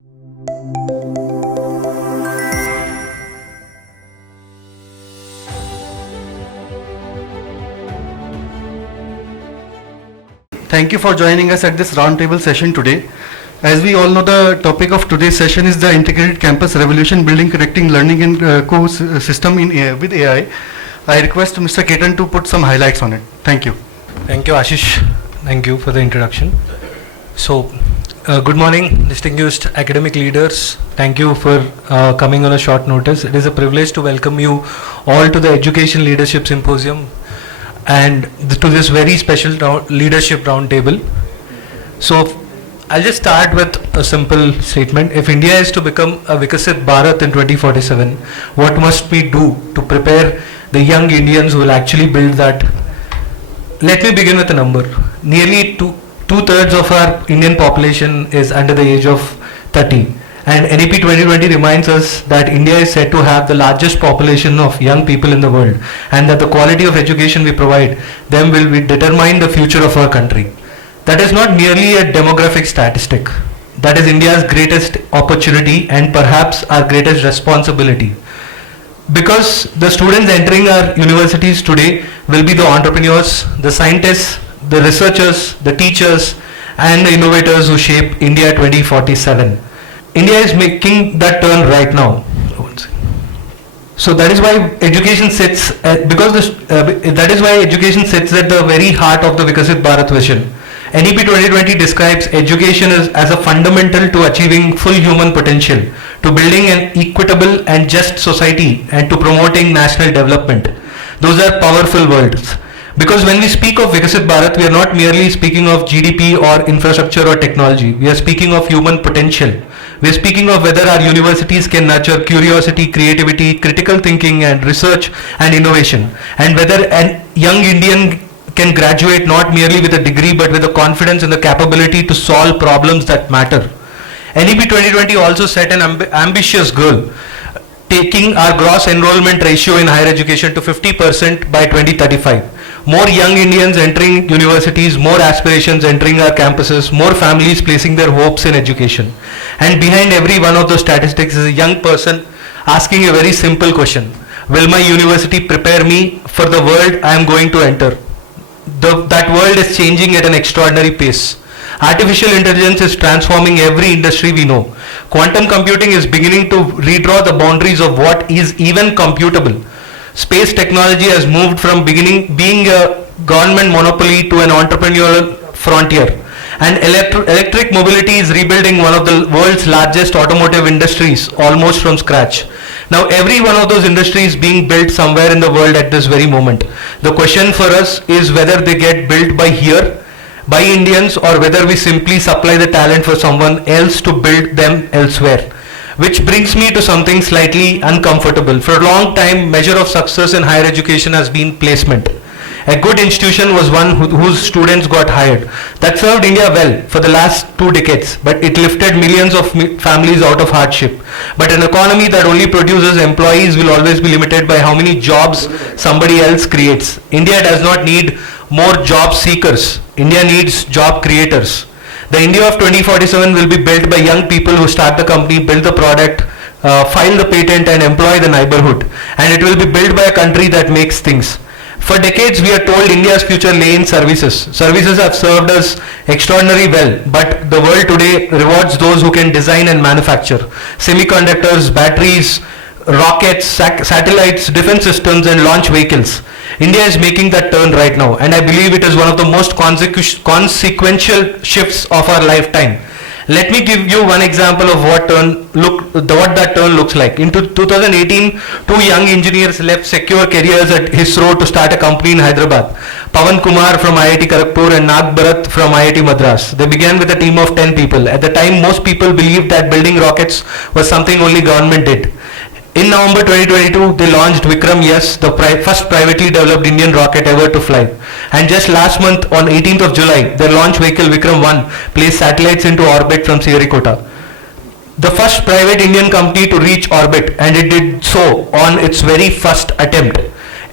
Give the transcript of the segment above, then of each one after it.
Thank you for joining us at this roundtable session today. As we all know, the topic of today's session is the Integrated Campus Revolution, Building, Connecting Learning and Co-System with AI. I request Mr. Ketan to put some highlights on it. Thank you. Thank you, Ashish. Thank you for the introduction. So, good morning, distinguished academic leaders. Thank you for coming on a short notice. It is a privilege to welcome you all to the Education Leadership Symposium and to this very special leadership roundtable. So, I'll just start with a simple statement. If India is to become a Vikasit Bharat in 2047, what must we do to prepare the young Indians who will actually build that? Let me begin with a number. Nearly two-thirds of our Indian population is under the age of 30. And NEP 2020 reminds us that India is said to have the largest population of young people in the world, and that the quality of education we provide them will determine the future of our country. That is not merely a demographic statistic. That is India's greatest opportunity and perhaps our greatest responsibility. Because the students entering our universities today will be the entrepreneurs, the scientists, the researchers, the teachers, and the innovators who shape India 2047. India is making that turn right now. So that is why education sits that is why education sits at the very heart of the Vikasit Bharat vision. NEP 2020 describes education as a fundamental to achieving full human potential, to building an equitable and just society, and to promoting national development. Those are powerful words. Because when we speak of Vikasit Bharat, we are not merely speaking of GDP or infrastructure or technology. We are speaking of human potential. We are speaking of whether our universities can nurture curiosity, creativity, critical thinking, and research and innovation, and whether a young Indian can graduate not merely with a degree but with the confidence and the capability to solve problems that matter. NEP 2020 also set an ambitious goal, taking our gross enrollment ratio in higher education to 50% by 2035. More young Indians entering universities, more aspirations entering our campuses, more families placing their hopes in education. And behind every one of those statistics is a young person asking a very simple question. Will my university prepare me for the world I am going to enter? That world is changing at an extraordinary pace. Artificial intelligence is transforming every industry we know. Quantum computing is beginning to redraw the boundaries of what is even computable. Space technology has moved from being a government monopoly to an entrepreneurial frontier. And electric mobility is rebuilding one of the world's largest automotive industries almost from scratch. Now every one of those industries is being built somewhere in the world at this very moment. The question for us is whether they get built by Indians, or whether we simply supply the talent for someone else to build them elsewhere. Which brings me to something slightly uncomfortable. For a long time, measure of success in higher education has been placement. A good institution was one whose students got hired. That served India well for the last 2 decades, but it lifted millions of families out of hardship. But an economy that only produces employees will always be limited by how many jobs somebody else creates. India does not need more job seekers. India needs job creators. The India of 2047 will be built by young people who start the company, build the product, file the patent, and employ the neighborhood. And it will be built by a country that makes things. For decades, we are told India's future lay in services. Services have served us extraordinarily well, but the world today rewards those who can design and manufacture. Semiconductors, batteries, rockets, satellites, defense systems, and launch vehicles. India is making that turn right now, and I believe it is one of the most consequential shifts of our lifetime. Let me give you one example of what that turn looks like. In 2018, 2 young engineers left secure careers at ISRO to start a company in Hyderabad. Pawan Kumar from IIT Kharagpur and Nag Bharat from IIT Madras. They began with a team of 10 people. At the time, most people believed that building rockets was something only government did. In November 2022, they launched Vikram Yes, the first privately developed Indian rocket ever to fly. And just last month, on 18th of July, their launch vehicle Vikram 1 placed satellites into orbit from Sriharikota. The first private Indian company to reach orbit, and it did so on its very first attempt.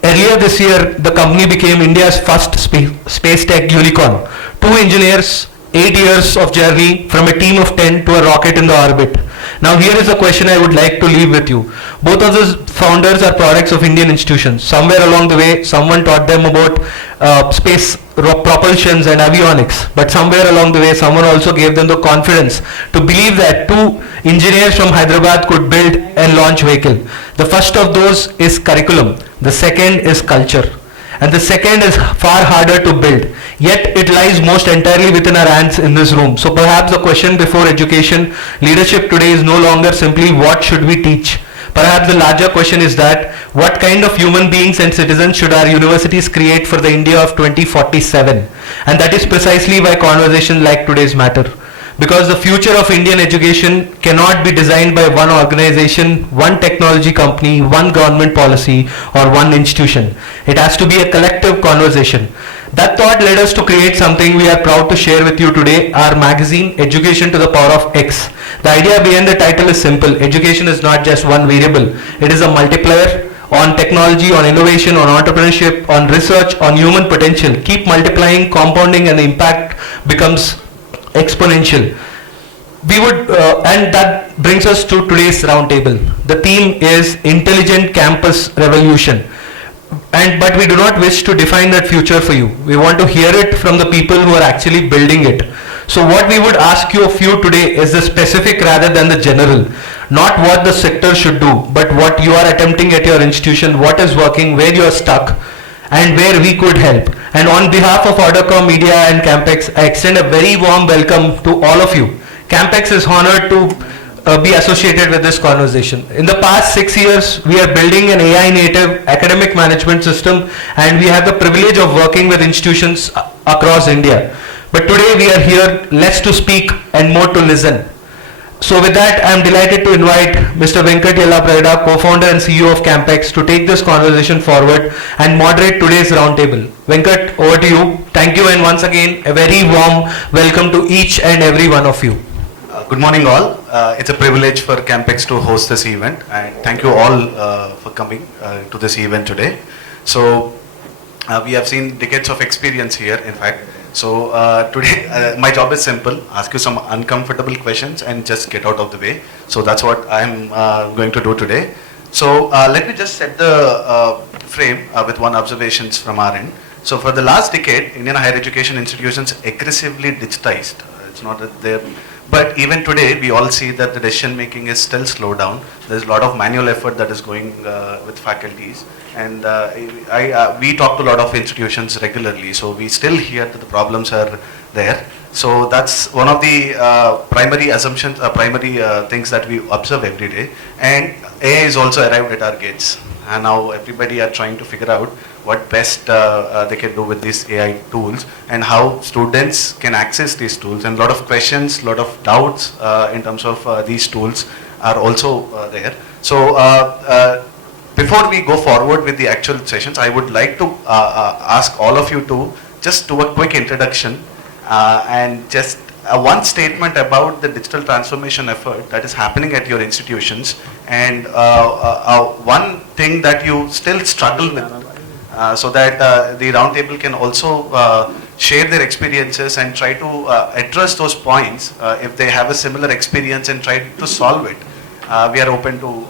Earlier this year, the company became India's first space tech unicorn. 2 engineers 8 years of journey from a team of 10 to a rocket in the orbit. Now here is a question I would like to leave with you. Both of the founders are products of Indian institutions. Somewhere along the way, someone taught them about space propulsions and avionics. But somewhere along the way, someone also gave them the confidence to believe that two engineers from Hyderabad could build and launch vehicle. The first of those is curriculum. The second is culture. And the second is far harder to build. Yet it lies most entirely within our hands in this room. So perhaps the question before education leadership today is no longer simply what should we teach. Perhaps the larger question is that what kind of human beings and citizens should our universities create for the India of 2047? And that is precisely why conversations like today's matter. Because the future of Indian education cannot be designed by one organization, one technology company, one government policy, or one institution. It has to be a collective conversation. That thought led us to create something we are proud to share with you today, our magazine, Education to the Power of X. The idea behind the title is simple. Education is not just one variable. It is a multiplier on technology, on innovation, on entrepreneurship, on research, on human potential. Keep multiplying, compounding, and the impact becomes exponential. We would, and that brings us to today's roundtable. The theme is Intelligent Campus Revolution. But we do not wish to define that future for you. We want to hear it from the people who are actually building it. So what we would ask you of you today is the specific rather than the general. Not what the sector should do, but what you are attempting at your institution, what is working, where you are stuck, and where we could help. And on behalf of ArdorComm Media and CampX, I extend a very warm welcome to all of you. CampX is honored to be associated with this conversation. In the past 6 years, we are building an AI native academic management system, and we have the privilege of working with institutions across India. But today we are here less to speak and more to listen. So with that, I am delighted to invite Mr. Venkat Yellapragada, co-founder and CEO of CampX, to take this conversation forward and moderate today's roundtable. Venkat, over to you. Thank you, and once again, a very warm welcome to each and every one of you. Good morning all. It's a privilege for CampX to host this event, and thank you all for coming to this event today. So we have seen decades of experience here, in fact. So today my job is simple: ask you some uncomfortable questions and just get out of the way. So that's what I'm going to do today. So let me just set the frame with one observations from our end. So for the last decade, Indian higher education institutions aggressively digitized. It's not that they're, but even today we all see that the decision making is still slowed down. There's a lot of manual effort that is going with faculties, and we talk to a lot of institutions regularly, so we still hear that the problems are there. So that's one of the primary assumptions, primary things that we observe every day. And AI is also arrived at our gates, and now everybody are trying to figure out what best they can do with these AI tools and how students can access these tools. And a lot of questions, a lot of doubts in terms of these tools are also there. So before we go forward with the actual sessions, I would like to ask all of you to just do a quick introduction and just one statement about the digital transformation effort that is happening at your institutions, and one thing that you still struggle with, so that the roundtable can also share their experiences and try to address those points if they have a similar experience and try to solve it. We are open to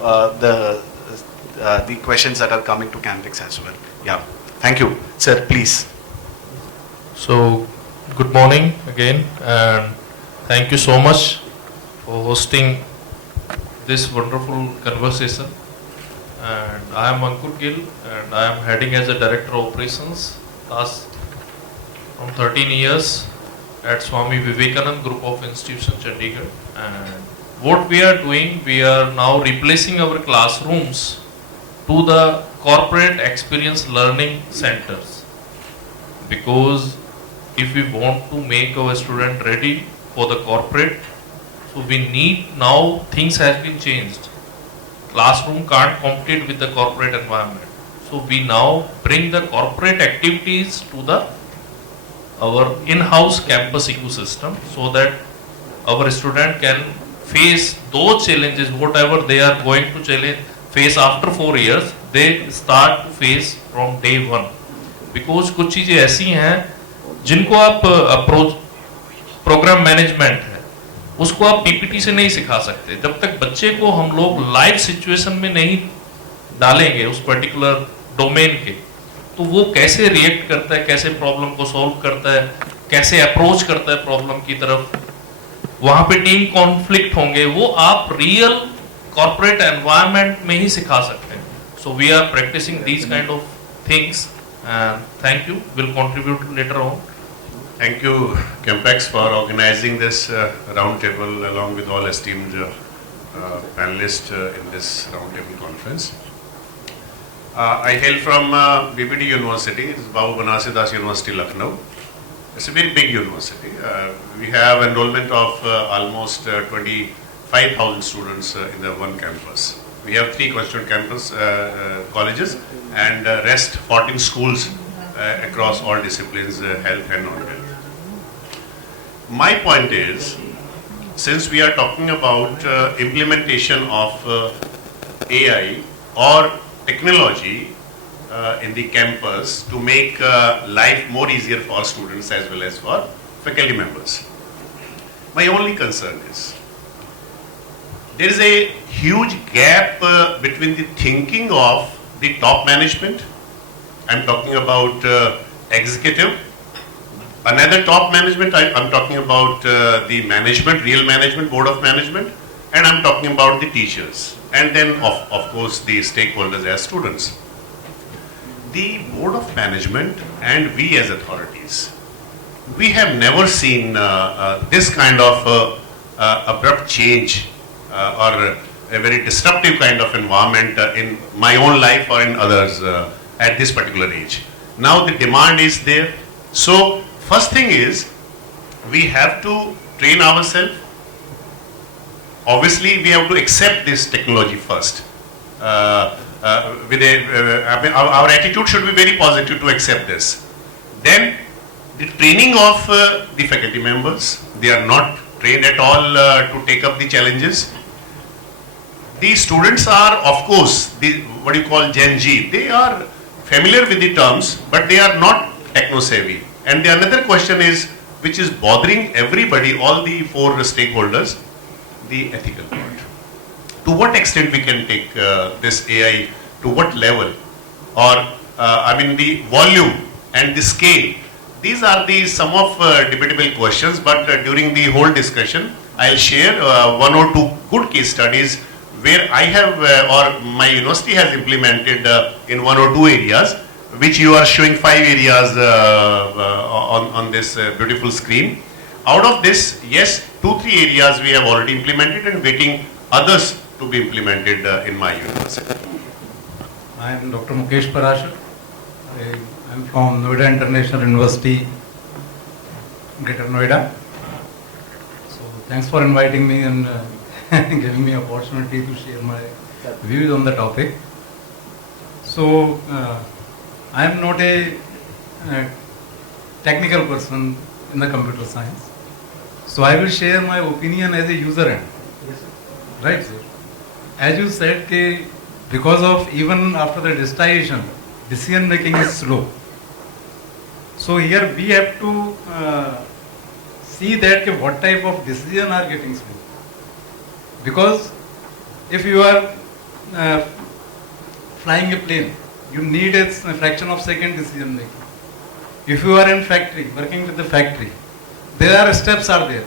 the questions that are coming to CampX as well. Yeah, thank you, sir. Please. So, good morning again, and thank you so much for hosting this wonderful conversation. And I am Ankur Gill, and I am heading as a Director of Operations last from 13 years at Swami Vivekanand Group of Institutions, Chandigarh. And what we are doing, we are now replacing our classrooms to the corporate experience learning centers, because if we want to make our student ready for the corporate, so we need, now things have been changed. Classroom can't compete with the corporate environment. So we now bring the corporate activities to our in-house campus ecosystem, so that our student can face those challenges, whatever they are going to face after 4 years, they start to face from day one. Because कुछ चीजें ऐसी हैं जिनको आप programme management है उसको आप PPT से नहीं सिखा सकते। जब तक बच्चे को हम लोग लाइव सिचुएशन में नहीं डालेंगे उस पर्टिकुलर डोमेन के, तो वो कैसे रिएक्ट करता है, कैसे प्रॉब्लम को सॉल्व करता है, कैसे अप्रोच करता है प्रॉब्लम की तरफ, वहां पे टीम कॉन्फ्लिक्ट होंगे, वो आप रियल कॉर्पोरेट एनवायरनमेंट में ही सिखा सकते हैं। So we are practising these kind of things and thank you, will contribute later on. Thank you, CampX, for organizing this roundtable along with all esteemed panelists in this roundtable conference. I hail from BPD University, it's Babu Banasidas University, Lucknow. It's a very big university. We have enrollment of almost 25,000 students in the one campus. We have 3 constituent campus colleges and rest 14 schools across all disciplines, health and non-health. My point is, since we are talking about implementation of AI or technology in the campus to make life more easier for students as well as for faculty members, my only concern is there is a huge gap between the thinking of the top management. I'm talking about executive. Another top management, I'm talking about the management, real management, board of management, and I'm talking about the teachers. And then of course the stakeholders as students. The board of management and we as authorities, we have never seen this kind of abrupt change or a very disruptive kind of environment in my own life or in others at this particular age. Now the demand is there. So first thing is we have to train ourselves. Obviously we have to accept this technology first. Our attitude should be very positive to accept this. Then the training of the faculty members, they are not trained at all to take up the challenges. The students are, of course, the what you call Gen Z. They are familiar with the terms, but they are not techno savvy. And the another question is, which is bothering everybody, all the 4 stakeholders, the ethical part. To what extent we can take this AI, to what level, or the volume and the scale. These are the some of debatable questions, but during the whole discussion, I'll share 1 or 2 good case studies where I have or my university has implemented in 1 or 2 areas, which you are showing 5 areas on this beautiful screen. Out of this, yes, 2-3 areas we have already implemented and waiting others to be implemented in my university. I am Dr. Mukesh Parashar. I am from Noida International University, Greater Noida. So thanks for inviting me and giving me opportunity to share my views on the topic. So I am not a technical person in the computer science. So I will share my opinion as a user end. Right, sir? As you said, because of even after the digitization, decision making is slow. So here we have to see that what type of decision are getting slow. Because if you are flying a plane, you need a fraction of second decision making. If you are in factory, working with the factory, there are steps are there.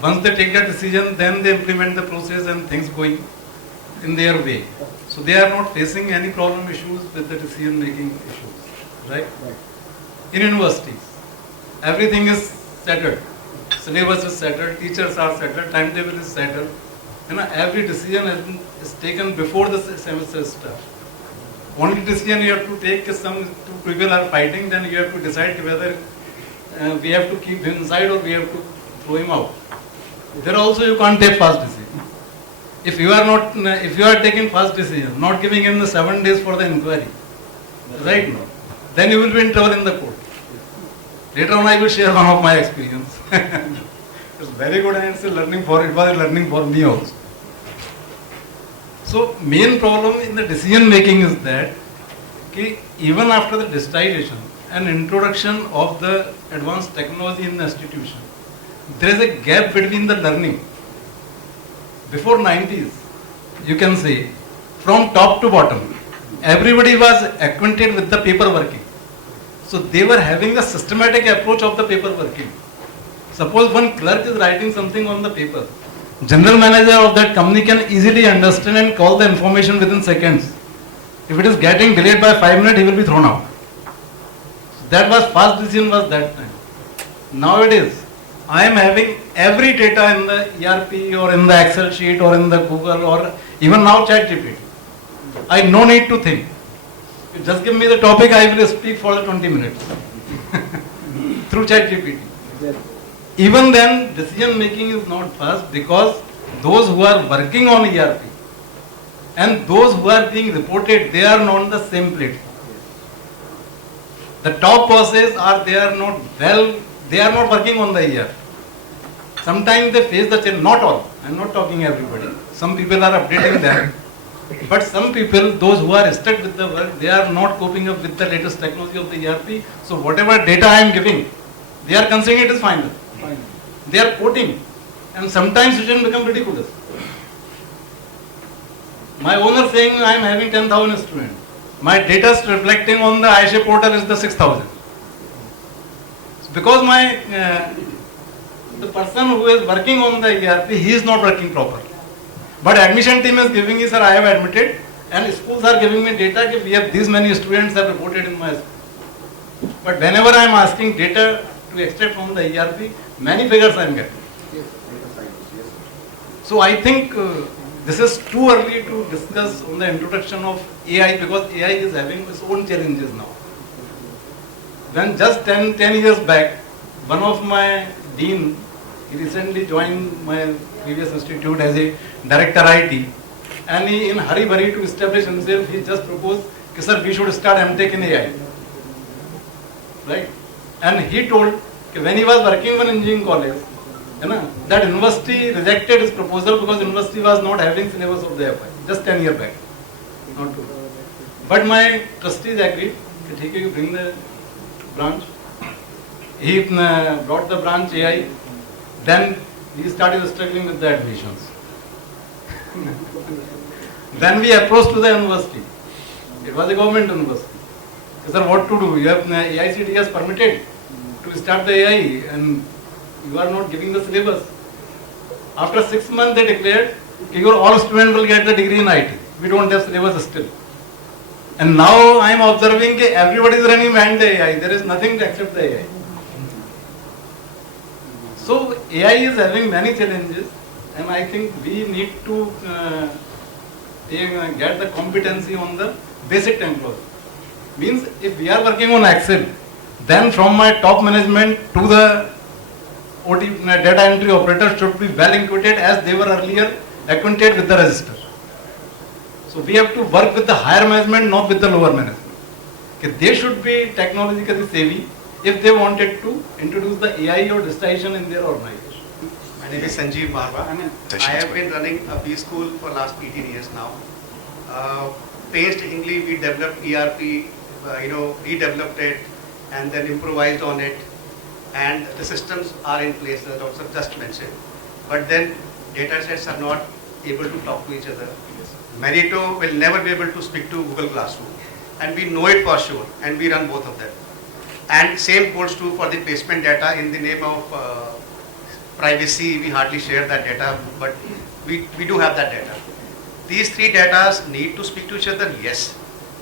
Once they take the decision, then they implement the process and things going in their way. So they are not facing any problem issues with the decision making issues, right? In universities, everything is settled. Syllabus is settled, teachers are settled, timetable is settled. Every decision is taken before the semester starts. Only decision you have to take is some 2 people are fighting, then you have to decide whether we have to keep him inside or we have to throw him out. There also you can't take fast decision. If you are taking fast decision, not giving him the 7 days for the inquiry, right now, then you will be in trouble in the court. Later on I will share one of my experience. It's very good and it's a learning for me also. So main problem in the decision making is that even after the digitization and introduction of the advanced technology in the institution, there is a gap between the learning. Before 90s, you can say, from top to bottom, everybody was acquainted with the paper working. So they were having a systematic approach of the paper working. Suppose one clerk is writing something on the paper, general manager of that company can easily understand and call the information within seconds. If it is getting delayed by 5 minutes, he will be thrown out. That was fast decision was that time. Nowadays, I am having every data in the ERP or in the Excel sheet or in the Google or even now ChatGPT. I no need to think. You just give me the topic, I will speak for 20 minutes through ChatGPT. Even then, decision making is not fast because those who are working on ERP and those who are being reported, they are not on the same platform. The top bosses they are not working on the ERP. Sometimes they face the challenge, not all, I am not talking everybody. Some people are updating them. But some people, those who are stuck with the work, they are not coping up with the latest technology of the ERP. So whatever data I am giving, they are considering it is final. They are quoting. And sometimes situation become ridiculous. My owner saying I am having 10,000 students. My data is reflecting on the Aisha portal is the 6,000. Because the person who is working on the ERP, he is not working properly. But admission team is giving me, sir, I have admitted, and schools are giving me data that we have these many students have reported in my school. But whenever I am asking data to extract from the ERP, many figures I am getting. So I think this is too early to discuss on the introduction of AI because AI is having its own challenges now. When just 10 years back, one of my dean, he recently joined my previous institute as a director IT, and he in hurry to establish himself, he just proposed, sir, we should start MTech in AI. Right? And he told, when he was working in engineering college, that university rejected his proposal because university was not having syllabus of the FI, just 10 years back. Not true. But my trustees agreed, that you bring the branch. He brought the branch AI, then we started struggling with the admissions. Then we approached to the university. It was a government university. Sir, what to do? You have AICTE has permitted to start the AI and you are not giving the syllabus. After 6 months they declared your all students will get the degree in IT. We don't have syllabus still. And now I am observing that everybody is running behind the AI. There is nothing except the AI. So AI is having many challenges, and I think we need to get the competency on the basic technology. Means if we are working on Excel, then from my top management to the OT data entry operator should be well acquainted as they were earlier acquainted with the register. So we have to work with the higher management, not with the lower management. Okay, they should be technologically savvy if they wanted to introduce the AI or digitization in their organization. My name is Sanjeev Marwa. I have been running a B school for last 18 years now. Painstakingly we developed ERP, redeveloped it and then improvised on it, and the systems are in place that also just mentioned. But then data sets are not able to talk to each other. Merito will never be able to speak to Google Classroom, and we know it for sure, and we run both of them. And same holds true for the placement data. In the name of privacy, we hardly share that data, but we do have that data. These three data need to speak to each other, yes,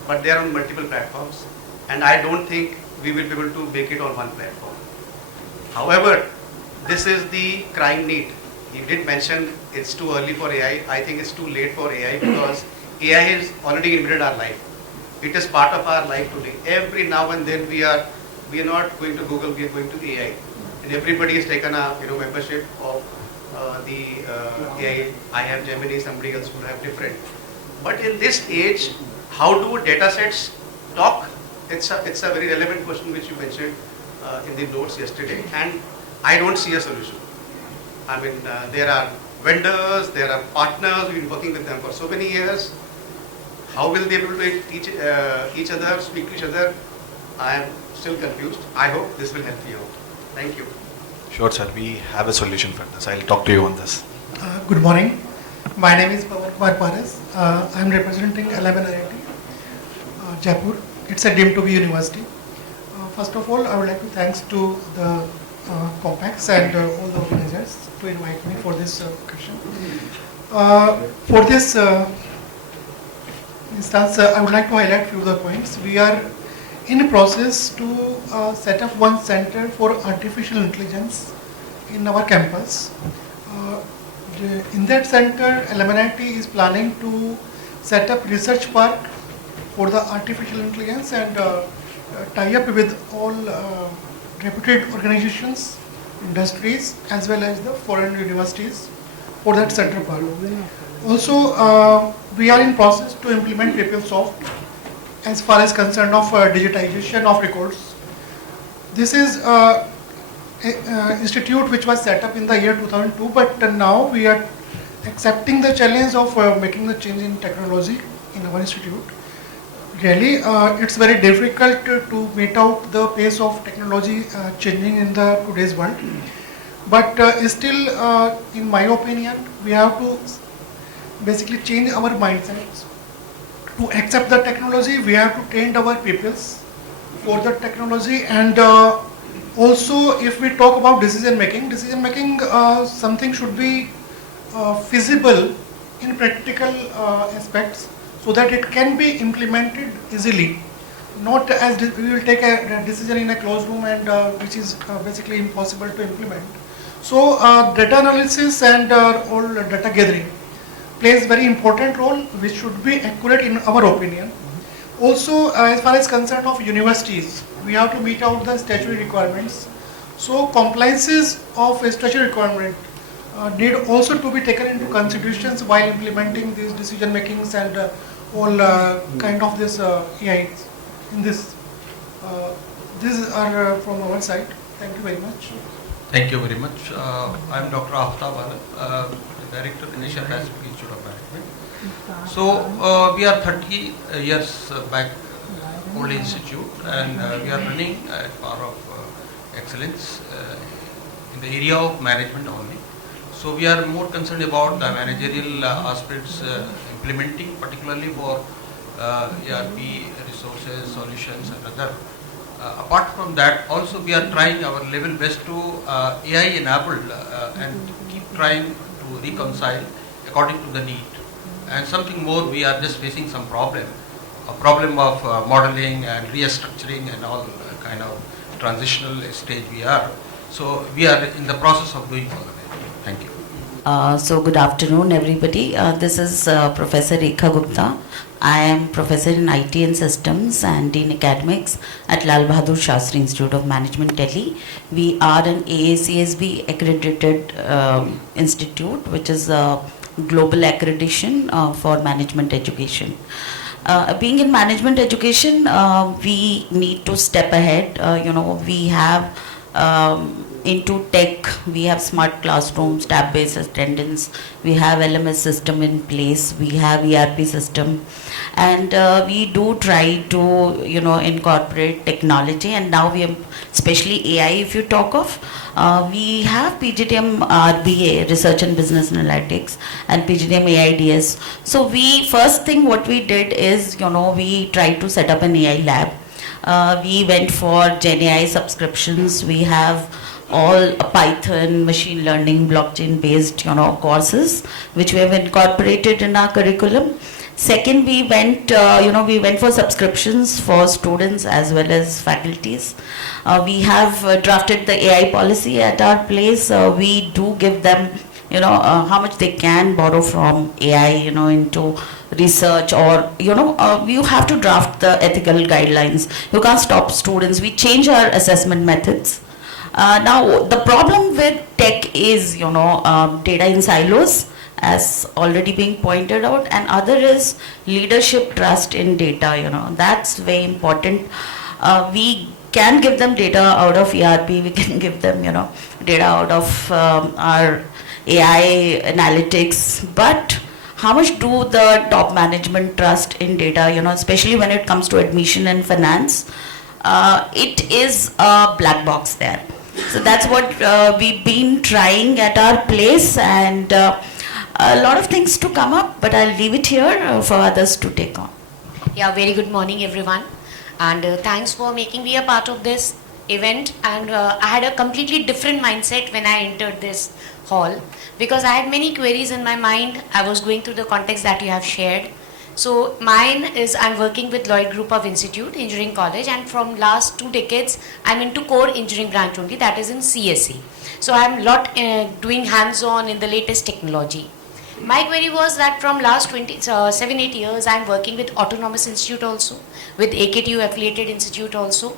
but they are on multiple platforms, and I don't think we will be able to make it on one platform. However, this is the crying need. You did mention it's too early for AI. I think it's too late for AI because AI has already invaded our life. It is part of our life today. Every now and then we are not going to Google, we are going to AI. And everybody has taken a membership of the AI. I have Gemini, somebody else would have different. But in this age, how do data sets talk? It's a very relevant question which you mentioned in the notes yesterday, and I don't see a solution. I mean, there are vendors, there are partners, we've been working with them for so many years. How will they be able to teach each other, speak to each other? I am still confused. I hope this will help you out. Thank you. Sure, sir. We have a solution for this. I'll talk to you on this. Good morning. My name is Pawan Paras. I am representing 11 IIT, Jaipur. It's a deemed to be university. First of all, I would like to thanks to the CampX and all the organizers to invite me for this occasion. For this instance, I would like to highlight few of the points. We are in a process to set up one center for artificial intelligence in our campus. In that center, LMNIT is planning to set up research park for the artificial intelligence and tie up with all reputed organizations, industries, as well as the foreign universities for that center park. Also, we are in process to implement PeopleSoft as far as concern of digitization of records. This is institute which was set up in the year 2002, but now we are accepting the challenge of making the change in technology in our institute. Really, it's very difficult to meet out the pace of technology changing in the today's world. But still, in my opinion, we have to basically change our mindsets. To accept the technology, we have to train our peoples for the technology, and also if we talk about decision making, something should be feasible in practical aspects so that it can be implemented easily. Not as we will take a decision in a closed room and which is basically impossible to implement. So data analysis and all data gathering plays very important role, which should be accurate in our opinion. Also, as far as concern of universities, we have to meet out the statutory requirements. So compliances of statutory requirement need also to be taken into considerations while implementing these decision makings and all kind of this AIs in this. These are from our side. Thank you very much. Thank you very much. I am Dr. Aftab Alam, Director, Asia Pacific Institute of Management. So we are 30 years back old institute, and we are running at power of excellence in the area of management only. So we are more concerned about the managerial aspects implementing, particularly for ERP resources, solutions, and other. Apart from that, also we are trying our level best to AI enabled and keep trying to reconcile according to the need. And something more, we are just facing some problem, a problem of modeling and restructuring and all kind of transitional stage we are. So we are in the process of doing all of it. Thank you. So good afternoon, everybody. This is Professor Rekha Gupta. I am Professor in IT and Systems and Dean Academics at Lal Bahadur Shastri Institute of Management, Delhi. We are an AACSB accredited institute, which is a global accreditation for management education. Being in management education, we need to step ahead. We have into tech, we have smart classrooms, tab-based attendance, we have LMS system in place, we have ERP system, and we do try to incorporate technology. And now we have, especially AI if you talk of, we have PGDM RBA, Research and Business Analytics, and PGDM AIDS. So we, first thing what we did is, we tried to set up an AI lab. We went for Gen AI subscriptions. We have all Python, machine learning, blockchain based courses which we have incorporated in our curriculum. Second, we went for subscriptions for students as well as faculties. We have drafted the AI policy at our place. We do give them how much they can borrow from AI into research, or you have to draft the ethical guidelines. You can't stop students. We change our assessment methods. Now the problem with tech is data in silos, as already being pointed out, and other is leadership trust in data. That's very important. We can give them data out of ERP, we can give them data out of our AI analytics, but how much do the top management trust in data, especially when it comes to admission and finance? It is a black box there. So that's what we've been trying at our place, and a lot of things to come up, but I'll leave it here for others to take on. Yeah, very good morning everyone, and thanks for making me a part of this event. And I had a completely different mindset when I entered this hall, because I had many queries in my mind. I was going through the context that you have shared. So mine is, I'm working with Lloyd Group of Institute, Engineering College, and from last 2 decades I'm into core engineering branch only, that is in CSE. So I'm doing hands-on in the latest technology. My query was that from last 7-8 years I'm working with Autonomous Institute also, with AKTU affiliated institute also.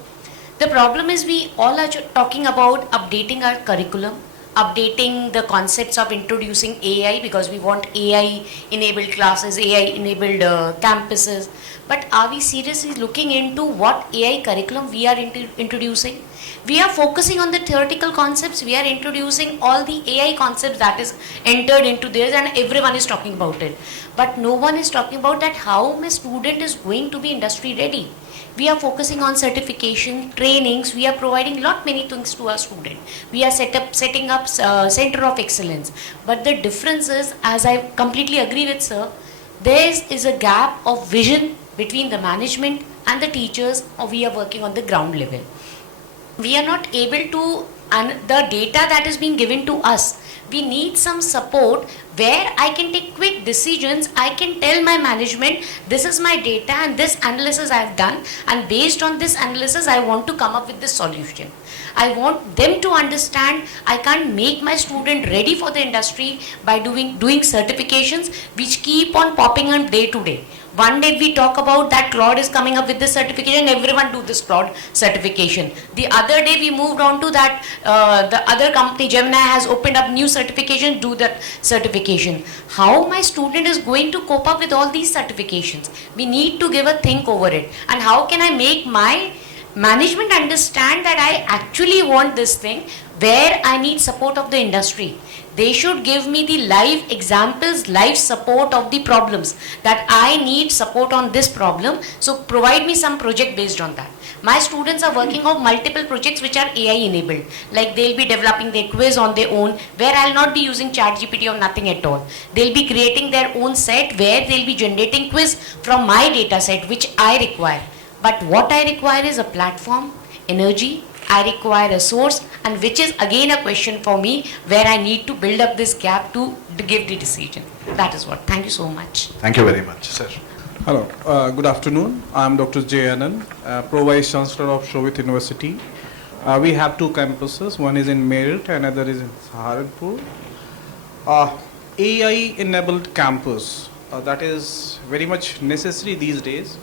The problem is we all are talking about updating our curriculum, updating the concepts of introducing AI, because we want AI enabled classes, AI enabled campuses. But are we seriously looking into what AI curriculum we are introducing? We are focusing on the theoretical concepts. We are introducing all the AI concepts that is entered into this, and everyone is talking about it. But no one is talking about that how my student is going to be industry ready. We are focusing on certification, trainings. We are providing many things to our student. We are setting up center of excellence. But the difference is, as I completely agree with sir, there is a gap of vision between the management and the teachers, or we are working on the ground level. We are not able to, and the data that is being given to us, we need some support where I can take quick decisions. I can tell my management, this is my data and this analysis I have done, and based on this analysis I want to come up with this solution. I want them to understand I can't make my student ready for the industry by doing certifications which keep on popping on day to day. One day we talk about that Claude is coming up with this certification, everyone do this Claude certification. The other day we moved on to that, the other company, Gemini, has opened up new certification, do that certification. How my student is going to cope up with all these certifications? We need to give a think over it. And how can I make my management understand that I actually want this thing, where I need support of the industry? They should give me the live examples, live support of the problems, that I need support on this problem. So provide me some project based on that. My students are working on multiple projects which are AI enabled. Like they'll be developing their quiz on their own, where I'll not be using ChatGPT or nothing at all. They'll be creating their own set where they'll be generating quiz from my data set which I require. But what I require is a platform, energy, I require a source, and which is again a question for me, where I need to build up this gap to give the decision. That is what. Thank you so much. Thank you very much, sir. Hello, good afternoon. I am Dr. J. Anand, Pro Vice Chancellor of Shobit University. We have 2 campuses, one is in Meerut, another is in Saharanpur. AI enabled campus, that is very much necessary these days.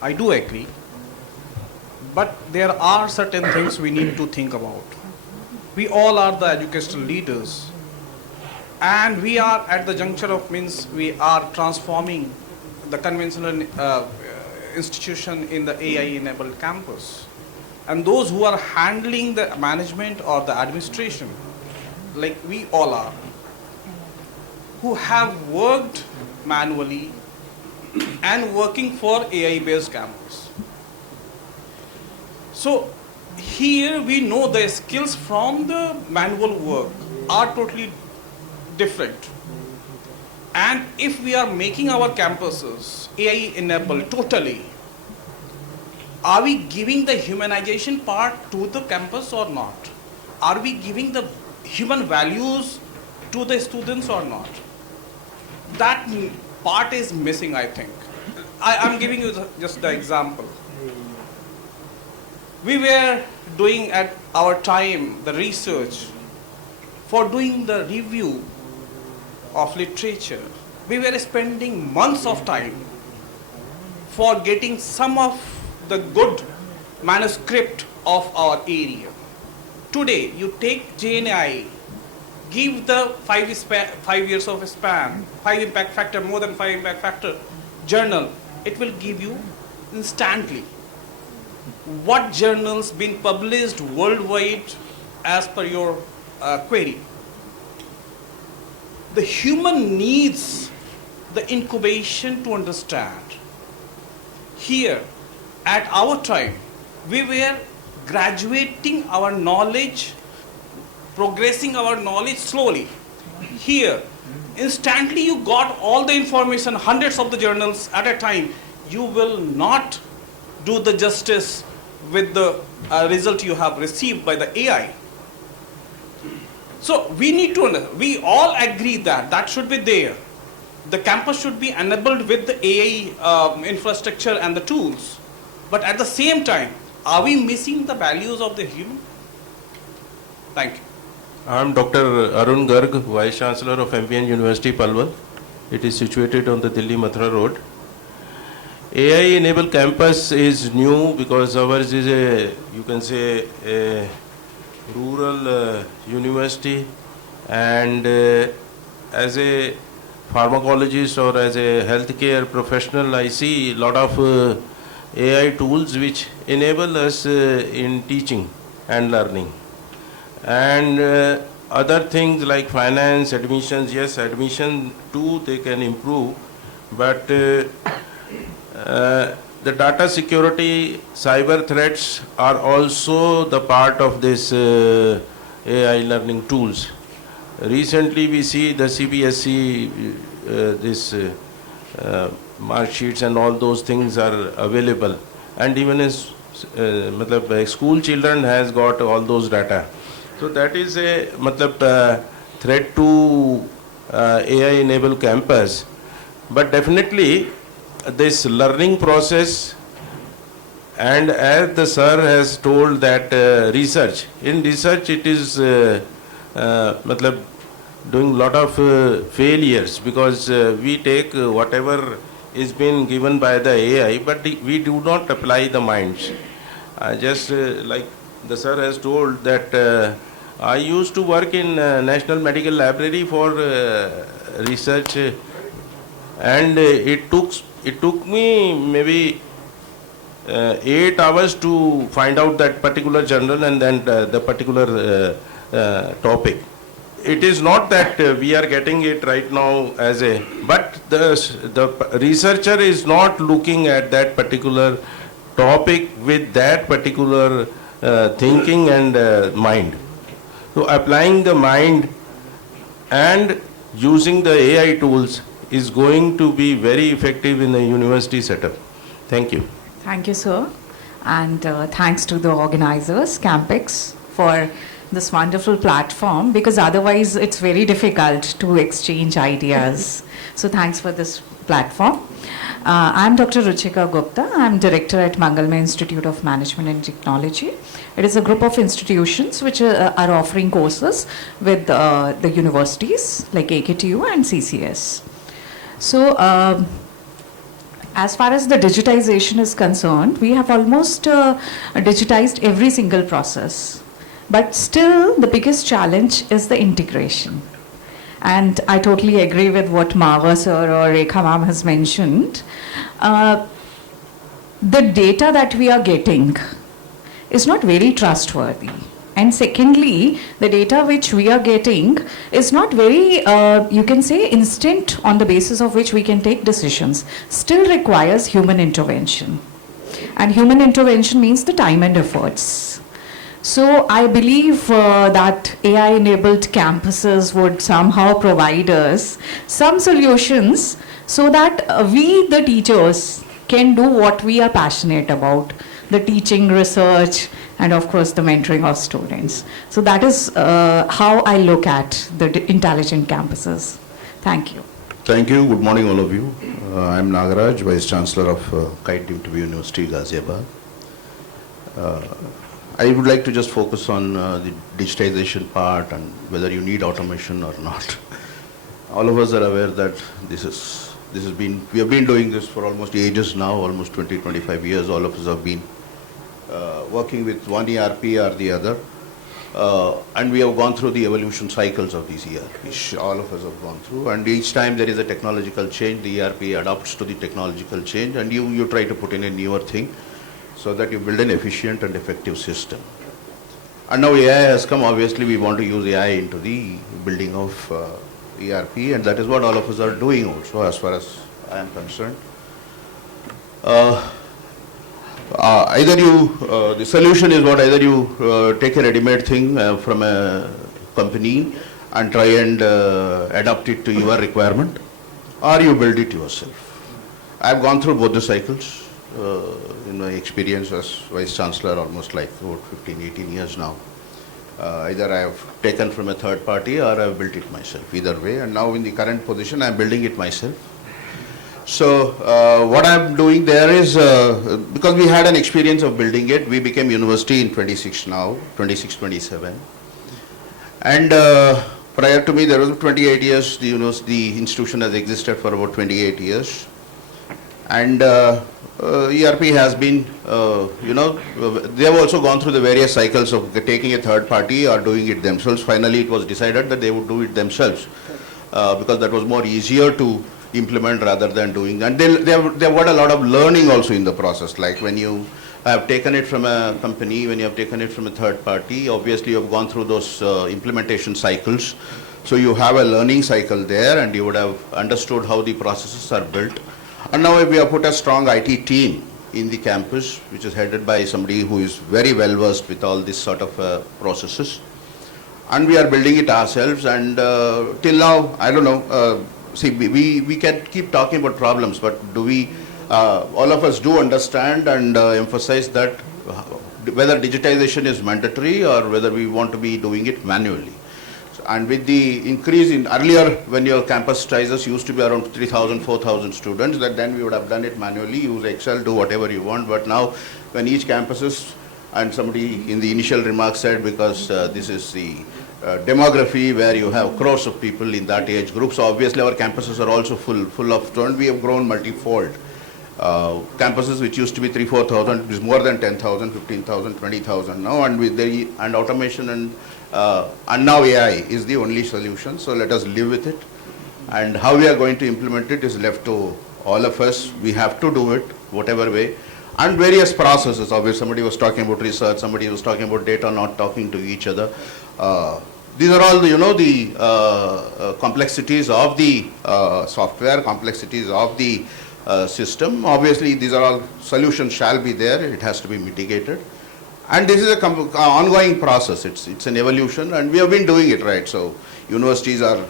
I do agree. But there are certain things we need to think about. We all are the educational leaders, and we are at the juncture of we are transforming the conventional institution in the AI-enabled campus. And those who are handling the management or the administration, like we all are, who have worked manually and working for AI-based campus. So here we know the skills from the manual work are totally different. And if we are making our campuses AI enabled totally, are we giving the humanization part to the campus or not? Are we giving the human values to the students or not? That part is missing, I think. I'm giving you just the example. We were doing at our time the research for doing the review of literature. We were spending months of time for getting some of the good manuscript of our area. Today, you take JNI, give the 5 years of span, 5 impact factor, more than 5 impact factor journal, it will give you instantly what journals been published worldwide as per your query. The human needs the incubation to understand. Here, at our time, we were graduating our knowledge progressing our knowledge slowly. Here, instantly you got all the information, hundreds of the journals at a time. You will not do the justice with the result you have received by the AI. So we need to, we all agree that that should be there. The campus should be enabled with the AI infrastructure and the tools. But at the same time, are we missing the values of the human? Thank you. I am Dr. Arun Garg, Vice Chancellor of MPN University, Palwal. It is situated on the Delhi-Mathura road. AI-enabled campus is new because ours is a, you can say, a rural university, and as a pharmacologist or as a healthcare professional, I see a lot of AI tools which enable us in teaching and learning. And other things like finance, admissions, yes, admission too they can improve, but the data security, cyber threats are also the part of this AI learning tools. Recently we see the CBSE, this mark sheets and all those things are available, and even as school children has got all those data. So that is a threat to AI enabled campus. But definitely this learning process, and as the sir has told that in research it is doing lot of failures, because we take whatever is been given by the AI, but we do not apply the minds. Just like the sir has told that I used to work in National Medical Library for research, and it took me maybe 8 hours to find out that particular journal and then the particular topic. It is not that we are getting it right now as a, but the researcher is not looking at that particular topic with that particular thinking and mind. So applying the mind and using the AI tools is going to be very effective in the university setup. Thank you. Thank you, sir. And thanks to the organizers, CampX, for this wonderful platform, because otherwise it's very difficult to exchange ideas. So thanks for this platform. I'm Dr. Ruchika Gupta. I'm director at Mangalma Institute of Management and Technology. It is a group of institutions which are offering courses with the universities like AKTU and CCS. So as far as the digitization is concerned, we have almost digitized every single process. But still, the biggest challenge is the integration. And I totally agree with what Mava sir or Rekha ma'am has mentioned. The data that we are getting is not very trustworthy. And secondly, the data which we are getting is not very, you can say, instant on the basis of which we can take decisions. Still requires human intervention. And human intervention means the time and efforts. So I believe that AI-enabled campuses would somehow provide us some solutions so that we, the teachers, can do what we are passionate about, the teaching, research, and of course the mentoring of students. So that is how I look at the intelligent campuses. Thank you. Thank you. Good morning, all of you. I'm Nagaraj, Vice Chancellor of Kite University, Ghaziabad. I would like to just focus on the digitization part and whether you need automation or not. All of us are aware that we have been doing this for almost ages now, almost 20-25 years. All of us have been working with one ERP or the other, and we have gone through the evolution cycles of these ERPs. All of us have gone through, and each time there is a technological change, the ERP adapts to the technological change, and you try to put in a newer thing, so that you build an efficient and effective system. And now AI has come. Obviously we want to use AI into the building of ERP, and that is what all of us are doing also, as far as I am concerned. The solution is what, either you take a ready-made thing from a company and try and adapt it to your requirement, or you build it yourself. I've gone through both the cycles in my experience as Vice Chancellor, almost like about 15, 18 years now. Either I have taken from a third party or I have built it myself, either way. And now in the current position, I am building it myself. So what I am doing there is, because we had an experience of building it, we became university in 26 now, 26, 27. And prior to me, there was 28 years, the institution has existed for about 28 years. And ERP has been, they have also gone through the various cycles of taking a third party or doing it themselves. Finally, it was decided that they would do it themselves because that was more easier to implement rather than doing. And they've got a lot of learning also in the process. Like when you have taken it from a company, when you have taken it from a third party, obviously you have gone through those implementation cycles. So you have a learning cycle there, and you would have understood how the processes are built. And now we have put a strong IT team in the campus, which is headed by somebody who is very well versed with all this sort of processes. And we are building it ourselves, and till now, I don't know, see, we can keep talking about problems, but do we, all of us do understand and emphasize that whether digitization is mandatory or whether we want to be doing it manually. And with the increase in, earlier when your campus sizes used to be around 3,000, 4,000 students, that then we would have done it manually, use Excel, do whatever you want. But now when each campus is, and somebody in the initial remarks said, because this is the demography where you have crores of people in that age group, so obviously our campuses are also full of students. We have grown multifold. Campuses which used to be 3,000, 4,000 is more than 10,000, 15,000, 20,000 now, and with the automation and now AI is the only solution. So let us live with it, and how we are going to implement it is left to all of us. We have to do it whatever way, and various processes. Obviously, somebody was talking about research, somebody was talking about data not talking to each other. These are all the complexities of the software, complexities of the system. Obviously, these are all solutions shall be there. It has to be mitigated. And this is an ongoing process. It's an evolution, and we have been doing it, right? So universities are,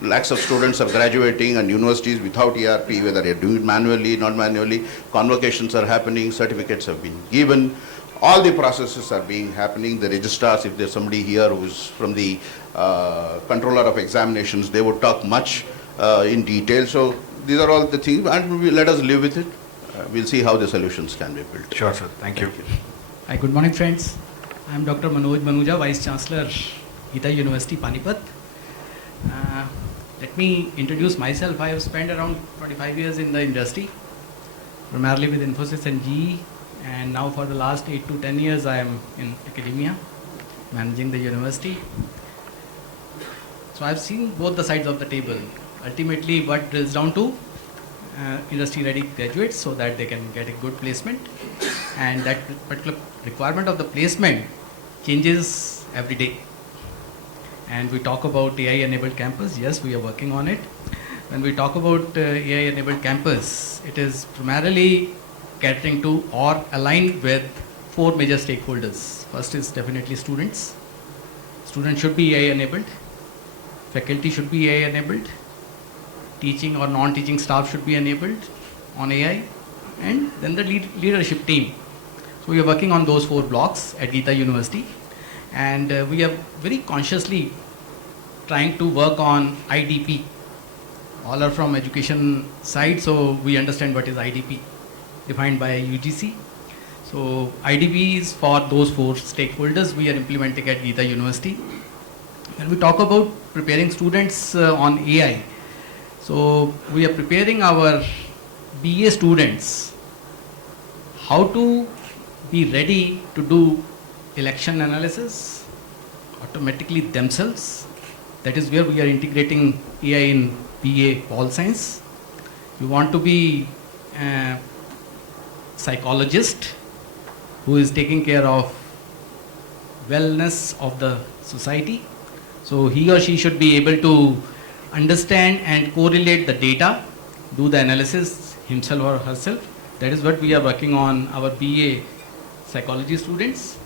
lakhs of students are graduating, and universities without ERP, whether they're doing it manually, not manually, convocations are happening, certificates have been given, all the processes are happening. The registrars, if there's somebody here who is from the controller of examinations, they would talk much in detail. So these are all the things, and let us live with it. We'll see how the solutions can be built. Sure, sir. Thank you. Hi, good morning, friends. I am Dr. Manoj Manuja, Vice Chancellor, Gita University, Panipat. Let me introduce myself. I have spent around 25 years in the industry, primarily with Infosys and GE, and now for the last 8 to 10 years I am in academia, managing the university. So I have seen both the sides of the table. Ultimately, what drills down to industry-ready graduates so that they can get a good placement, and that particular requirement of the placement changes every day. And we talk about AI-enabled campus. Yes, we are working on it. When we talk about AI-enabled campus, it is primarily catering to or aligned with 4 major stakeholders. First is definitely students. Students should be AI-enabled. Faculty should be AI-enabled. Teaching or non-teaching staff should be enabled on AI, and then the leadership team. So we are working on those 4 blocks at Gita University, and we are very consciously trying to work on IDP. All are from education side, so we understand what is IDP, defined by UGC. So IDP is for those 4 stakeholders we are implementing at Gita University. When we talk about preparing students on AI, so we are preparing our BA students how to be ready to do election analysis automatically themselves. That is where we are integrating AI in BA Pol Science. We want to be a psychologist who is taking care of wellness of the society. So he or she should be able to understand and correlate the data, do the analysis himself or herself. That is what we are working on our BA psychology students.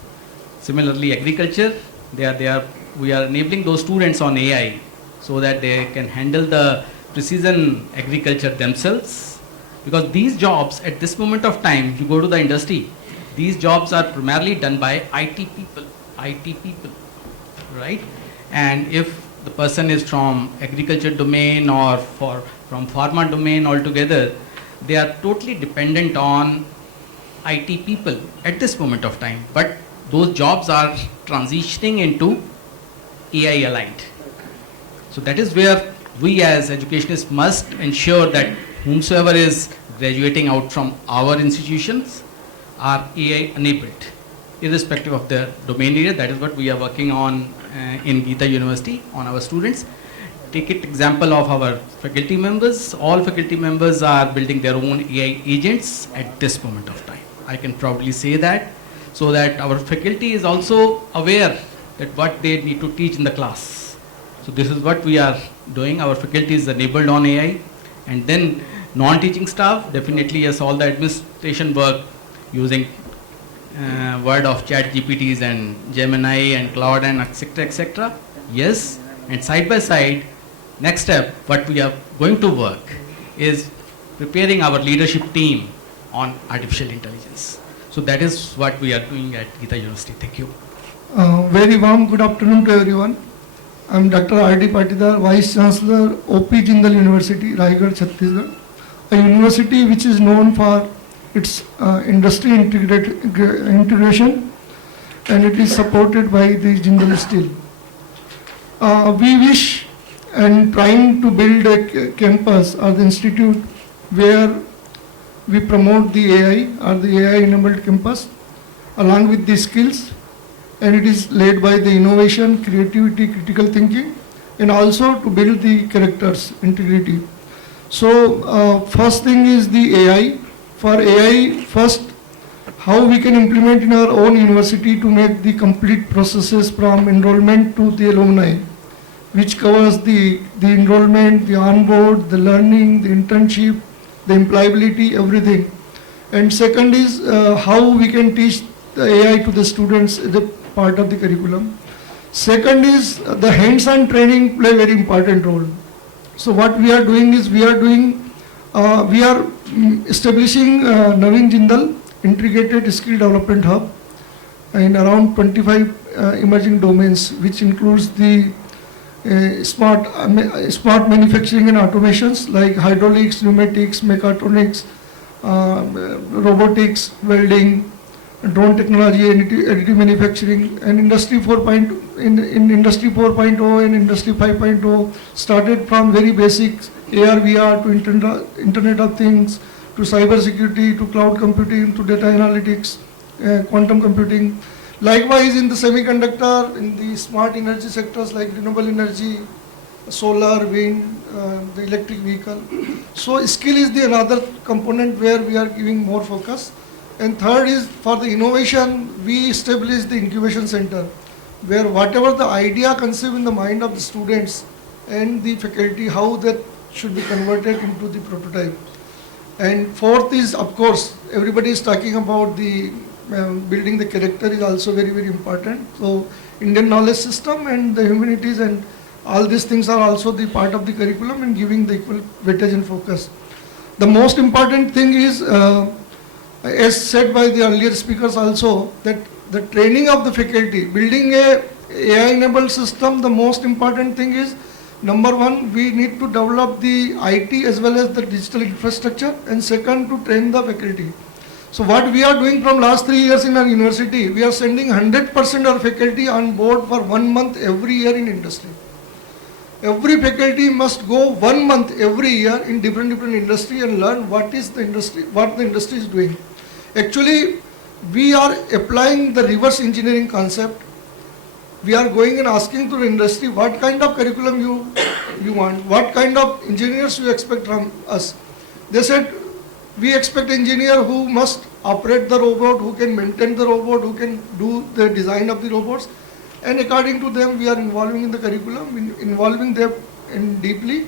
Similarly, agriculture, they are we are enabling those students on AI so that they can handle the precision agriculture themselves. Because these jobs at this moment of time, you go to the industry, these jobs are primarily done by IT people, right? And if the person is from agriculture domain or from pharma domain altogether, they are totally dependent on IT people at this moment of time. But those jobs are transitioning into AI aligned. So that is where we as educationists must ensure that whomsoever is graduating out from our institutions are AI enabled, irrespective of their domain area. That is what we are working on in Gita University on our students. Take it example of our faculty members. All faculty members are building their own AI agents at this moment of time. I can probably say that, so that our faculty is also aware that what they need to teach in the class. So this is what we are doing. Our faculty is enabled on AI, and then non-teaching staff, definitely yes, all the administration work using word of chat GPTs and Gemini and Cloud and etc. Yes, and side by side, next step, what we are going to work is preparing our leadership team on artificial intelligence. So that is what we are doing at Gita University. Thank you. Very warm good afternoon to everyone. I am Dr. R.D. Patidar, Vice Chancellor, OP Jindal University, Raigad, Chhattisgarh, a university which is known for its industry integration, and it is supported by the Jindal Steel. We wish and trying to build a campus or the institute where we promote the AI or the AI enabled campus along with the skills, and it is led by the innovation, creativity, critical thinking, and also to build the characters, integrity. So first thing is the AI. For AI, first, how we can implement in our own university to make the complete processes from enrollment to the alumni, which covers the enrollment, the onboard, the learning, the internship, the employability, everything. And second is how we can teach the AI to the students as a part of the curriculum. Second is the hands-on training play a very important role. So what we are doing is we are establishing Naveen Jindal Integrated Skill Development Hub in around 25 emerging domains, which includes the smart manufacturing and automations like hydraulics, pneumatics, mechatronics, robotics, welding, drone technology, additive manufacturing, and Industry 4.0 in Industry 4.0 and Industry 5.0 started from very basics, AR, VR to Internet of Things, to cyber security, to cloud computing, to data analytics, quantum computing. Likewise, in the semiconductor, in the smart energy sectors like renewable energy, solar, wind, the electric vehicle. So skill is the another component where we are giving more focus. And third is for the innovation, we establish the incubation center, where whatever the idea conceived in the mind of the students and the faculty, how that should be converted into the prototype. And fourth is, of course, everybody is talking about the building the character is also very, very important. So Indian knowledge system and the humanities and all these things are also the part of the curriculum and giving the equal weightage and focus. The most important thing is, as said by the earlier speakers also, that the training of the faculty, building a AI-enabled system, the most important thing is, number one, we need to develop the IT as well as the digital infrastructure, and second, to train the faculty. So what we are doing from last 3 years in our university, we are sending 100% our faculty on board for 1 month every year in industry. Every faculty must go 1 month every year in different industry and learn what is the industry, what the industry is doing. Actually, we are applying the reverse engineering concept. We are going and asking to the industry what kind of curriculum you want, what kind of engineers you expect from us. They said, we expect engineer who must operate the robot, who can maintain the robot, who can do the design of the robots. And according to them, we are involving in the curriculum, involving them deeply,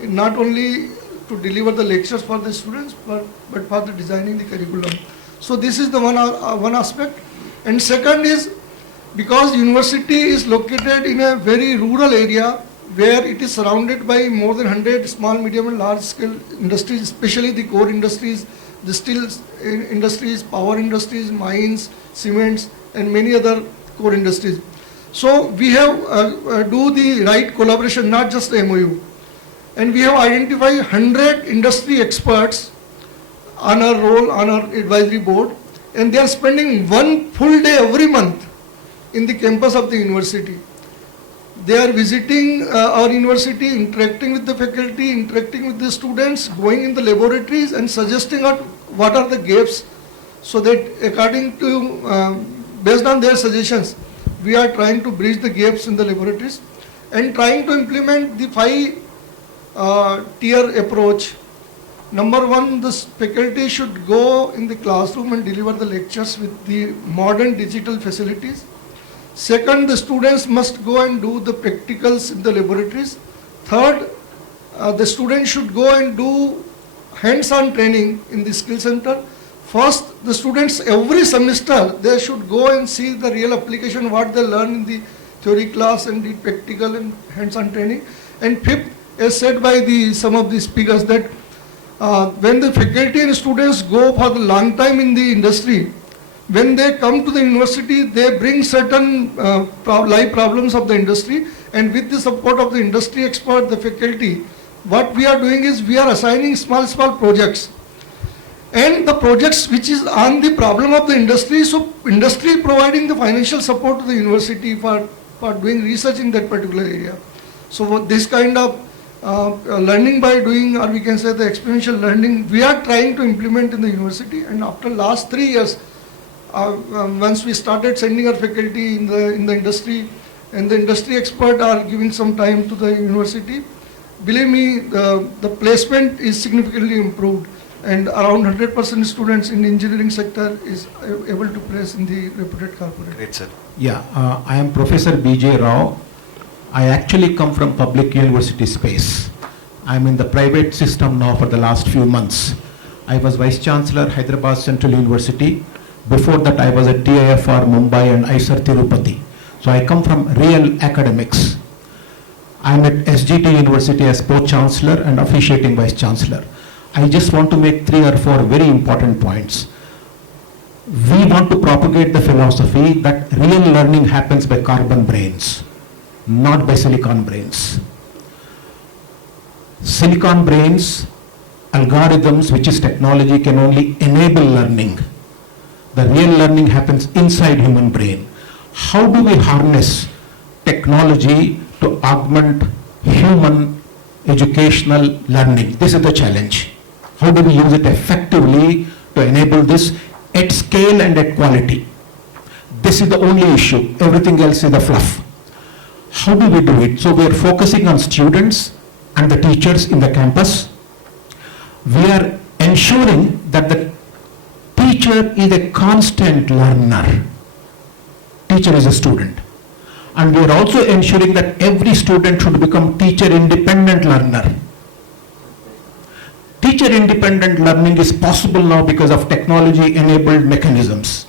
not only to deliver the lectures for the students, but for the designing the curriculum. So this is the one aspect. And second is, because university is located in a very rural area where it is surrounded by more than 100 small, medium and large scale industries, especially the core industries, the steel industries, power industries, mines, cements and many other core industries. So we have do the right collaboration, not just the MOU. And we have identified 100 industry experts on our role, on our advisory board, and they are spending one full day every month in the campus of the university. They are visiting our university, interacting with the faculty, interacting with the students, going in the laboratories and suggesting what are the gaps, so that according to, based on their suggestions, we are trying to bridge the gaps in the laboratories and trying to implement the 5-tier approach. Number one, the faculty should go in the classroom and deliver the lectures with the modern digital facilities. Second, the students must go and do the practicals in the laboratories. Third, the students should go and do hands-on training in the skill center. First, the students every semester, they should go and see the real application, what they learn in the theory class and the practical and hands-on training. And fifth, as said by some of the speakers, that when the faculty and students go for the long time in the industry, when they come to the university, they bring certain live problems of the industry, and with the support of the industry expert, the faculty, what we are doing is we are assigning small projects. And the projects which is on the problem of the industry, so industry providing the financial support to the university for doing research in that particular area. So this kind of learning by doing, or we can say the experiential learning, we are trying to implement in the university. And after last 3 years, once we started sending our faculty in the industry, and the industry expert are giving some time to the university, believe me, the placement is significantly improved, and around 100% students in the engineering sector is able to place in the reputed corporate. Great, sir. Yeah, I am Professor B.J. Rao. I actually come from public university space. I am in the private system now for the last few months. I was Vice Chancellor, Hyderabad Central University. Before that, I was at TIFR, Mumbai and ISER Tirupati. So I come from real academics. I am at SGT University as Co-Chancellor and Officiating Vice Chancellor. I just want to make 3 or 4 very important points. We want to propagate the philosophy that real learning happens by carbon brains, not by silicon brains. Silicon brains, algorithms, which is technology, can only enable learning. The real learning happens inside human brain. How do we harness technology to augment human educational learning? This is the challenge. How do we use it effectively to enable this at scale and at quality? This is the only issue. Everything else is the fluff. How do we do it? So we are focusing on students and the teachers in the campus. We are ensuring that the teacher is a constant learner. Teacher is a student. And we are also ensuring that every student should become teacher-independent learner. Teacher-independent learning is possible now because of technology-enabled mechanisms.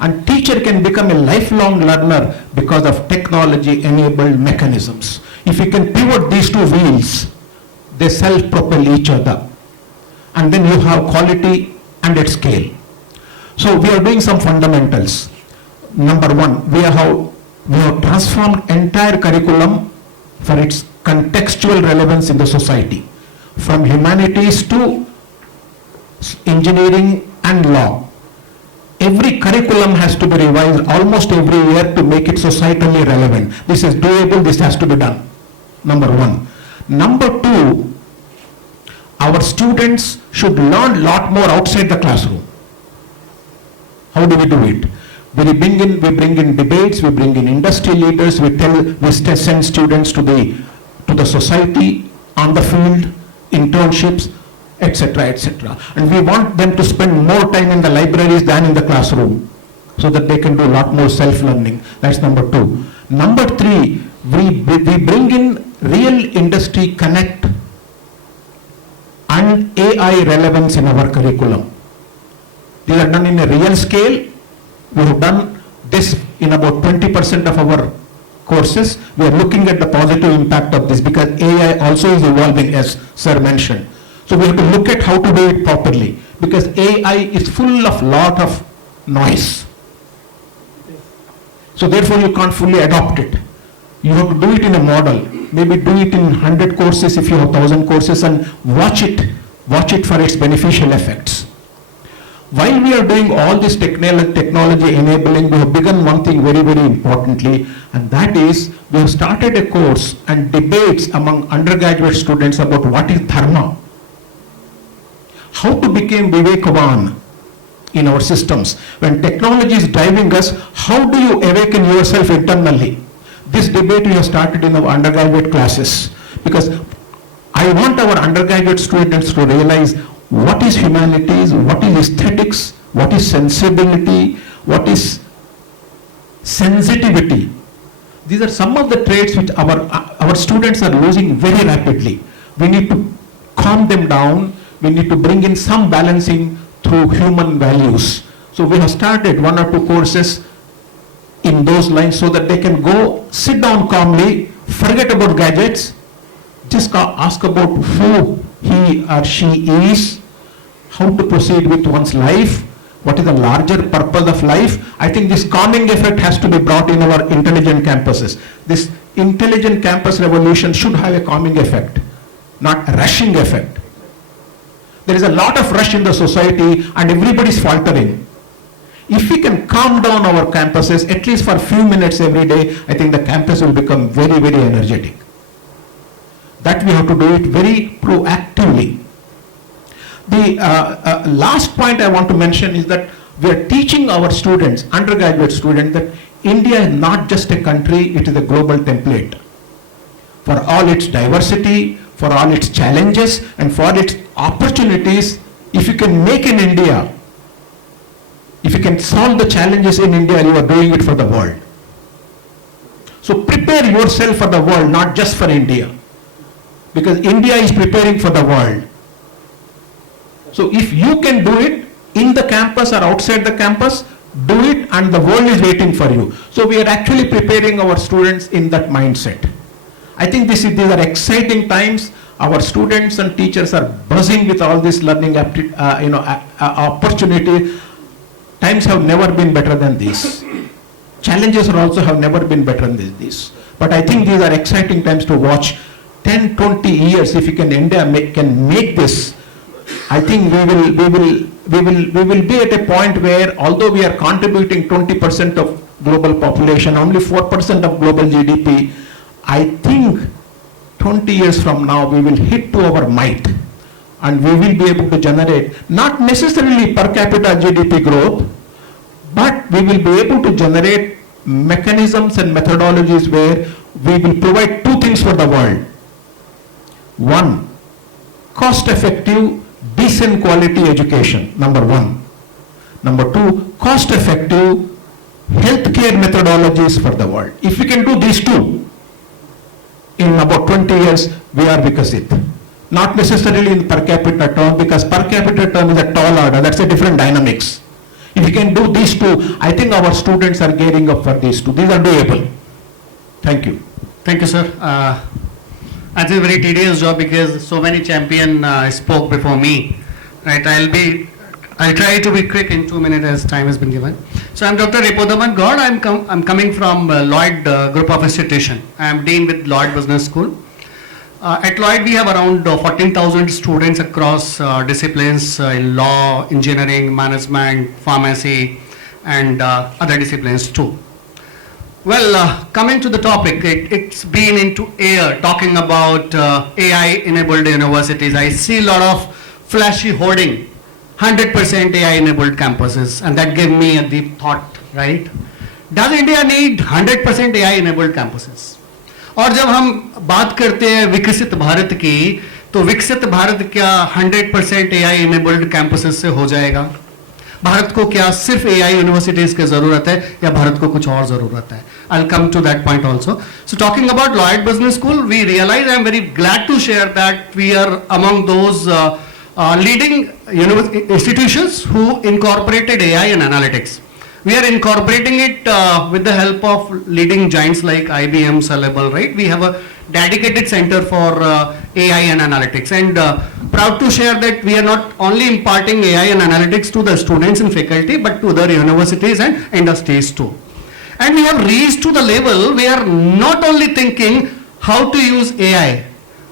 And teacher can become a lifelong learner because of technology-enabled mechanisms. If you can pivot these two wheels, they self-propel each other. And then you have quality and at scale. So we are doing some fundamentals. Number one, we have transformed entire curriculum for its contextual relevance in the society, from humanities to engineering and law. Every curriculum has to be revised almost every year to make it societally relevant. This is doable, this has to be done. Number one. Number two, our students should learn a lot more outside the classroom. How do we do it? We bring in debates, we bring in industry leaders, we send students to the society, on the field, internships, etc., etc. And we want them to spend more time in the libraries than in the classroom, so that they can do a lot more self-learning. That's number two. Number three, we bring in real industry connect and AI relevance in our curriculum. These are done in a real scale. We have done this in about 20% of our courses. We are looking at the positive impact of this because AI also is evolving, as sir mentioned. So we have to look at how to do it properly because AI is full of lot of noise. So therefore you can't fully adopt it. You have to do it in a model. Maybe do it in 100 courses if you have 1,000 courses and watch it for its beneficial effects. While we are doing all this technology enabling, we have begun one thing very, very importantly, and that is we have started a course and debates among undergraduate students about what is dharma, how to become Vivekavan in our systems. When technology is driving us, how do you awaken yourself internally? This debate we have started in our undergraduate classes because I want our undergraduate students to realize what is humanities, what is aesthetics, what is sensibility, what is sensitivity. These are some of the traits which our students are losing very rapidly. We need to calm them down. We need to bring in some balancing through human values. So we have started 1 or 2 courses in those lines so that they can go sit down calmly, forget about gadgets, just ask about who he or she is, how to proceed with one's life, what is the larger purpose of life. I think this calming effect has to be brought in our intelligent campuses. This intelligent campus revolution should have a calming effect, not a rushing effect. There is a lot of rush in the society and everybody is faltering. If we can calm down our campuses, at least for a few minutes every day, I think the campus will become very, very energetic. That we have to do it very proactively. The last point I want to mention is that we are teaching our students, undergraduate students, that India is not just a country, it is a global template. For all its diversity, for all its challenges, and for its opportunities, if you can make in India, if you can solve the challenges in India, you are doing it for the world. So prepare yourself for the world, not just for India. Because India is preparing for the world. So if you can do it in the campus or outside the campus, do it and the world is waiting for you. So we are actually preparing our students in that mindset. I think these are exciting times. Our students and teachers are buzzing with all this learning opportunity. Times have never been better than this. Challenges also have never been better than this. But I think these are exciting times to watch. 10, 20 years, if you can India can make this, I think we will be at a point where, although we are contributing 20% of global population, only 4% of global GDP, I think 20 years from now we will hit to our might and we will be able to generate not necessarily per capita GDP growth, but we will be able to generate mechanisms and methodologies where we will provide 2 things for the world. 1, cost-effective, decent quality education, number 1. Number 2, cost-effective healthcare methodologies for the world. If we can do these 2, in about 20 years, we are Vikasit. Not necessarily in per capita term, because per capita term is a tall order, that's a different dynamics. If we can do these 2, I think our students are gearing up for these 2. These are doable. Thank you. Thank you, sir. It's a very tedious job because so many champions spoke before me. Right, I'll try to be quick in 2 minutes as time has been given. So I'm Dr. Ripodaman God. I'm coming from Lloyd Group of Institution. I'm Dean with Lloyd Business School. At Lloyd we have around 14,000 students across disciplines in law, engineering, management, pharmacy, and other disciplines too. Well, coming to the topic, it's been into air talking about AI-enabled universities. I see a lot of flashy hoarding, 100% AI-enabled campuses, and that gave me a deep thought, right? Does India need 100% AI-enabled campuses? और जब हम बात करते हैं विकसित भारत की, तो विकसित भारत क्या 100% AI-enabled campuses से हो जाएगा? भारत को क्या सिर्फ AI यूनिवर्सिटीज की जरूरत है या भारत को कुछ और जरूरत है? I'll come to that point also. So talking about Lloyd Business School, we realize, I'm very glad to share that we are among those leading institutions who incorporated AI and analytics. We are incorporating it with the help of leading giants like IBM, Salable, right? We have a dedicated center for AI and analytics, and proud to share that we are not only imparting AI and analytics to the students and faculty, but to other universities and industries too. And we have reached to the level where not only thinking how to use AI,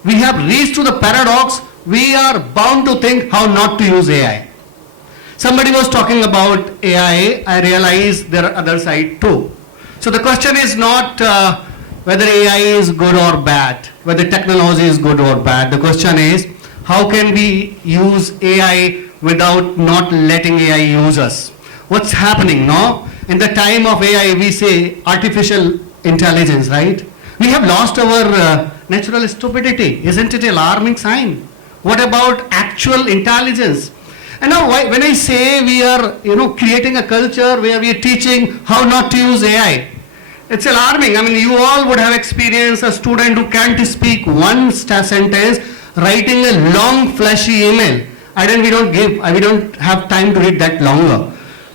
we have reached to the paradox, we are bound to think how not to use AI. Somebody was talking about AI, I realize there are other side too. So the question is not whether AI is good or bad, whether technology is good or bad. The question is how can we use AI without not letting AI use us? What's happening now? In the time of AI, we say artificial intelligence, right? We have lost our natural stupidity. Isn't it an alarming sign? What about actual intelligence? And now when I say we are creating a culture where we are teaching how not to use AI, it's alarming. I mean, you all would have experienced a student who can't speak one sentence writing a long flashy email. We don't have time to read that longer.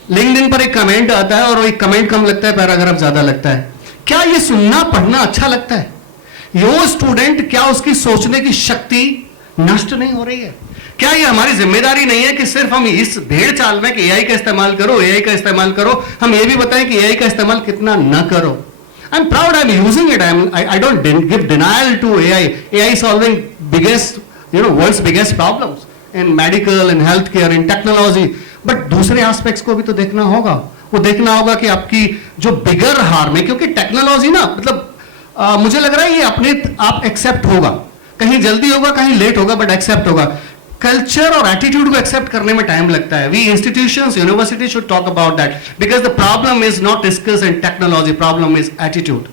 LinkedIn पर एक comment आता है और वो एक comment कम लगता है, paragraph ज्यादा लगता है. क्या ये सुनना पढ़ना अच्छा लगता है? यो स्टूडेंट, क्या उसकी सोचने की शक्ति नष्ट नहीं हो रही है? क्या ये हमारी जिम्मेदारी नहीं है कि सिर्फ हम इस भेड़ चाल में कि एआई का इस्तेमाल करो, एआई का इस्तेमाल करो, हम ये भी बताएं कि एआई का इस्तेमाल कितना न करो? I'm proud I'm using it. I don't give denial to AI. AI is solving world's biggest problems in medical, in healthcare, in technology. But दूसरे aspects को भी तो देखना होगा. वो देखना होगा कि आपकी जो bigger harm है, क्योंकि technology ना मतलब मुझे लग रहा है ये अपने आप accept होगा. कहीं जल्दी होगा, कहीं late होगा, but accept होगा. Culture और attitude को accept करने में time लगता है. We institutions, universities should talk about that because the problem is not discussed in technology. Problem is attitude.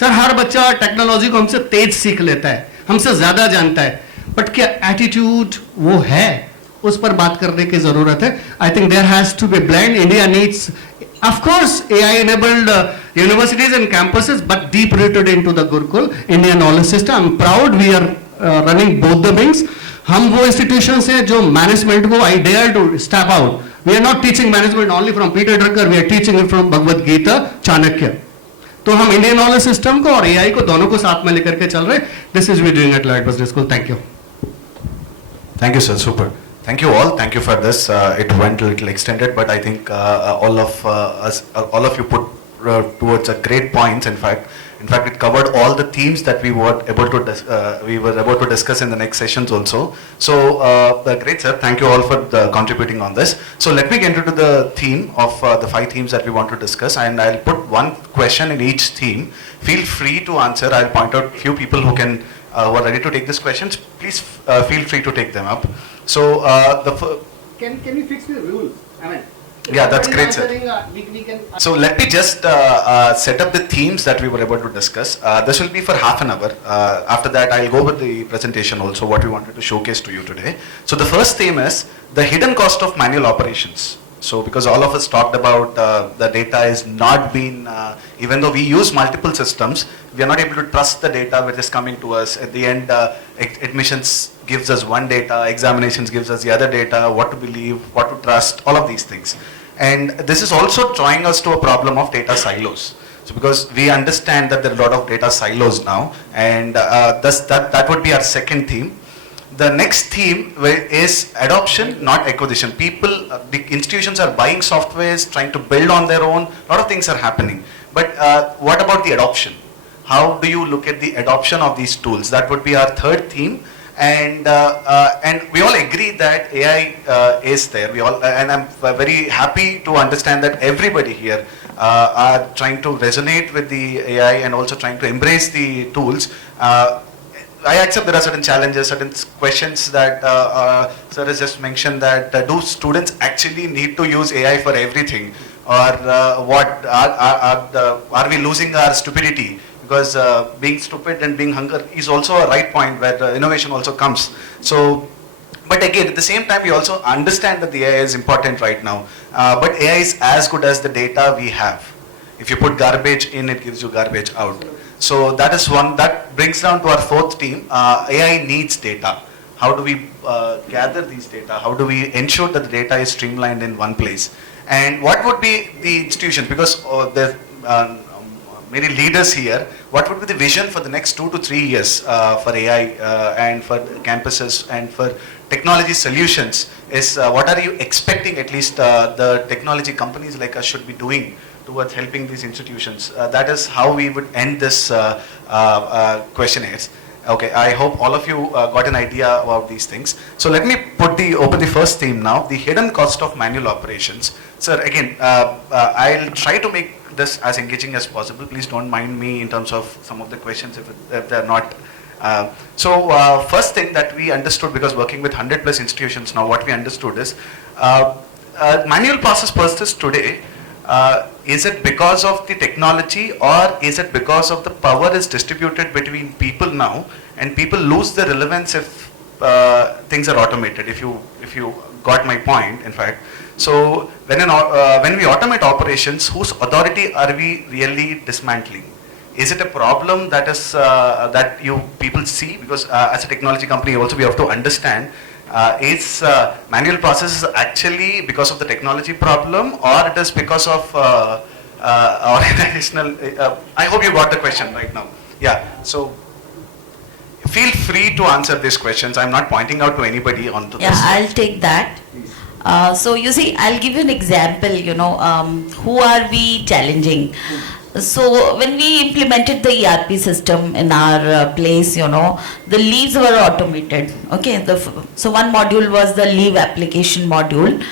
Sir हर बच्चा technology को हमसे तेज सीख लेता है, हमसे ज़्यादा जानता है, but क्या attitude वो है? उस पर बात करने की ज़रूरत है. I think there has to be a blend. India needs, of course, AI-enabled universities and campuses, but deep rooted into the Gurukul Indian knowledge system. I'm proud we are running both the wings. हम वो institutions हैं जो management को I dare to step out. We are not teaching management only from Peter Drucker. We are teaching it from Bhagavad Gita, Chanakya. तो हम Indian knowledge system को और AI को दोनों को साथ में लेकर के चल रहे. This is we doing at Light Business School. Thank you. Thank you, sir. Super. Thank you all. Thank you for this. It went a little extended, but I think all of you put towards a great points. In fact, it covered all the themes that we were able to discuss in the next sessions also. So, great, sir. Thank you all for contributing on this. So, let me get into the theme of the 5 themes that we want to discuss, and I'll put one question in each theme. Feel free to answer. I'll point out few people who are ready to take these questions. Please feel free to take them up. So, Can you fix the rules? Yeah, that's great, sir. So let me just set up the themes that we were able to discuss. This will be for half an hour. After that, I'll go with the presentation also, what we wanted to showcase to you today. So the first theme is the hidden cost of manual operations. So because all of us talked about the data is not been, even though we use multiple systems, we are not able to trust the data which is coming to us. At the end, admissions gives us one data, examinations gives us the other data, what to believe, what to trust, all of these things. And this is also drawing us to a problem of data silos. So because we understand that there are a lot of data silos now, and that would be our second theme. The next theme is adoption, not acquisition. Big institutions are buying softwares, trying to build on their own. A lot of things are happening. But what about the adoption? How do you look at the adoption of these tools? That would be our third theme. And we all agree that AI is there. And I'm very happy to understand that everybody here are trying to resonate with the AI and also trying to embrace the tools. I accept there are certain challenges, certain questions that sir has just mentioned that do students actually need to use AI for everything, or what are we losing our stupidity? Because being stupid and being hunger is also a right point where innovation also comes. So, but again, at the same time, we also understand that the AI is important right now. But AI is as good as the data we have. If you put garbage in, it gives you garbage out. So that is one, that brings down to our fourth theme. AI needs data. How do we gather these data? How do we ensure that the data is streamlined in one place? And what would be the institutions, because there are many leaders here, what would be the vision for the next 2 to 3 years for AI and for campuses and for technology solutions? Is what are you expecting at least the technology companies like us should be doing towards helping these institutions? That is how we would end this questionnaires. Okay, I hope all of you got an idea about these things. So let me open the first theme now, the hidden cost of manual operations. Sir, again, I'll try to make this as engaging as possible. Please don't mind me in terms of some of the questions if they're not. First thing that we understood, because working with 100 plus institutions now, what we understood is manual process persists today. Is it because of the technology, or is it because of the power is distributed between people now, and people lose the relevance if things are automated? If you got my point, in fact. So when we automate operations, whose authority are we really dismantling? Is it a problem that is that you people see? Because as a technology company, also we have to understand. Is manual processes actually because of the technology problem, or it is because of organizational? I hope you got the question right now. Yeah. So feel free to answer these questions. I'm not pointing out to anybody onto this. Yeah, I'll take that. So you see, I'll give you an example. Who are we challenging? So when we implemented the ERP system in our place, the leaves were automated. Okay, so one module was the leave application module.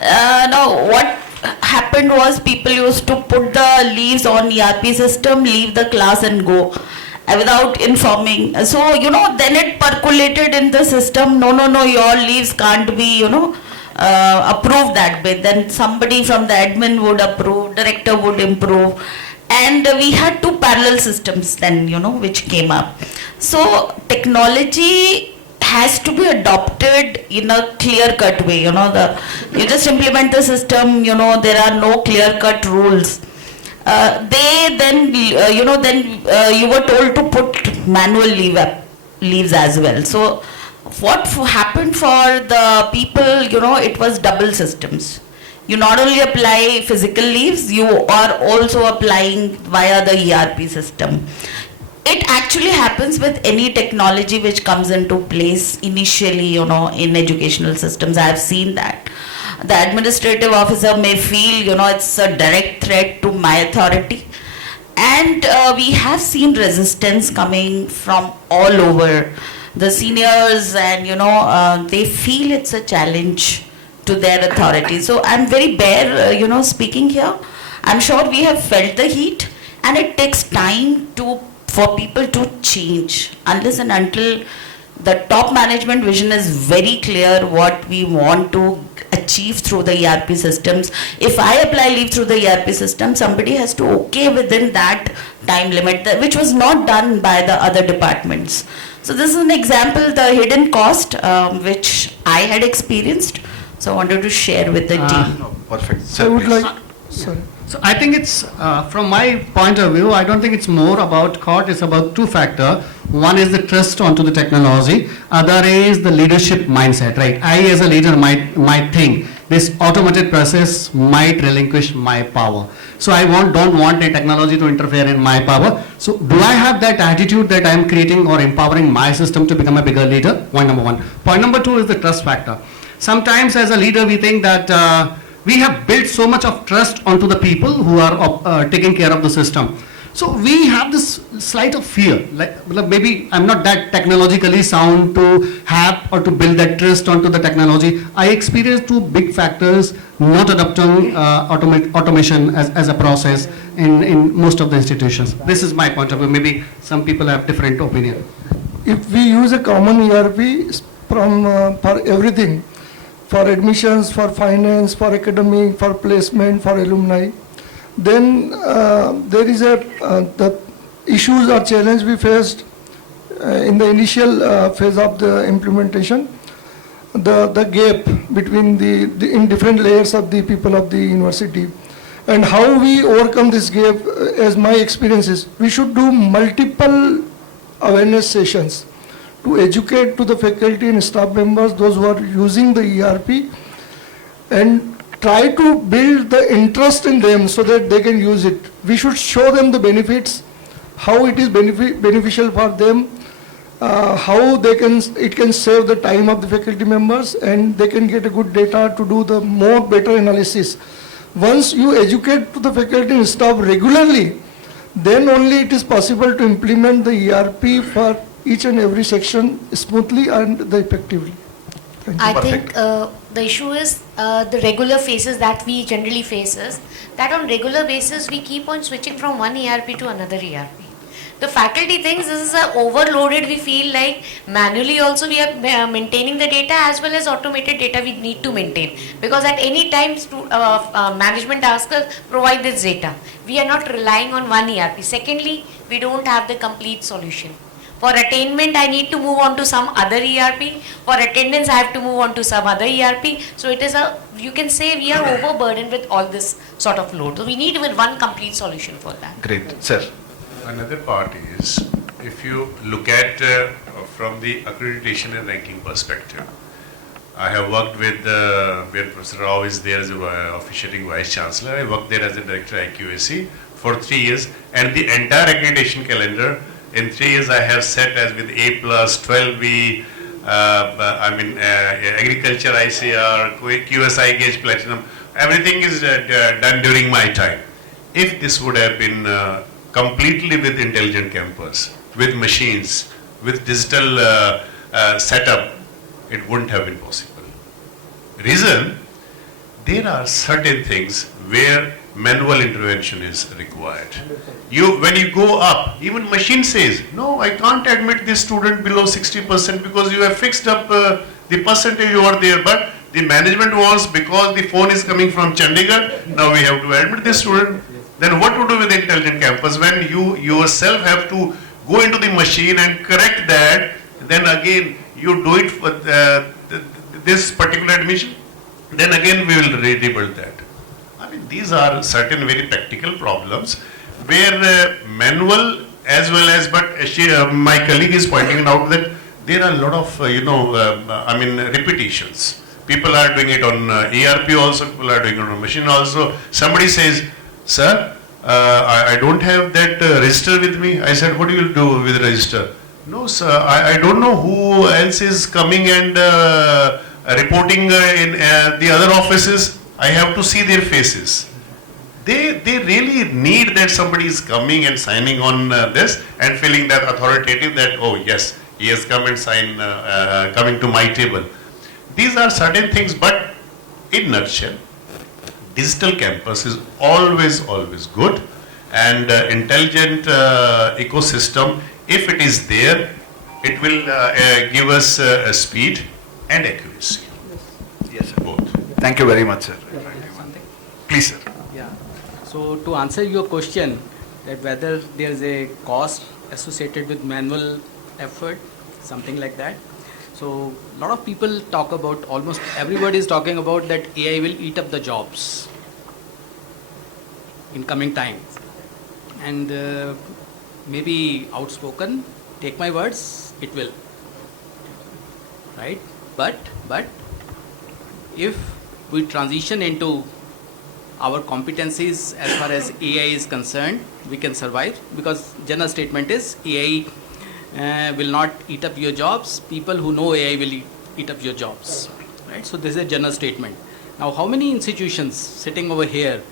Now what happened was people used to put the leaves on ERP system, leave the class and go without informing. So then it percolated in the system. No, your leaves can't be approved that way. Then somebody from the admin would approve, director would improve. And we had two parallel systems then, which came up. So technology has to be adopted in a clear-cut way. You just implement the system. There are no clear-cut rules. You were told to put manual leaves as well. So what happened for the people? It was double systems. You not only apply physical leaves, you are also applying via the ERP system. It actually happens with any technology which comes into place initially, in educational systems. I have seen that. The administrative officer may feel, it's a direct threat to my authority. And we have seen resistance coming from all over. The seniors and, they feel it's a challenge to their authority. So I'm very bare, speaking here. I'm sure we have felt the heat, and it takes time for people to change unless and until the top management vision is very clear what we want to achieve through the ERP systems. If I apply leave through the ERP system, somebody has to okay within that time limit, which was not done by the other departments. So this is an example, the hidden cost, which I had experienced. So I wanted to share with the team. Perfect. So I would like, sorry. So I think it's, from my point of view, I don't think it's more about cost, it's about two factors. One is the trust onto the technology, other is the leadership mindset, right? I as a leader might think this automated process might relinquish my power. So I don't want a technology to interfere in my power. So do I have that attitude that I am creating or empowering my system to become a bigger leader? Point number one. Point number two is the trust factor. Sometimes as a leader we think that we have built so much of trust onto the people who are taking care of the system. So we have this slight of fear, like maybe I'm not that technologically sound to have or to build that trust onto the technology. I experienced two big factors, not adopting automation as a process in most of the institutions. This is my point of view. Maybe some people have different opinion. If we use a common ERP for everything, for admissions, for finance, for academic, for placement, for alumni, then there is the issues or challenge we faced in the initial phase of the implementation, the gap between the in different layers of the people of the university, and how we overcome this gap. As my experience is, we should do multiple awareness sessions to educate to the faculty and staff members, those who are using the ERP, and try to build the interest in them so that they can use it. We should show them the benefits, how it is beneficial for them, how it can save the time of the faculty members, and they can get a good data to do the better analysis. Once you educate to the faculty and staff regularly, then only it is possible to implement the ERP for each and every section smoothly and effectively. I think the issue is the regular phases that we generally face is that on regular basis we keep on switching from one ERP to another ERP. The faculty thinks this is overloaded. We feel like manually also we are maintaining the data as well as automated data we need to maintain, because at any time management asks us provide this data. We are not relying on one ERP. Secondly, we don't have the complete solution. For attainment, I need to move on to some other ERP. For attendance, I have to move on to some other ERP. So it is you can say we are overburdened with all this sort of load. So we need even one complete solution for that. Great, sir. Another part is, if you look at from the accreditation and ranking perspective, I have worked with, where Professor Rao is there as a officiating Vice Chancellor. I worked there as a Director IQAC for 3 years, and the entire accreditation calendar in 3 years I have set as with A+, 12B, agriculture ICR, QSI Gauge Platinum. Everything is done during my time. If this would have been completely with intelligent campus, with machines, with digital setup, it wouldn't have been possible. Reason, there are certain things where manual intervention is required. When you go up, even machine says, no, I can't admit this student below 60% because you have fixed up the percentage over there, but the management wants, because the phone is coming from Chandigarh, now we have to admit this student. Then what to do with the intelligent campus when you yourself have to go into the machine and correct that, then again you do it for this particular admission, then again we will rebuild that. I mean, these are certain very practical problems where manual as well as, but my colleague is pointing out that there are a lot of, repetitions. People are doing it on ERP also, people are doing it on machine also. Somebody says, sir, I don't have that register with me. I said, what do you do with register? No, sir, I don't know who else is coming and reporting in the other offices. I have to see their faces. They really need that somebody is coming and signing on this and feeling that authoritative that, oh yes, he has come and signed, coming to my table. These are certain things, but in nutshell, digital campus is always good, and intelligent ecosystem, if it is there, it will give us speed and accuracy. Yes, sir. Both. Thank you very much, sir. Please, sir. Yeah. So to answer your question, that whether there is a cost associated with manual effort, something like that. So a lot of people talk about, almost everybody is talking about that AI will eat up the jobs in coming times. And maybe outspoken, take my words, it will. Right? But if we transition into our competencies as far as AI is concerned, we can survive, because general statement is AI will not eat up your jobs. People who know AI will eat up your jobs. Right? So this is a general statement. Now, how many institutions sitting over here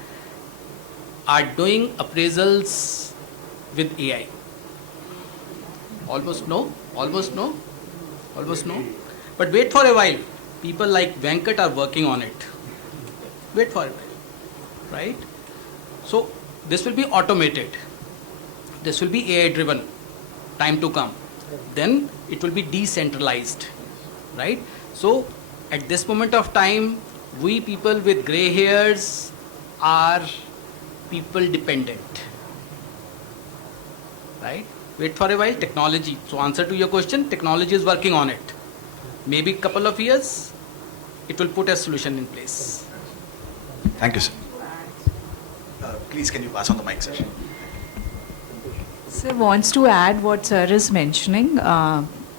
are doing appraisals with AI? Almost no. But wait for a while. People like Venkat are working on it. Wait for a while. Right? So this will be automated. This will be AI driven. Time to come. Then it will be decentralized. Right? So at this moment of time, we people with grey hairs are people dependent. Right? Wait for a while. Technology. So answer to your question, technology is working on it. Maybe couple of years, it will put a solution in place. Thank you, sir. Please, can you pass on the mic, sir? Sir wants to add what sir is mentioning.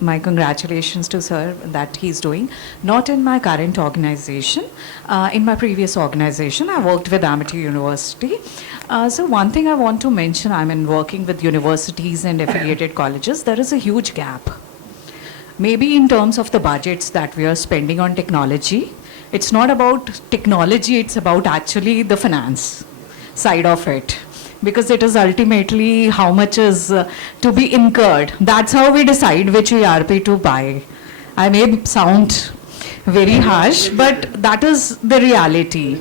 my congratulations to sir that he's doing. Not in my current organization, in my previous organization, I worked with Amity University. So one thing I want to mention, I mean, working with universities and affiliated colleges, there is a huge gap. Maybe in terms of the budgets that we are spending on technology, it's not about technology, it's about actually the finance side of it. Because it is ultimately how much is to be incurred. That's how we decide which ERP to buy. I may sound very harsh, but that is the reality.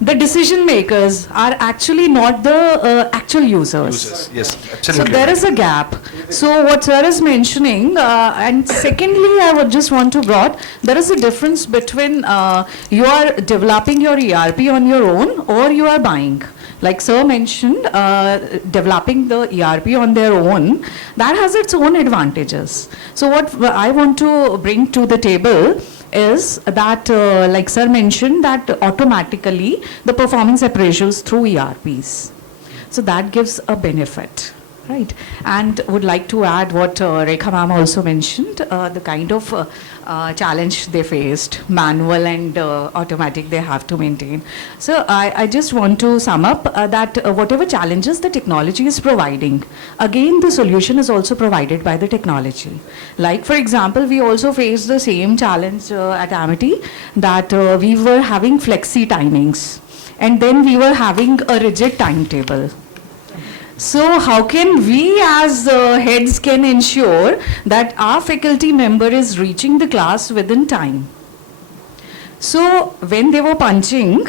The decision makers are actually not the actual users. Yes, So absolutely. there is a gap. So what sir is mentioning, and secondly, I would just want to brought, there is a difference between you are developing your ERP on your own or you are buying. Like sir mentioned, developing the ERP on their own, that has its own advantages. So what I want to bring to the table is that, like sir mentioned, that automatically the performance appraisals through ERPs. So that gives a benefit, right? And would like to add what Rekha ma'am also mentioned, the kind of challenge they faced, manual and automatic they have to maintain. So I just want to sum up that whatever challenges the technology is providing, again the solution is also provided by the technology. Like for example, we also faced the same challenge at Amity, that we were having flexi timings and then we were having a rigid timetable. So how can we as heads can ensure that our faculty member is reaching the class within time? So when they were punching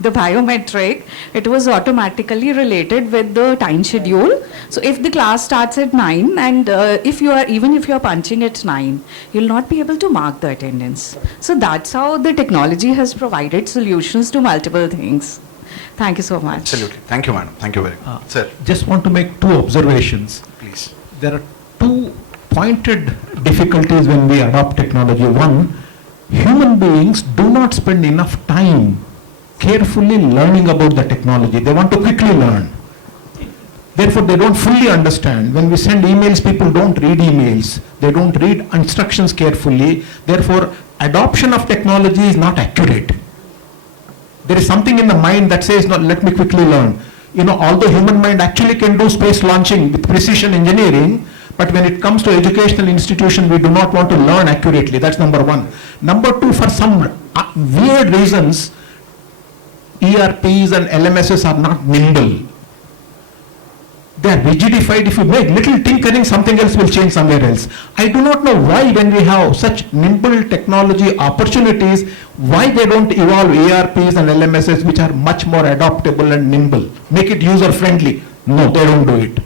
the biometric, it was automatically related with the time schedule. So if the class starts at 9 and even if you are punching at 9, you'll not be able to mark the attendance. So that's how the technology has provided solutions to multiple things. Thank you so much. Absolutely. Thank you, madam. Thank you very much. Sir. Just want to make two observations. Please. There are two pointed difficulties when we adopt technology. One, human beings do not spend enough time carefully learning about the technology. They want to quickly learn. Therefore, they don't fully understand. When we send emails, people don't read emails. They don't read instructions carefully. Therefore, adoption of technology is not accurate. There is something in the mind that says, no, let me quickly learn. You know, although human mind actually can do space launching with precision engineering, but when it comes to educational institution, we do not want to learn accurately. That's number one. Number two, for some weird reasons, ERPs and LMSs are not nimble. They are rigidified. If you make little tinkering, something else will change somewhere else. I do not know why, when we have such nimble technology opportunities, why they don't evolve ERPs and LMSs which are much more adaptable and nimble. Make it user friendly. No, they don't do it.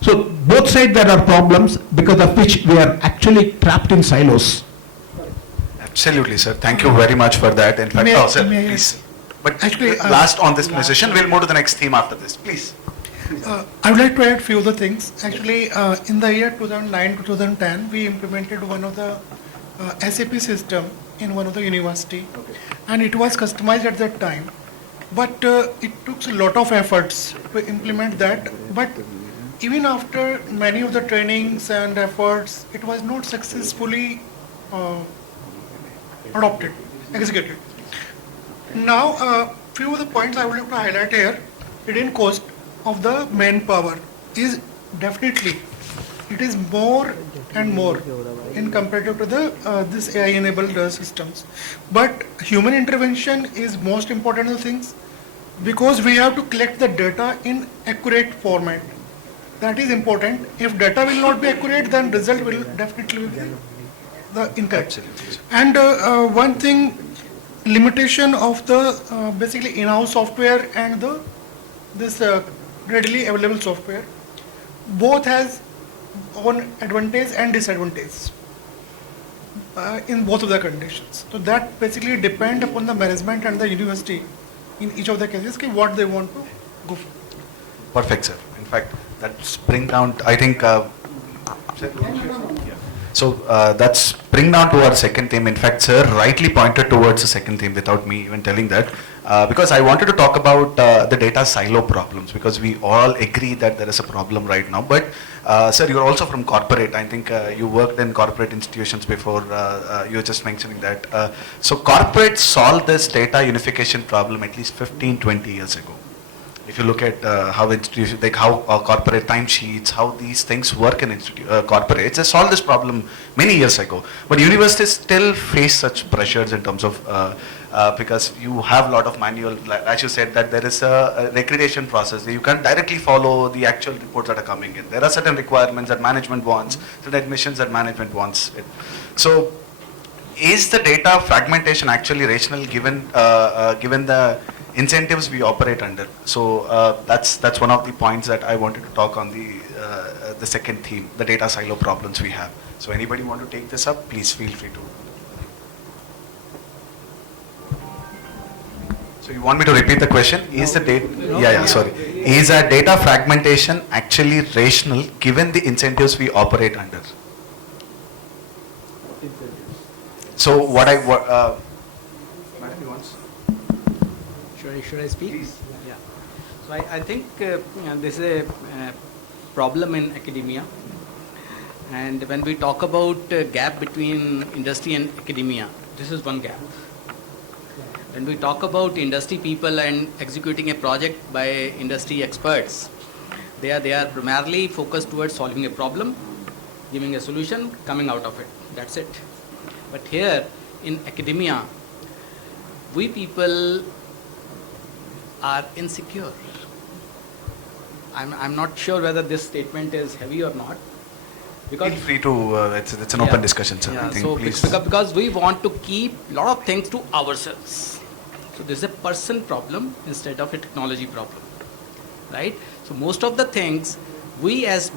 So both sides there are problems, because of which we are actually trapped in silos. Absolutely, sir. Thank you very much for that. In fact, sir, please. But actually, last on this session, we'll move to the next theme after this. Please. I would like to add few other things. Actually, in the year 2009-2010, we implemented one of the SAP system in one of the university, and it was customized at that time. But it took a lot of efforts to implement that. But even after many of the trainings and efforts, it was not successfully adopted, executed. Now, few of the points I would like to highlight here. Hidden cost of the manpower is definitely, it is more and more in comparative to the this AI enabled systems. But human intervention is most important of things, because we have to collect the data in accurate format. That is important. If data will not be accurate, then result will definitely be the incorrect. And one thing, limitation of the basically in-house software and the this readily available software, both has own advantage and disadvantage in both of the conditions. So that basically depend upon the management and the university in each of the cases, what they want to go for. Perfect, sir. In fact, that's bring down, I think, so that's bring down to our second theme. In fact, sir rightly pointed towards the second theme without me even telling that. because I wanted to talk about the data silo problems, because we all agree that there is a problem right now. But sir, you're also from corporate. I think you worked in corporate institutions before. You were just mentioning that. So corporates solved this data unification problem at least 15, 20 years ago. If you look at how institutions, like how corporate timesheets, how these things work in corporates, they solved this problem many years ago. But universities still face such pressures in terms of because you have a lot of manual, as you said, that there is a accreditation process. You can't directly follow the actual reports that are coming in. There are certain requirements that management wants, certain admissions that management wants. So, is the data fragmentation actually rational given given the incentives we operate under? So that's one of the points that I wanted to talk on the second theme, the data silo problems we have. So anybody want to take this up? Please feel free to. So you want me to repeat the question? Is the data? Sorry. Is our data fragmentation actually rational given the incentives we operate under? So what Madam, you want? Should I speak? Please. Yeah. So I think this is a problem in academia, and when we talk about gap between industry and academia, this is one gap. When we talk about industry people and executing a project by industry experts, they are primarily focused towards solving a problem, giving a solution, coming out of it. That's it. But here in academia, we people are insecure. I'm not sure whether this statement is heavy or not. Because feel free to, it's an open discussion, sir. Yeah, I think, so please. because we want to keep a lot of things to ourselves. So this is a person problem instead of a technology problem, right? So most of the things we as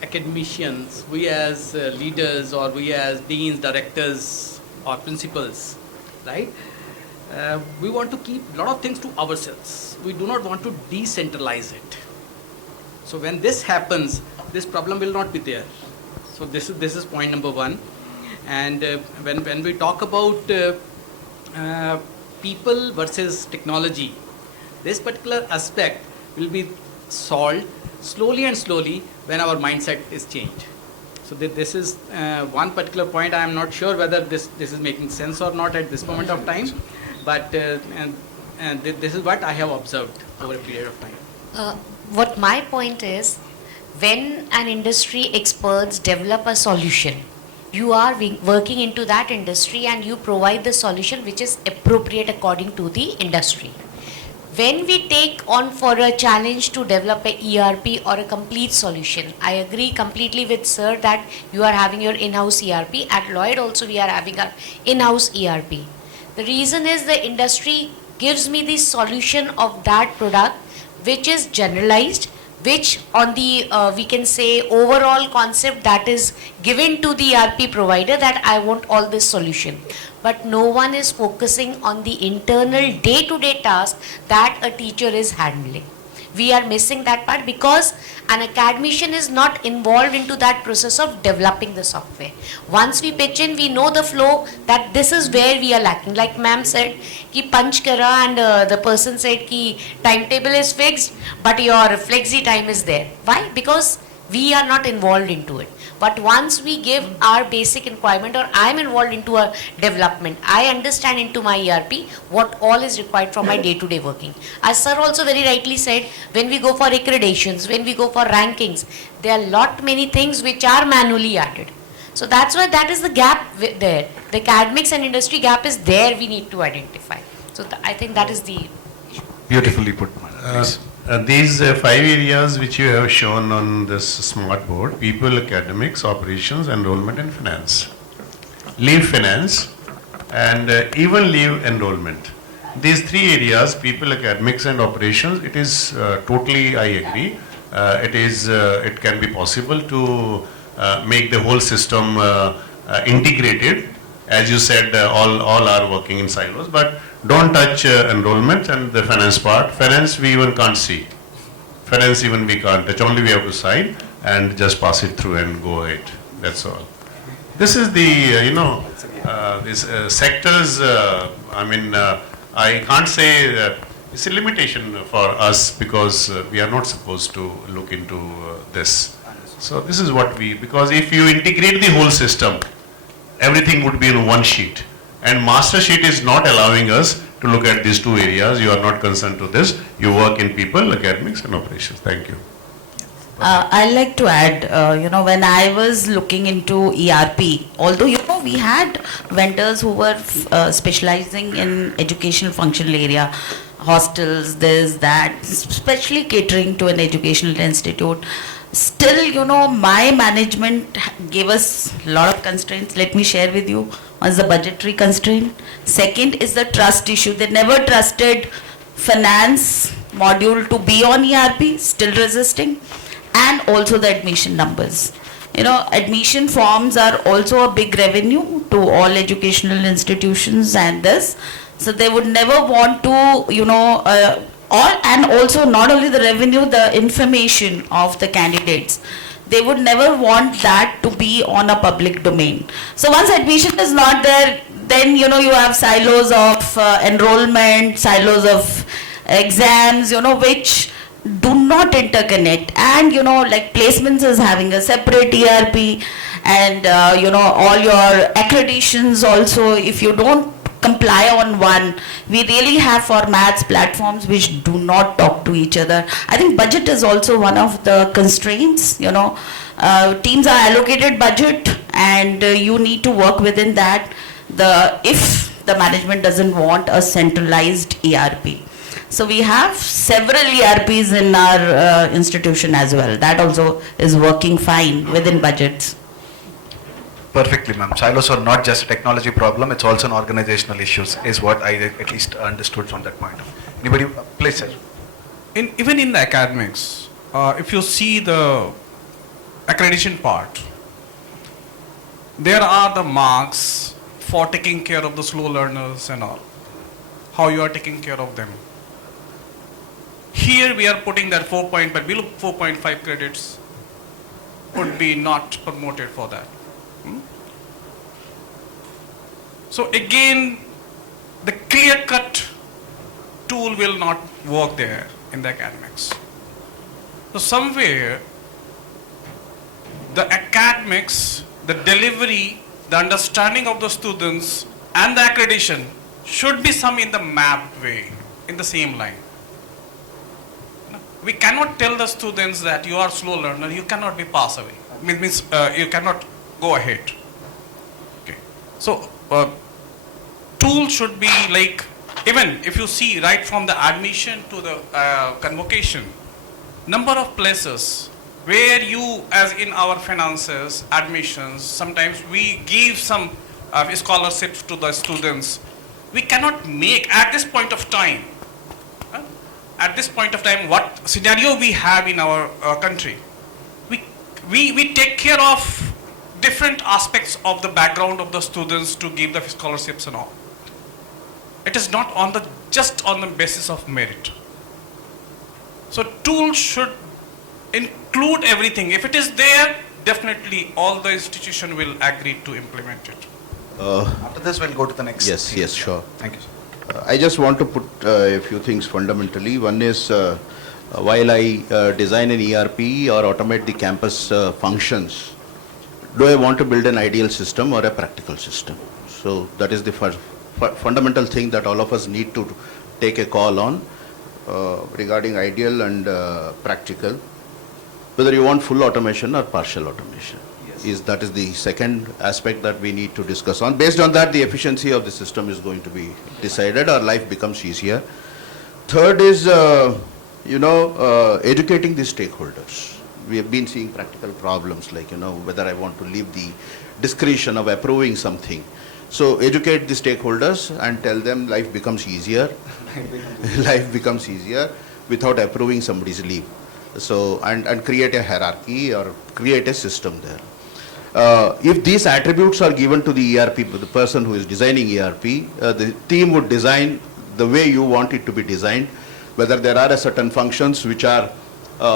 academicians, we as leaders, or we as deans, directors or principals, right? We want to keep a lot of things to ourselves. We do not want to decentralize it. So when this happens, this problem will not be there. So this is point number one. And when we talk about people versus technology, this particular aspect will be solved slowly and slowly when our mindset is changed. So this is one particular point. I am not sure whether this is making sense or not at this moment of time, but and this is what I have observed over a period of time. What my point is, when an industry experts develop a solution, you are working into that industry and you provide the solution which is appropriate according to the industry. When we take on for a challenge to develop a ERP or a complete solution, I agree completely with sir that you are having your in-house ERP. At Lloyd also we are having our in-house ERP. The reason is the industry gives me the solution of that product which is generalized, which on the we can say overall concept that is given to the ERP provider, that I want all this solution. But no one is focusing on the internal day-to-day task that a teacher is handling. We are missing that part because an academician is not involved into that process of developing the software. Once we pitch in, we know the flow that this is where we are lacking. Like ma'am said, ki punch kara, and the person said ki timetable is fixed, but your flexi time is there. Why? Because we are not involved into it. But once we give our basic requirement, or I am involved into a development, I understand into my ERP what all is required from my day-to-day working. As sir also very rightly said, when we go for accreditations, when we go for rankings, there are lot many things which are manually added. So that's why that is the gap there. The academics and industry gap is there, we need to identify. So I think that is the issue. Beautifully put, please. These 5 areas which you have shown on this smart board: people, academics, operations, enrollment and finance. Leave finance and even leave enrollment. These 3 areas, people, academics and operations, it is totally, I agree, it can be possible to make the whole system integrated. As you said, all are working in silos, but don't touch enrollment and the finance part. Finance we even can't see. Finance even we can't touch. Only we have to sign and just pass it through and go ahead. That's all. This is the these sectors. I can't say that it's a limitation for us because we are not supposed to look into this. So this is what because if you integrate the whole system, everything would be in one sheet. And master sheet is not allowing us to look at these two areas. You are not concerned to this. You work in people, academics and operations. Thank you. I'd like to add, when I was looking into ERP, although, we had vendors who were specializing in educational functional area, hostels, this, that, especially catering to an educational institute. Still, my management gave us a lot of constraints. Let me share with you. One is the budgetary constraint. Second is the trust issue. They never trusted finance module to be on ERP, still resisting. And also the admission numbers. Admission forms are also a big revenue to all educational institutions and this. So they would never want to, and also not only the revenue, the information of the candidates. They would never want that to be on a public domain. So once admission is not there, then you have silos of enrollment, silos of exams, which do not interconnect, and like placements is having a separate ERP, and all your accreditations also, if you don't comply on one, we really have formats, platforms which do not talk to each other. I think budget is also one of the constraints. Teams are allocated budget, and you need to work within that. If the management doesn't want a centralized ERP. So we have several ERPs in our institution as well. That also is working fine within budgets. Perfectly, ma'am. Silos are not just a technology problem, it's also an organizational issue, is what I at least understood from that point. Anybody? Please, sir. Even in the academics, if you see the accreditation part, there are the marks for taking care of the slow learners and all, how you are taking care of them. Here we are putting that 4.5 credits would be not promoted for that. So again, the clear-cut tool will not work there in the academics. So somewhere, the academics, the delivery, the understanding of the students and the accreditation should be some in the mapped way, in the same line. We cannot tell the students that you are slow learner, you cannot be pass away. Means you cannot go ahead. Okay. So tool should be like, even if you see right from the admission to the convocation, number of places where you, as in our finances, admissions, sometimes we give some scholarships to the students. We cannot make at this point of time. What scenario we have in our country, we take care of different aspects of the background of the students to give the scholarships and all. It is not just on the basis of merit. So tool should include everything. If it is there, definitely all the institution will agree to implement it. After this, we'll go to the next. Yes, sure. Thank you, sir. I just want to put a few things fundamentally. One is, while I design an ERP or automate the campus functions, do I want to build an ideal system or a practical system? So that is the fundamental thing that all of us need to take a call on regarding ideal and practical, whether you want full automation or partial automation. That is the second aspect that we need to discuss on. Based on that, the efficiency of the system is going to be decided, or life becomes easier. Third is, educating the stakeholders. We have been seeing practical problems like, whether I want to leave the discretion of approving something. So educate the stakeholders and tell them life becomes easier. Life becomes easier without approving somebody's leave. So, and create a hierarchy or create a system there. If these attributes are given to the ERP, the person who is designing ERP, the team would design the way you want it to be designed, whether there are certain functions which are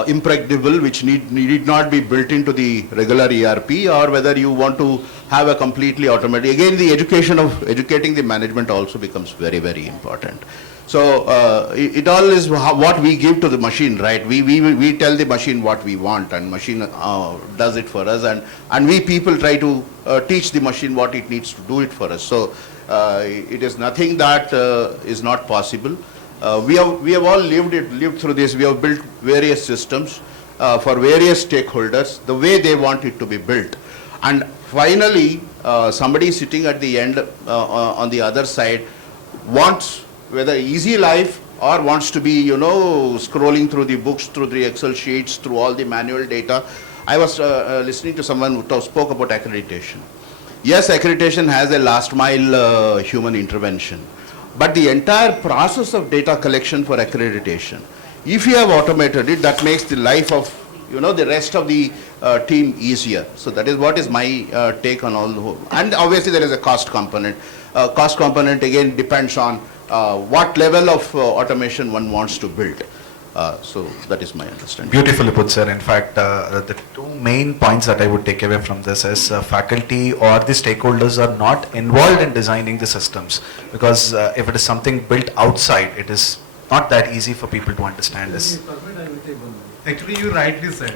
impregnable, which need not be built into the regular ERP, or whether you want to have a completely automatic. Again, the educating the management also becomes very, very important. So it all is what we give to the machine, right? We tell the machine what we want, and machine does it for us, and we people try to teach the machine what it needs to do it for us. So it is nothing that is not possible. We have all lived through this. We have built various systems for various stakeholders the way they want it to be built, and finally somebody sitting at the end on the other side wants whether easy life or wants to be, scrolling through the books, through the Excel sheets, through all the manual data. I was listening to someone who spoke about accreditation. Yes, accreditation has a last mile human intervention, but the entire process of data collection for accreditation, if you have automated it, that makes the life of the rest of the team easier. So that is what is my take on all the whole. And obviously there is a cost component. Cost component again depends on what level of automation one wants to build. So that is my understanding. Beautifully put, sir. In fact, the two main points that I would take away from this is faculty or the stakeholders are not involved in designing the systems, because if it is something built outside, it is not that easy for people to understand this. Actually, you rightly said,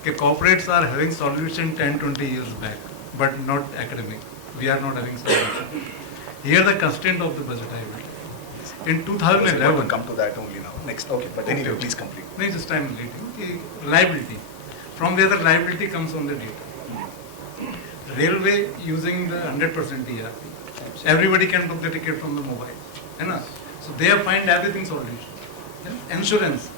okay, corporates are having solution 10-20 years back, but not academic. We are not having solution. Here the constraint of the budget I will. In 2011, come to that only now. Next, okay, but anyway, please complete. No, just I'm leading. Reliability. From where the reliability comes on the data. Railway using the 100% ERP. Everybody can book the ticket from the mobile. So they have find everything solution. Insurance,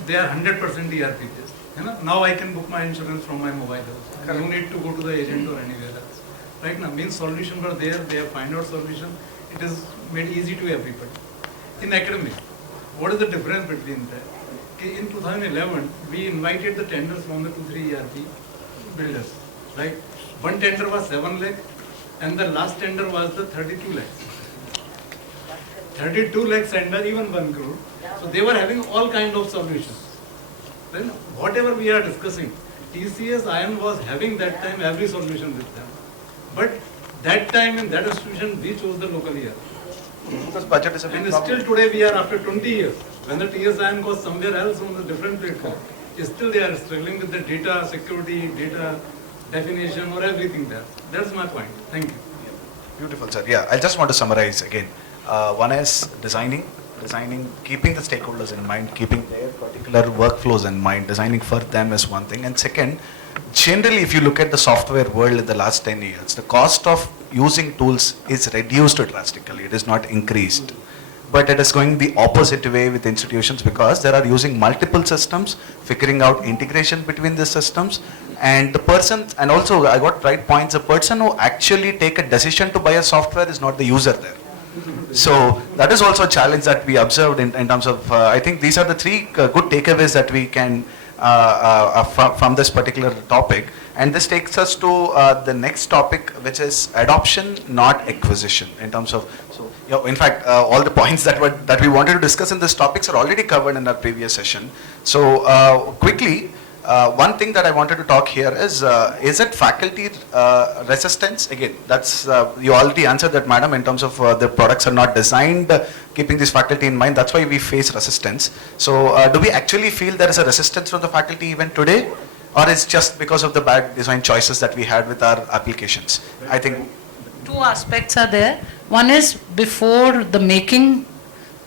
they are 100% ERP based. Now I can book my insurance from my mobile also. You need to go to the agent or anywhere else. Right now, means solution were there, they have find out solution. It is made easy to everybody. In academic, what is the difference between that? Okay, in 2011, we invited the tenders from the 2-3 ERP builders, right? One tender was 7 lakh and the last tender was the 32 lakhs. 32 lakhs tender, even 1 crore. So they were having all kind of solutions. Then whatever we are discussing, TCS ION was having that time every solution with them. But that time in that institution, we chose the local ERP. Because budget is a big problem. Still today we are after 20 years. When the TSIN goes somewhere else on a different platform, still they are struggling with the data security, data definition or everything there. That's my point. Thank you. Beautiful, sir. Yeah, I just want to summarize again. One is designing, keeping the stakeholders in mind, keeping their particular workflows in mind, designing for them is one thing. And second, generally if you look at the software world in the last 10 years, the cost of using tools is reduced drastically. It is not increased. But it is going the opposite way with institutions, because they are using multiple systems, figuring out integration between the systems, and the person, and also I got right points, the person who actually take a decision to buy a software is not the user there. So that is also a challenge that we observed in terms of, I think these are the three good takeaways that we can from this particular topic. And this takes us to the next topic, which is adoption, not acquisition. In terms of, so in fact, all the points that we wanted to discuss in this topics are already covered in our previous session. So quickly, one thing that I wanted to talk here is it faculty resistance? Again, that's you already answered that, madam, in terms of the products are not designed keeping this faculty in mind. That's why we face resistance. So do we actually feel there is a resistance from the faculty even today? Or it's just because of the bad design choices that we had with our applications? I think two aspects are there. One is before the making,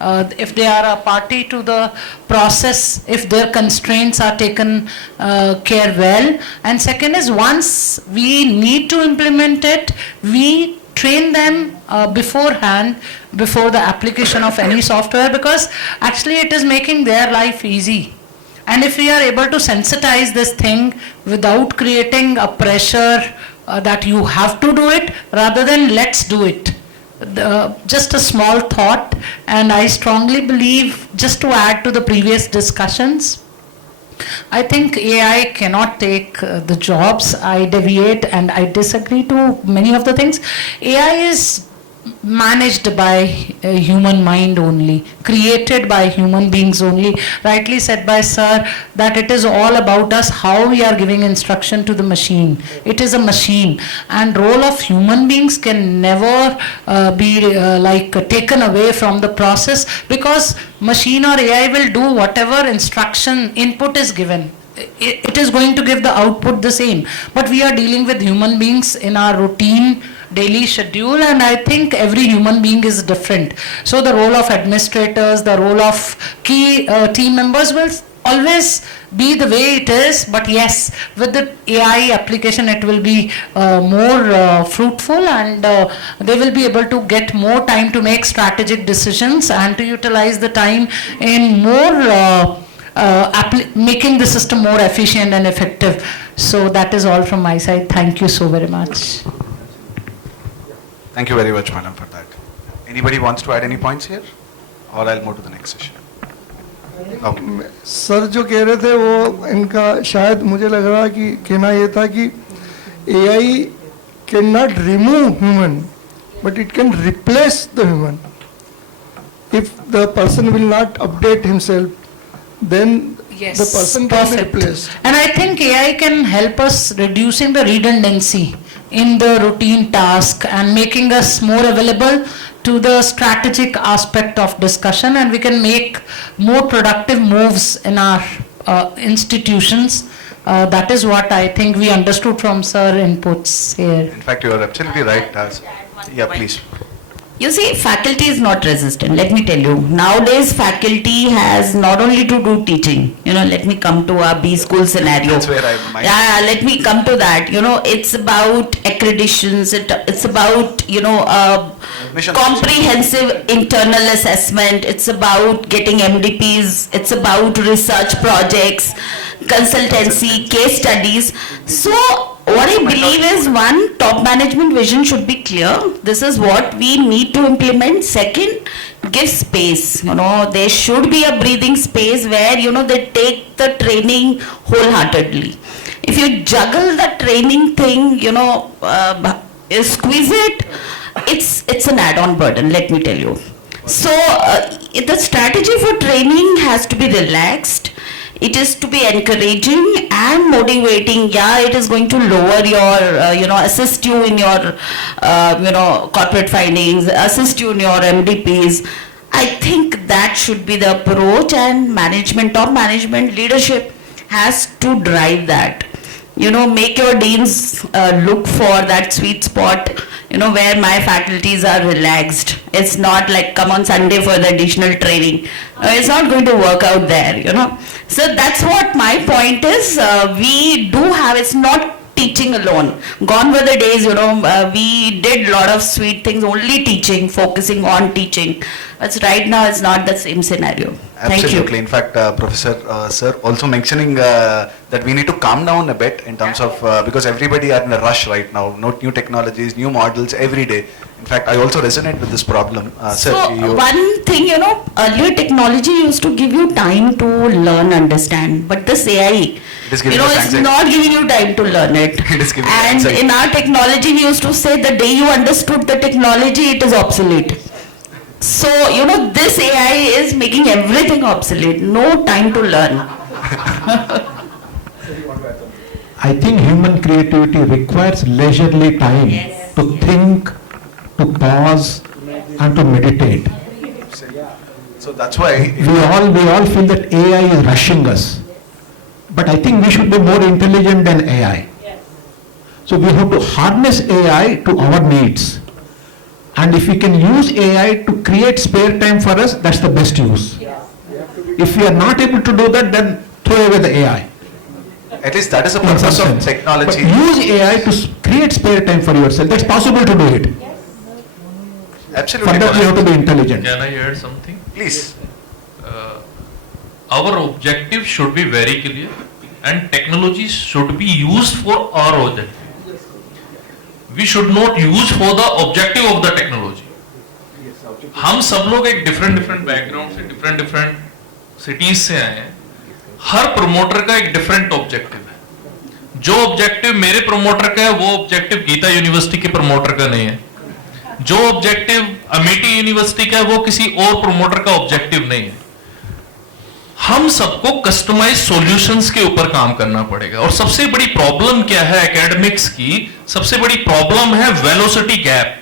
if they are a party to the process, if their constraints are taken care well. And second is once we need to implement it, we train them beforehand, before the application of any software, because actually it is making their life easy. And if we are able to sensitize this thing without creating a pressure that you have to do it, rather than let's do it. Just a small thought, and I strongly believe, just to add to the previous discussions, I think AI cannot take the jobs. I deviate and I disagree to many of the things. AI is managed by a human mind only, created by human beings only. Rightly said by sir that it is all about us, how we are giving instruction to the machine. It is a machine, and role of human beings can never be taken away from the process, because machine or AI will do whatever instruction input is given. It is going to give the output the same, but we are dealing with human beings in our routine daily schedule, and I think every human being is different. So the role of administrators, the role of key team members will always be the way it is, but yes, with the AI application it will be more fruitful, and they will be able to get more time to make strategic decisions and to utilize the time in more making the system more efficient and effective. So that is all from my side. Thank you so very much. Thank you very much, madam, for that. Anybody wants to add any points here, or I'll move to the next session? Okay. Sir जो कह रहे थे वो इनका शायद मुझे लग रहा कि कहना ये था कि AI cannot remove human, but it can replace the human. If the person will not update himself, then yes, the person can be perfect. replaced. And I think AI can help us reducing the redundancy in the routine task and making us more available to the strategic aspect of discussion, and we can make more productive moves in our institutions. That is what I think we understood from sir inputs here. In fact, you are absolutely right. Yeah, please. You see, faculty is not resistant. Let me tell you, nowadays faculty has not only to do teaching. Let me come to our B school scenario. That's where I might. Yeah, let me come to that. It's about accreditations. It's about comprehensive internal assessment. It's about getting MDPs. It's about research projects, consultancy, case studies. So what I believe is, one, top management vision should be clear. This is what we need to implement. Second, give space. There should be a breathing space where, they take the training wholeheartedly. If you juggle the training thing, squeeze it, it's an add-on burden, let me tell you. So the strategy for training has to be relaxed. It is to be encouraging and motivating. Yeah, it is going to lower your, assist you in your, corporate findings, assist you in your MDPs. I think that should be the approach, and management, top management leadership has to drive that. Make your deans look for that sweet spot, where my faculties are relaxed. It's not like come on Sunday for the additional training. It's not going to work out there, So that's what my point is. We do have, it's not teaching alone. Gone were the days, we did a lot of sweet things, only teaching, focusing on teaching. But right now it's not the same scenario. Absolutely. Thank you. In fact, Professor, sir, also mentioning that we need to calm down a bit in terms of, because everybody are in a rush right now, new technologies, new models every day. In fact, I also resonate with this problem. Sir, one thing, earlier technology used to give you time to learn, understand, but this AI, it's not giving you time to learn it. It is giving and in our technology, we used to say the day you understood the technology, it is obsolete. So, this AI is making everything obsolete. No time to learn. I think human creativity requires leisurely time to think, to pause, and to meditate. So that's why we all feel that AI is rushing us, but I think we should be more intelligent than AI. So we have to harness AI to our needs, and if we can use AI to create spare time for us, that's the best use. If we are not able to do that, then throw away the AI. At least that is the purpose of technology. But use AI to create spare time for yourself. That's possible to do it. Absolutely. For that, you have to be intelligent. Can I add something? Please. Our objective should be very clear, and technologies should be used for our objective. We should not use for the objective of the technology. हम सब लोग एक different background से different cities से आए हैं. हर promoter का एक different objective है. जो objective मेरे promoter का है, वो objective गीता यूनिवर्सिटी के promoter का नहीं है. जो ऑब्जेक्टिव अमेठी यूनिवर्सिटी का है वो किसी और प्रोमोटर का ऑब्जेक्टिव नहीं है। हम सबको कस्टमाइज सॉल्यूशंस के ऊपर काम करना पड़ेगा। और सबसे बड़ी प्रॉब्लम क्या है एकेडमिक्स की? सबसे बड़ी प्रॉब्लम है वेलोसिटी गैप।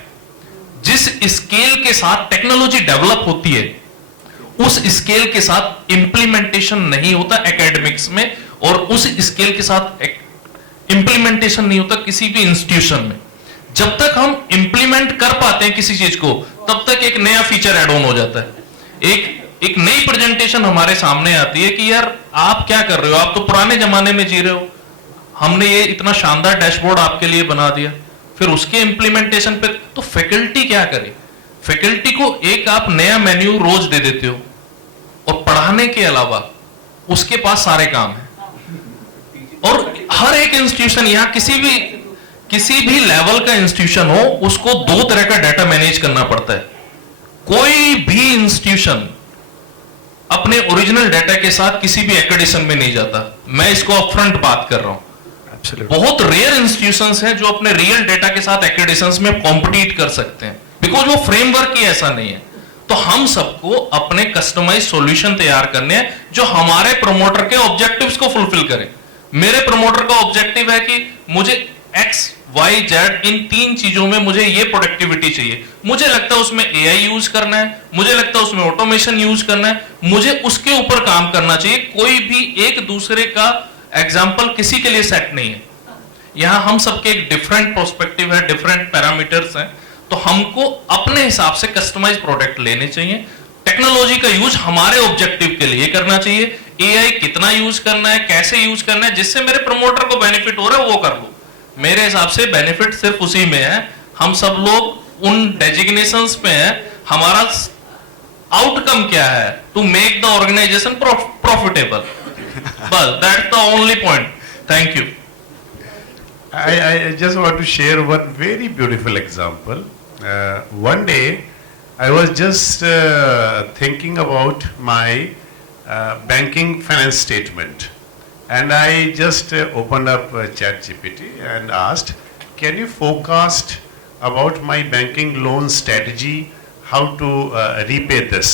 जिस स्केल के साथ टेक्नोलॉजी डेवलप होती है उस स्केल के साथ इंप्लीमेंटेशन नहीं होता एकेडमिक्स में, और उस स्केल के साथ इंप्लीमेंटेशन नहीं होता किसी भी इंस्टीट्यूशन में। जब तक हम इंप्लीमेंट कर पाते हैं किसी चीज को तब तक एक नया फीचर ऐड ऑन हो जाता है। एक नई प्रेजेंटेशन हमारे सामने आती है कि यार आप क्या कर रहे हो, आप तो पुराने जमाने में जी रहे हो, हमने ये इतना शानदार डैशबोर्ड आपके लिए बना दिया। फिर उसके इंप्लीमेंटेशन पे तो फैकल्टी क्या करे? फैकल्टी को एक आप नया मेन्यू रोज दे देते हो और पढ़ाने के अलावा उसके पास सारे काम है। और हर एक इंस्टीट्यूशन, यहां किसी भी लेवल का इंस्टीट्यूशन हो, उसको दो तरह का डाटा मैनेज करना पड़ता है। कोई भी इंस्टीट्यूशन अपने ओरिजिनल डाटा के साथ किसी भी एकेडिशन में नहीं जाता। मैं इसको अपफ्रंट बात कर रहा हूं। बहुत रेयर इंस्टीट्यूशंस हैं जो अपने रियल डाटा के साथ एकेडिशंस में कॉम्पिटिट कर सकते हैं, बिकॉज वो फ्रेमवर्क ही ऐसा नहीं है। तो हम सबको अपने कस्टमाइज सॉल्यूशन तैयार करने हैं जो हमारे प्रमोटर के ऑब्जेक्टिव्स को फुलफिल करें। मेरे प्रमोटर का ऑब्जेक्टिव है कि मुझे एक्स वाई जेड इन तीन चीजों में मुझे ये प्रोडक्टिविटी चाहिए। मुझे लगता है उसमें एआई यूज करना है, मुझे लगता है उसमें ऑटोमेशन यूज करना है, मुझे उसके ऊपर काम करना चाहिए। कोई भी एक दूसरे का एग्जाम्पल किसी के लिए सेट नहीं है। यहां हम सबके एक डिफरेंट पर्सपेक्टिव है, डिफरेंट पैरामीटर्स हैं, तो हमको अपने हिसाब से कस्टमाइज प्रोडक्ट लेने चाहिए। टेक्नोलॉजी का यूज हमारे ऑब्जेक्टिव के लिए करना चाहिए। एआई कितना यूज करना है, कैसे यूज करना है, जिससे मेरे प्रमोटर को बेनिफिट हो रहा है वो कर लो। मेरे हिसाब से बेनिफिट सिर्फ उसी में है। हम सब लोग उन डेजिग्नेशंस पे हैं, हमारा आउटकम क्या है? To make the organisation profitable. बस that's the only point. Thank you. I just want to share one very beautiful example. One day I was just thinking about my banking finance statement, and I just opened up ChatGPT and asked, can you forecast about my banking loan strategy, how to repay this?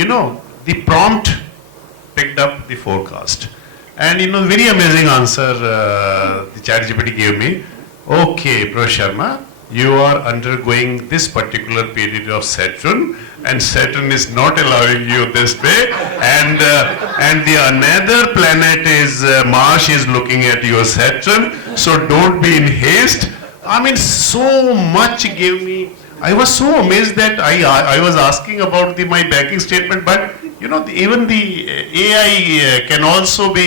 You know, the prompt picked up the forecast. And you know, very amazing answer the ChatGPT gave me. Okay, Prof Sharma, you are undergoing this particular period of Saturn, and Saturn is not allowing you this way, and the another planet is Mars is looking at your Saturn, so don't be in haste. I mean, so much gave me. I was so amazed that I was asking about my banking statement, but you know, even the AI can also be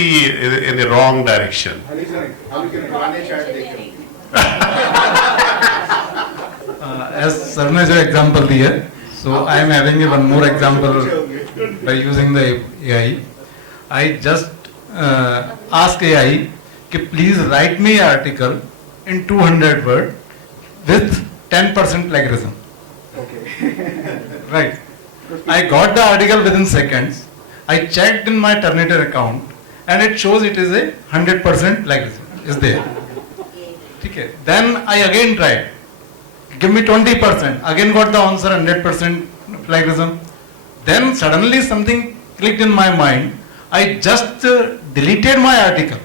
in the wrong direction. As Sarna jo example diya, so I am having one more example by using the AI. I just ask AI कि please write me an article in 200 words with 10% plagiarism. Okay. Right. I got the article within seconds. I checked in my Turnitin account and it shows it is a 100% plagiarism is there. Okay. Then I again tried. Give me 20%. Again got the answer 100% plagiarism. Then suddenly something clicked in my mind. I just deleted my article.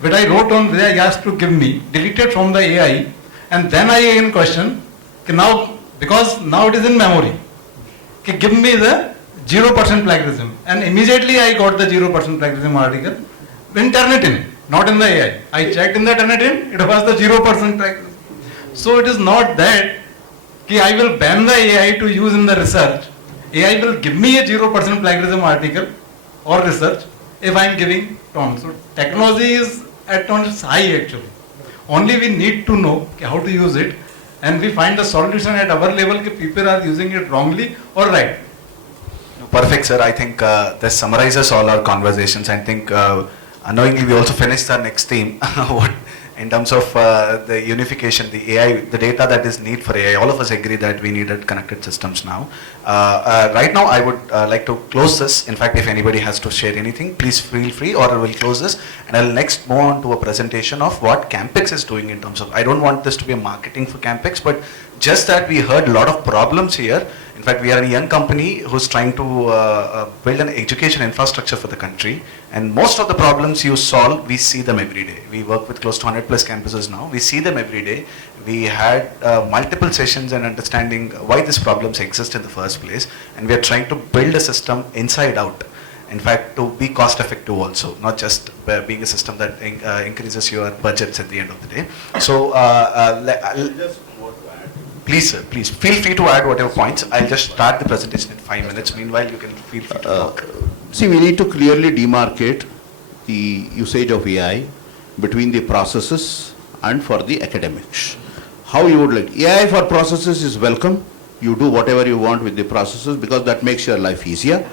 What I wrote on there, I asked to give me, deleted from the AI, and then I again questioned, now because now it is in memory. Give me the 0% plagiarism, and immediately I got the 0% plagiarism article in Turnitin, not in the AI. I checked in the Turnitin, it was the 0% plagiarism. So it is not that I will ban the AI to use in the research. AI will give me a 0% plagiarism article or research if I am giving tons. So technology is at tons high actually. Only we need to know how to use it. And we find the solution at our level that people are using it wrongly or right. Perfect, sir. I think this summarizes all our conversations. I think unknowingly we also finished our next theme. What in terms of the unification, the AI, the data that is need for AI. All of us agree that we needed connected systems now. Right now, I would like to close this. In fact, if anybody has to share anything, please feel free, or I will close this. And I'll next move on to a presentation of what CampX is doing in terms of, I don't want this to be a marketing for CampX, but just that we heard a lot of problems here. In fact, we are a young company who's trying to build an education infrastructure for the country. And most of the problems you solve, we see them every day. We work with close to 100 plus campuses now. We see them every day. We had multiple sessions and understanding why these problems exist in the first place. And we are trying to build a system inside out. In fact, to be cost effective also, not just being a system that increases your budgets at the end of the day. So, please, sir, please feel free to add whatever points. I'll just start the presentation in 5 minutes. Meanwhile, you can feel free to talk. See, we need to clearly demarcate the usage of AI between the processes and for the academics. How you would like. AI for processes is welcome. You do whatever you want with the processes because that makes your life easier.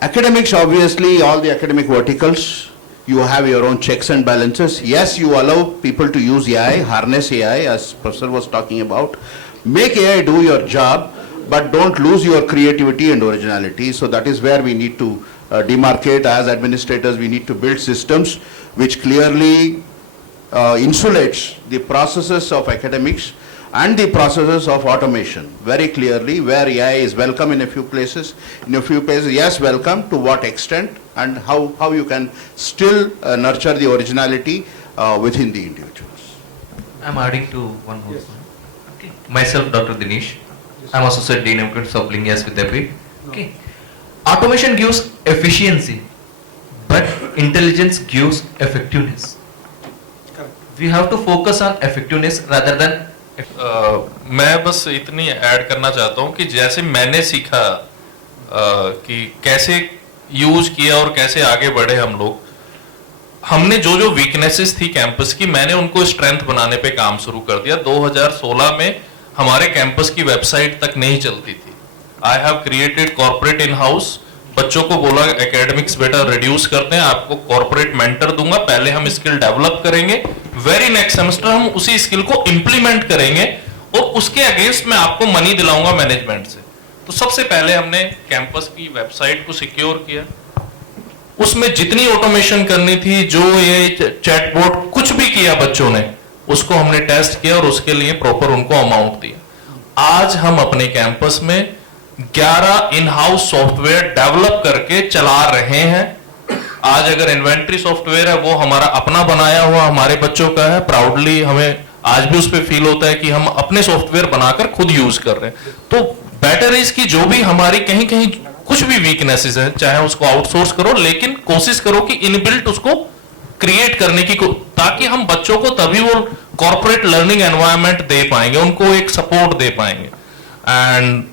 Academics, obviously, all the academic verticals, you have your own checks and balances. Yes, you allow people to use AI, harness AI, as Professor was talking about. Make AI do your job, but don't lose your creativity and originality. So that is where we need to demarcate. As administrators, we need to build systems which clearly insulates the processes of academics and the processes of automation very clearly, where AI is welcome in a few places. In a few places, yes, welcome, to what extent, and how you can still nurture the originality within the individuals. I'm adding to one more point. Okay. Myself, Dr. Dinesh. I'm Associate Dean of Lingas with EPID. Okay. Automation gives efficiency, but intelligence gives effectiveness. We have to focus on effectiveness rather than मैं बस इतनी add करना चाहता हूँ कि जैसे मैंने सीखा कि कैसे यूज किया और कैसे आगे बढ़े हम लोग, हमने जो जो वीकनेसेस थी कैंपस की, मैंने उनको स्ट्रेंथ बनाने पे काम शुरू कर दिया। 2016 में हमारे कैंपस की वेबसाइट तक नहीं चलती थी। I have created corporate in house, बच्चों को बोला एकेडमिक्स बेटा रिड्यूस करते हैं, आपको कॉर्पोरेट मेंटर दूंगा, पहले हम स्किल डेवलप करेंगे, वेरी नेक्स्ट सेमेस्टर हम उसी स्किल को इंप्लीमेंट करेंगे और उसके अगेंस्ट मैं आपको मनी दिलाऊंगा मैनेजमेंट से। तो सबसे पहले हमने कैंपस की वेबसाइट को सिक्योर किया, उसमें जितनी ऑटोमेशन करनी थी, जो ये चैटबॉट कुछ भी किया बच्चों ने, उसको हमने टेस्ट किया और उसके लिए प्रॉपर उनको अमाउंट दिया। आज हम अपने कैंपस में 11 इन हाउस सॉफ्टवेयर डेवलप करके चला रहे हैं। आज अगर इन्वेंट्री सॉफ्टवेयर है वो हमारा अपना बनाया हुआ हमारे बच्चों का है, प्राउडली हमें आज भी उस पर फील होता है कि हम अपने सॉफ्टवेयर बनाकर खुद यूज कर रहे हैं। तो बेटर इज कि जो भी हमारी कहीं कहीं कुछ भी वीकनेसेस है, चाहे उसको आउटसोर्स करो, लेकिन कोशिश करो कि इनबिल्ट उसको क्रिएट करने की, ताकि हम बच्चों को तभी वो कॉर्पोरेट लर्निंग एनवायरनमेंट दे पाएंगे, उनको एक सपोर्ट दे पाएंगे। एंड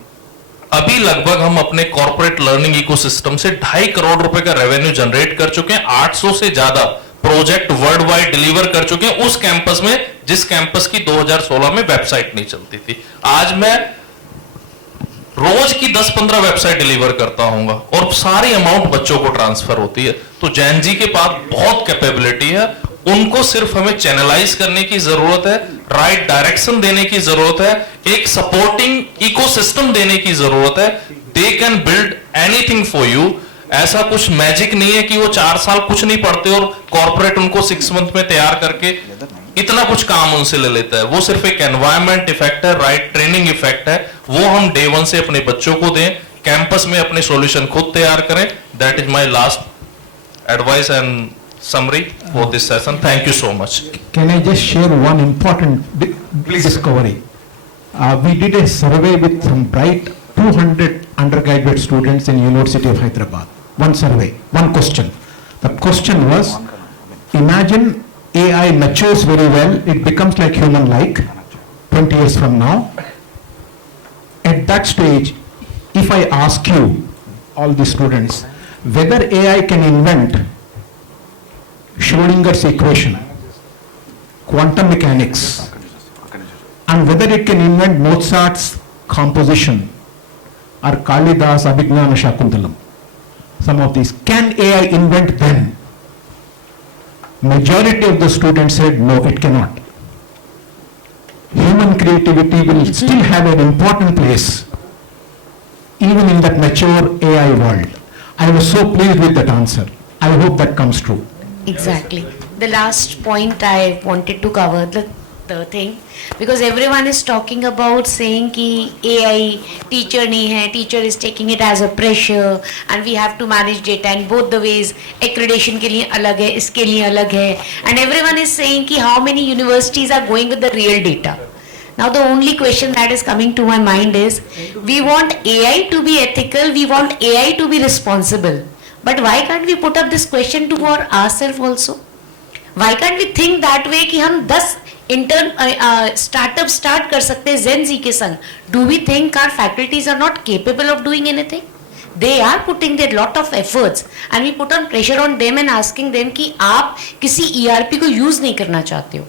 अभी लगभग हम अपने कॉर्पोरेट लर्निंग इकोसिस्टम से 2.5 करोड़ रुपए का रेवेन्यू जनरेट कर चुके हैं। 800 से ज्यादा प्रोजेक्ट वर्ल्ड वाइड डिलीवर कर चुके हैं उस कैंपस में जिस कैंपस की 2016 में वेबसाइट नहीं चलती थी। आज मैं रोज की 10-15 वेबसाइट डिलीवर करता हूंगा और सारी अमाउंट बच्चों को ट्रांसफर होती है। तो जैन जी के पास बहुत कैपेबिलिटी है, उनको सिर्फ हमें चैनलाइज करने की जरूरत है, राइट डायरेक्शन देने की जरूरत है, एक सपोर्टिंग इकोसिस्टम देने की जरूरत है। They can build anything for you. ऐसा कुछ मैजिक नहीं है कि वो 4 साल कुछ नहीं पढ़ते और कॉर्पोरेट उनको 6 मंथ में तैयार करके इतना कुछ काम उनसे ले लेता है। वो सिर्फ एक एनवायरमेंट इफेक्ट है, राइट ट्रेनिंग इफेक्ट है, वो हम डे 1 से अपने बच्चों को दें, कैंपस में अपने सॉल्यूशन खुद तैयार करें। That is my last advice and summary for this session. Thank you so much. Can I just share one important discovery? We did a survey with some bright 200 undergraduate students in University of Hyderabad. One survey, one question. The question was, imagine AI matures very well, it becomes like human-like 20 years from now. At that stage, if I ask you, all the students, whether AI can invent Schrodinger's equation, quantum mechanics, and whether it can invent Mozart's composition or Kalidas Abhignana Shakuntalam, some of these, can AI invent them? Majority of the students said, no, it cannot. Human creativity will still have an important place, even in that mature AI world. I was so pleased with that answer. I hope that comes true. Exactly. The last point I wanted to cover, the thing, because everyone is talking about saying ki AI teacher nahi hai, teacher is taking it as a pressure and we have to manage data in both the ways, accreditation ke liye alag hai, iske liye alag hai, and everyone is saying ki how many universities are going with the real data. Now the only question that is coming to my mind is, we want AI to be ethical, we want AI to be responsible, but why can't we put up this question to ourselves also? Why can't we think that way कि हम 10 startups start कर सकते हैं Gen Z के संग? Do we think our faculties are not capable of doing anything? They are putting their lot of efforts and we put on pressure on them and asking them कि आप किसी ERP को use नहीं करना चाहते हो.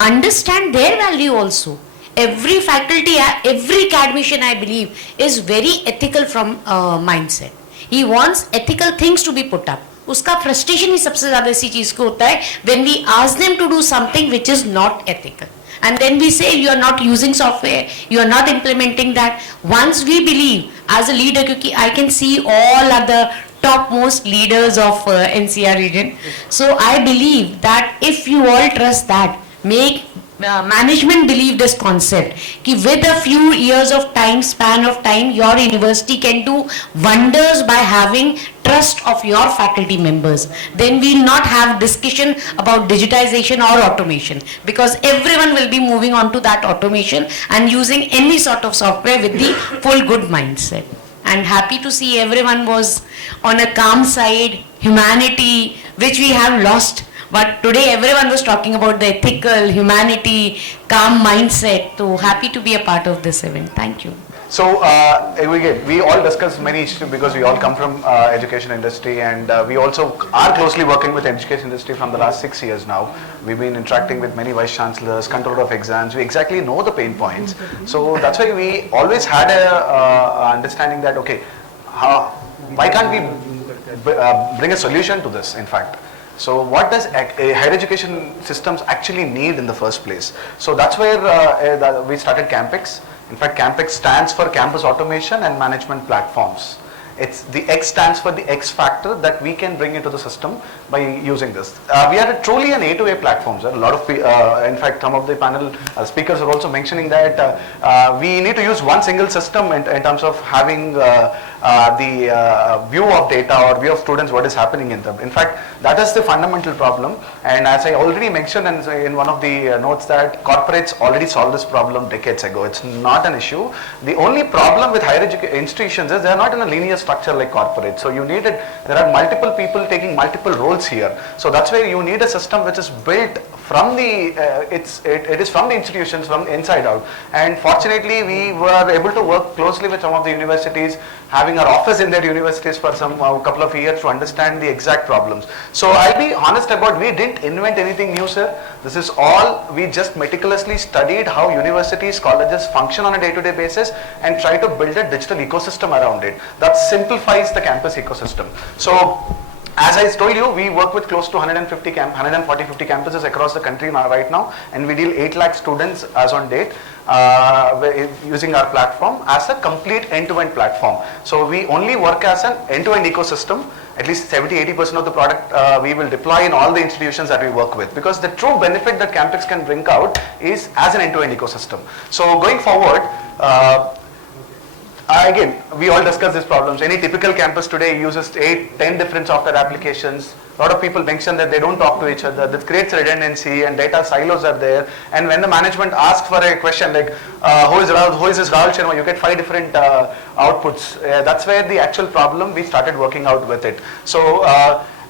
Understand their value also. Every faculty, every academician I believe is very ethical from mindset. He wants ethical things to be put up. उसका frustration ही सबसे ज़्यादा इसी चीज़ को होता है when we ask them to do something which is not ethical. And then we say you are not using software, you are not implementing that. Once we believe as a leader, क्योंकि I can see all other topmost leaders of NCR region. So I believe that if you all trust that, make management believe this concept कि with a few years of time, span of time, your university can do wonders by having trust of your faculty members. Then we will not have discussion about digitization or automation, because everyone will be moving on to that automation and using any sort of software with the full good mindset. And happy to see everyone was on a calm side, humanity, which we have lost. But today everyone was talking about the ethical, humanity, calm mindset. So happy to be a part of this event. Thank you. So we all discuss many issues because we all come from education industry, and we also are closely working with education industry from the last 6 years now. We've been interacting with many vice chancellors, controller of exams. We exactly know the pain points. So that's why we always had a understanding that, okay, why can't we bring a solution to this, in fact. So what does higher education systems actually need in the first place? So that's where we started CampX. In fact, CampX stands for Campus Automation and Management Platforms. It's the X stands for the X factor that we can bring into the system by using this. We are truly an A-to-A platform, sir. A lot of, in fact, some of the panel speakers are also mentioning that we need to use one single system in terms of having the view of data or view of students, what is happening in them. In fact, that is the fundamental problem. And as I already mentioned in one of the notes, that corporates already solved this problem decades ago. It's not an issue. The only problem with higher education institutions is they are not in a linear structure like corporate. So you need it. There are multiple people taking multiple roles here. So that's why you need a system which is built from the it is from the institutions, from inside out. And fortunately, we were able to work closely with some of the universities, having our office in their universities for some couple of years to understand the exact problems. So I'll be honest about, we didn't invent anything new, sir. This is all, we just meticulously studied how universities, colleges function on a day-to-day basis and try to build a digital ecosystem around it that simplifies the campus ecosystem. So as I told you, we work with close to 140, 50 campuses across the country right now, and we deal 8 lakh students as on date using our platform as a complete end-to-end platform. So we only work as an end-to-end ecosystem. At least 70-80% of the product we will deploy in all the institutions that we work with, because the true benefit that CampX can bring out is as an end-to-end ecosystem. So going forward, again, we all discuss these problems. Any typical campus today uses 8-10 different software applications. A lot of people mention that they don't talk to each other. That creates redundancy and data silos are there. And when the management asks for a question like, who is this Rahul Sharma, you get 5 different outputs. That's where the actual problem, we started working out with it. So,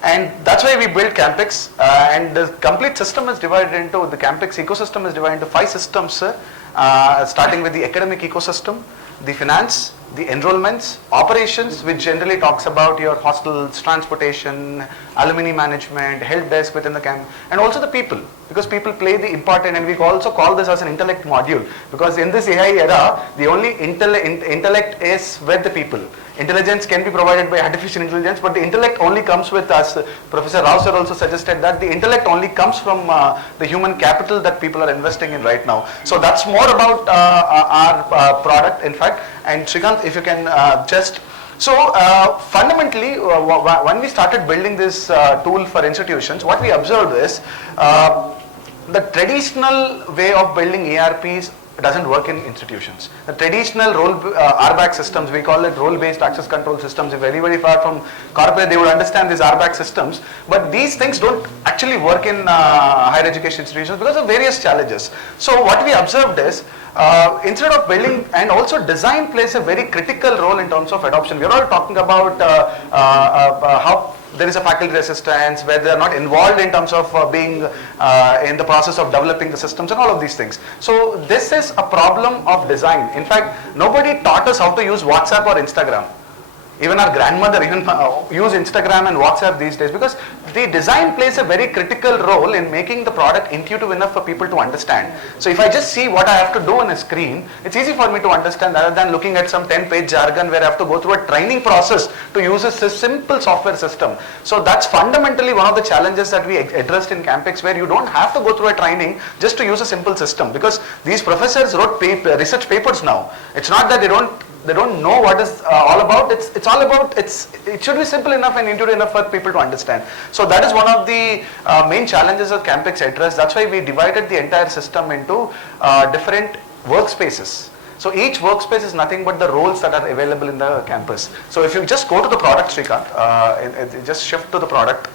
and that's why we built CampX. And the complete system is divided into, the CampX ecosystem is divided into 5 systems, starting with the academic ecosystem, the finance, the enrollments, operations, which generally talks about your hostels, transportation, alumni management, help desk within the camp, and also the people. because people play the important, and we also call this as an intellect module, because in this AI era, the only intellect is with the people. Intelligence can be provided by artificial intelligence, but the intellect only comes with us. Professor Rao sir also suggested that the intellect only comes from the human capital that people are investing in right now. So that's more about our product, in fact. And Shrikant, if you can just... So fundamentally, when we started building this tool for institutions, what we observed is the traditional way of building ERPs doesn't work in institutions. The traditional RBAC systems, we call it role-based access control systems. If anybody far from corporate, they would understand these RBAC systems. But these things don't actually work in higher education institutions because of various challenges. So what we observed is, instead of building, and also design plays a very critical role in terms of adoption. We're all talking about how there is a faculty resistance, where they are not involved in terms of being in the process of developing the systems and all of these things. So this is a problem of design. In fact, nobody taught us how to use WhatsApp or Instagram. Even our grandmother use Instagram and WhatsApp these days, because the design plays a very critical role in making the product intuitive enough for people to understand. So if I just see what I have to do on a screen, it's easy for me to understand rather than looking at some 10-page jargon where I have to go through a training process to use a simple software system. So that's fundamentally one of the challenges that we addressed in CampX, where you don't have to go through a training just to use a simple system, because these professors wrote research papers now. It's not that they don't know what it's all about. It's all about, it should be simple enough and intuitive enough for people to understand. So that is one of the main challenges that CampX addressed. That's why we divided the entire system into different workspaces. So each workspace is nothing but the roles that are available in the campus. So if you just go to the product, Shrikant, just shift to the product.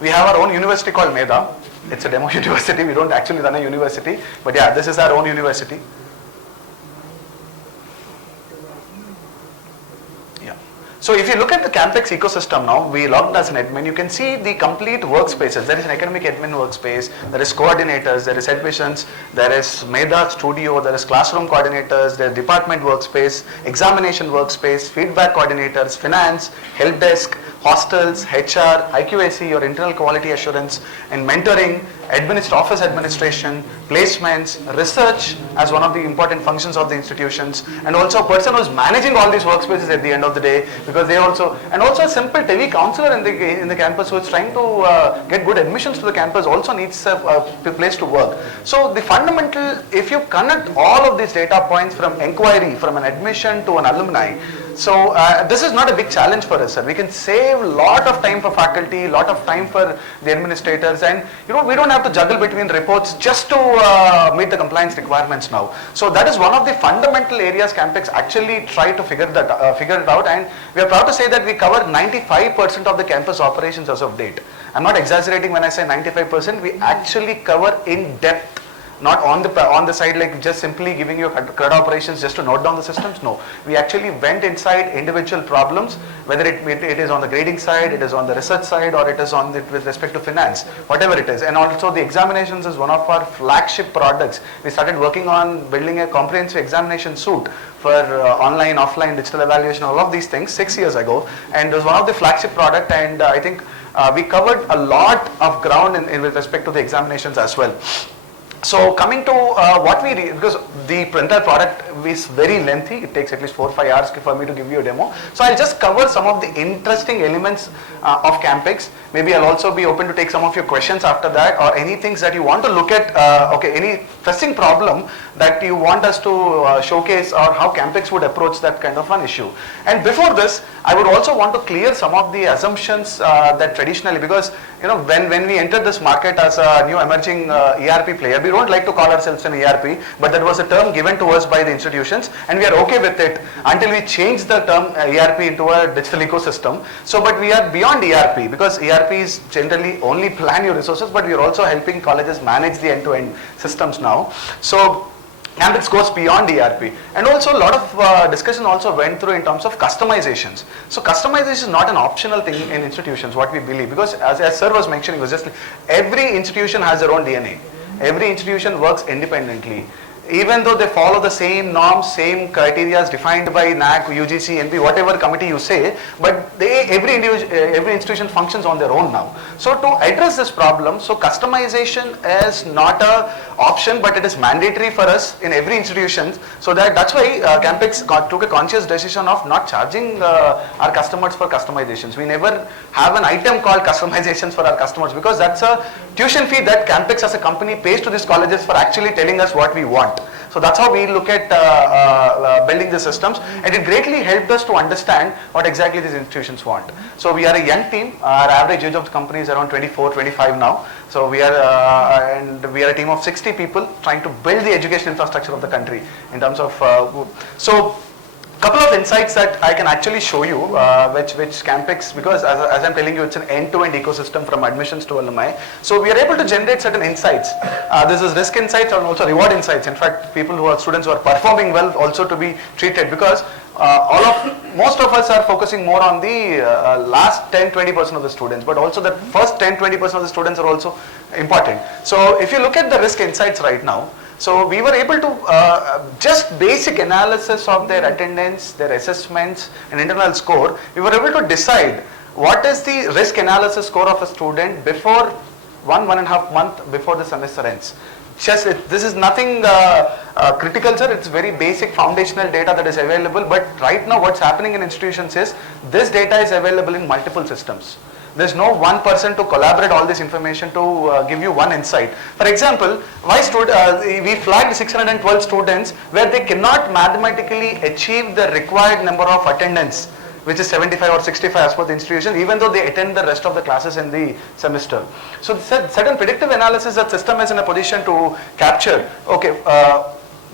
We have our own university called MEDA. It's a demo university. We don't actually run a university, but yeah, this is our own university. So if you look at the CampX ecosystem now, we logged as an admin, you can see the complete workspaces. There is an academic admin workspace, there is coordinators, there is admissions, there is MEDA studio, there is classroom coordinators, there is department workspace, examination workspace, feedback coordinators, finance, help desk, hostels, HR, IQAC or internal quality assurance, and mentoring, office administration, placements, research as one of the important functions of the institutions, and also a person who is managing all these workspaces at the end of the day, because they also, and also a simple tele counselor in the campus who is trying to get good admissions to the campus also needs a place to work. So the fundamental, if you connect all of these data points from inquiry, from an admission to an alumni, so this is not a big challenge for us, sir. We can save a lot of time for faculty, a lot of time for the administrators, and we don't have to juggle between reports just to meet the compliance requirements now. So that is one of the fundamental areas CampX actually tried to figure it out, and we are proud to say that we cover 95% of the campus operations as of date. I'm not exaggerating when I say 95%. We actually cover in depth. Not on the side like just simply giving you CRUD operations just to note down the systems. No, we actually went inside individual problems, whether it is on the grading side, it is on the research side, or it is on with respect to finance, whatever it is. And also the examinations is one of our flagship products. We started working on building a comprehensive examination suite for online, offline, digital evaluation, all of these things 6 years ago, and it was one of the flagship product, and I think we covered a lot of ground with respect to the examinations as well. So coming to what we because the entire product is very lengthy, it takes at least 4 or 5 hours for me to give you a demo. So I'll just cover some of the interesting elements of CampX. Maybe I'll also be open to take some of your questions after that, or any things that you want to look at, any pressing problem that you want us to showcase, or how CampX would approach that kind of an issue. And before this, I would also want to clear some of the assumptions that traditionally, because when we entered this market as a new emerging ERP player, we don't like to call ourselves an ERP, but that was a term given to us by the institutions, and we are okay with it until we change the term ERP into a digital ecosystem. So, but we are beyond ERP, because ERP is generally only plan your resources, but we are also helping colleges manage the end-to-end systems now. So CampX goes beyond ERP, and also a lot of discussion also went through in terms of customizations. So customization is not an optional thing in institutions, what we believe, because as sir was mentioning, it was just like every institution has their own DNA. Every institution works independently. even though they follow the same norms, same criteria defined by NAC, UGC, NP, whatever committee you say, but every institution functions on their own now. So to address this problem, so customization is not a option, but it is mandatory for us in every institution. So that's why CampX took a conscious decision of not charging our customers for customizations. We never have an item called customizations for our customers, because that's a tuition fee that CampX as a company pays to these colleges for actually telling us what we want. So that's how we look at building the systems, and it greatly helped us to understand what exactly these institutions want. So we are a young team. Our average age of the company is around 24, 25 now. So we are a team of 60 people trying to build the education infrastructure of the country in terms of couple of insights that I can actually show you, which CampX, because as I'm telling you, it's an end-to-end ecosystem from admissions to alumni. So we are able to generate certain insights. This is risk insights and also reward insights. In fact, students who are performing well also to be treated, because most of us are focusing more on the last 10-20% of the students, but also the first 10-20% of the students are also important. So if you look at the risk insights right now, so we were able to just basic analysis of their attendance, their assessments and internal score, we were able to decide what is the risk analysis score of a student before 1.5 months before the semester ends. This is nothing critical, sir. It's very basic foundational data that is available, but right now what's happening in institutions is this data is available in multiple systems. There's no one person to collaborate all this information to give you one insight. For example, we flagged 612 students where they cannot mathematically achieve the required number of attendance, which is 75 or 65 as per the institution, even though they attend the rest of the classes in the semester. So certain predictive analysis that system is in a position to capture. Okay,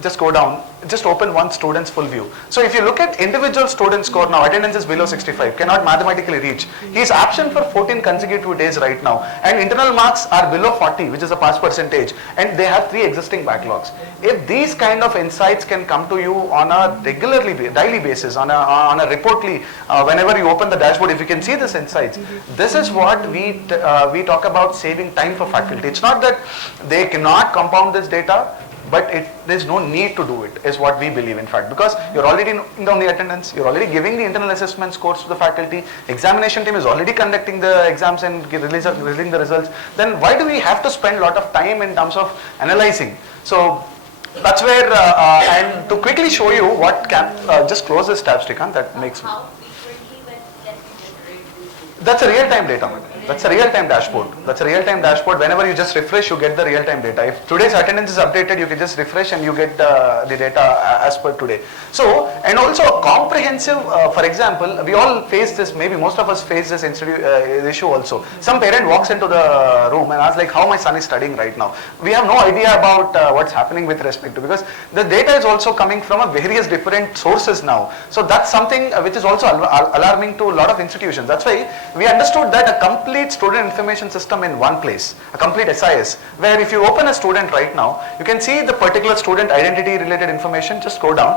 just go down. Just open one student's full view. So if you look at individual student score now, attendance is below 65, cannot mathematically reach. He is absent for 14 consecutive days right now, and internal marks are below 40, which is a pass percentage, and they have 3 existing backlogs. If these kind of insights can come to you on a daily basis, on a reportly, whenever you open the dashboard, if you can see this insights, this is what we talk about saving time for faculty. It's not that they cannot compound this data, but there's no need to do it, is what we believe, in fact, because you're already knowing the attendance, you're already giving the internal assessment scores to the faculty, examination team is already conducting the exams and releasing the results, then why do we have to spend a lot of time in terms of analyzing? So that's where, and to quickly show you what just close this tab, Srikanth, that makes... That's a real-time data. That's a real-time dashboard. That's a real-time dashboard. Whenever you just refresh, you get the real-time data. If today's attendance is updated, you can just refresh and you get the data as per today. So, and also a comprehensive, for example, we all face this, maybe most of us face this issue also. Some parent walks into the room and asks like, how my son is studying right now. We have no idea about what's happening with respect to, because the data is also coming from a various different sources now. So that's something which is also alarming to a lot of institutions. That's why we understood that a complete student information system in one place, a complete SIS, where if you open a student right now, you can see the particular student identity related information. Just go down.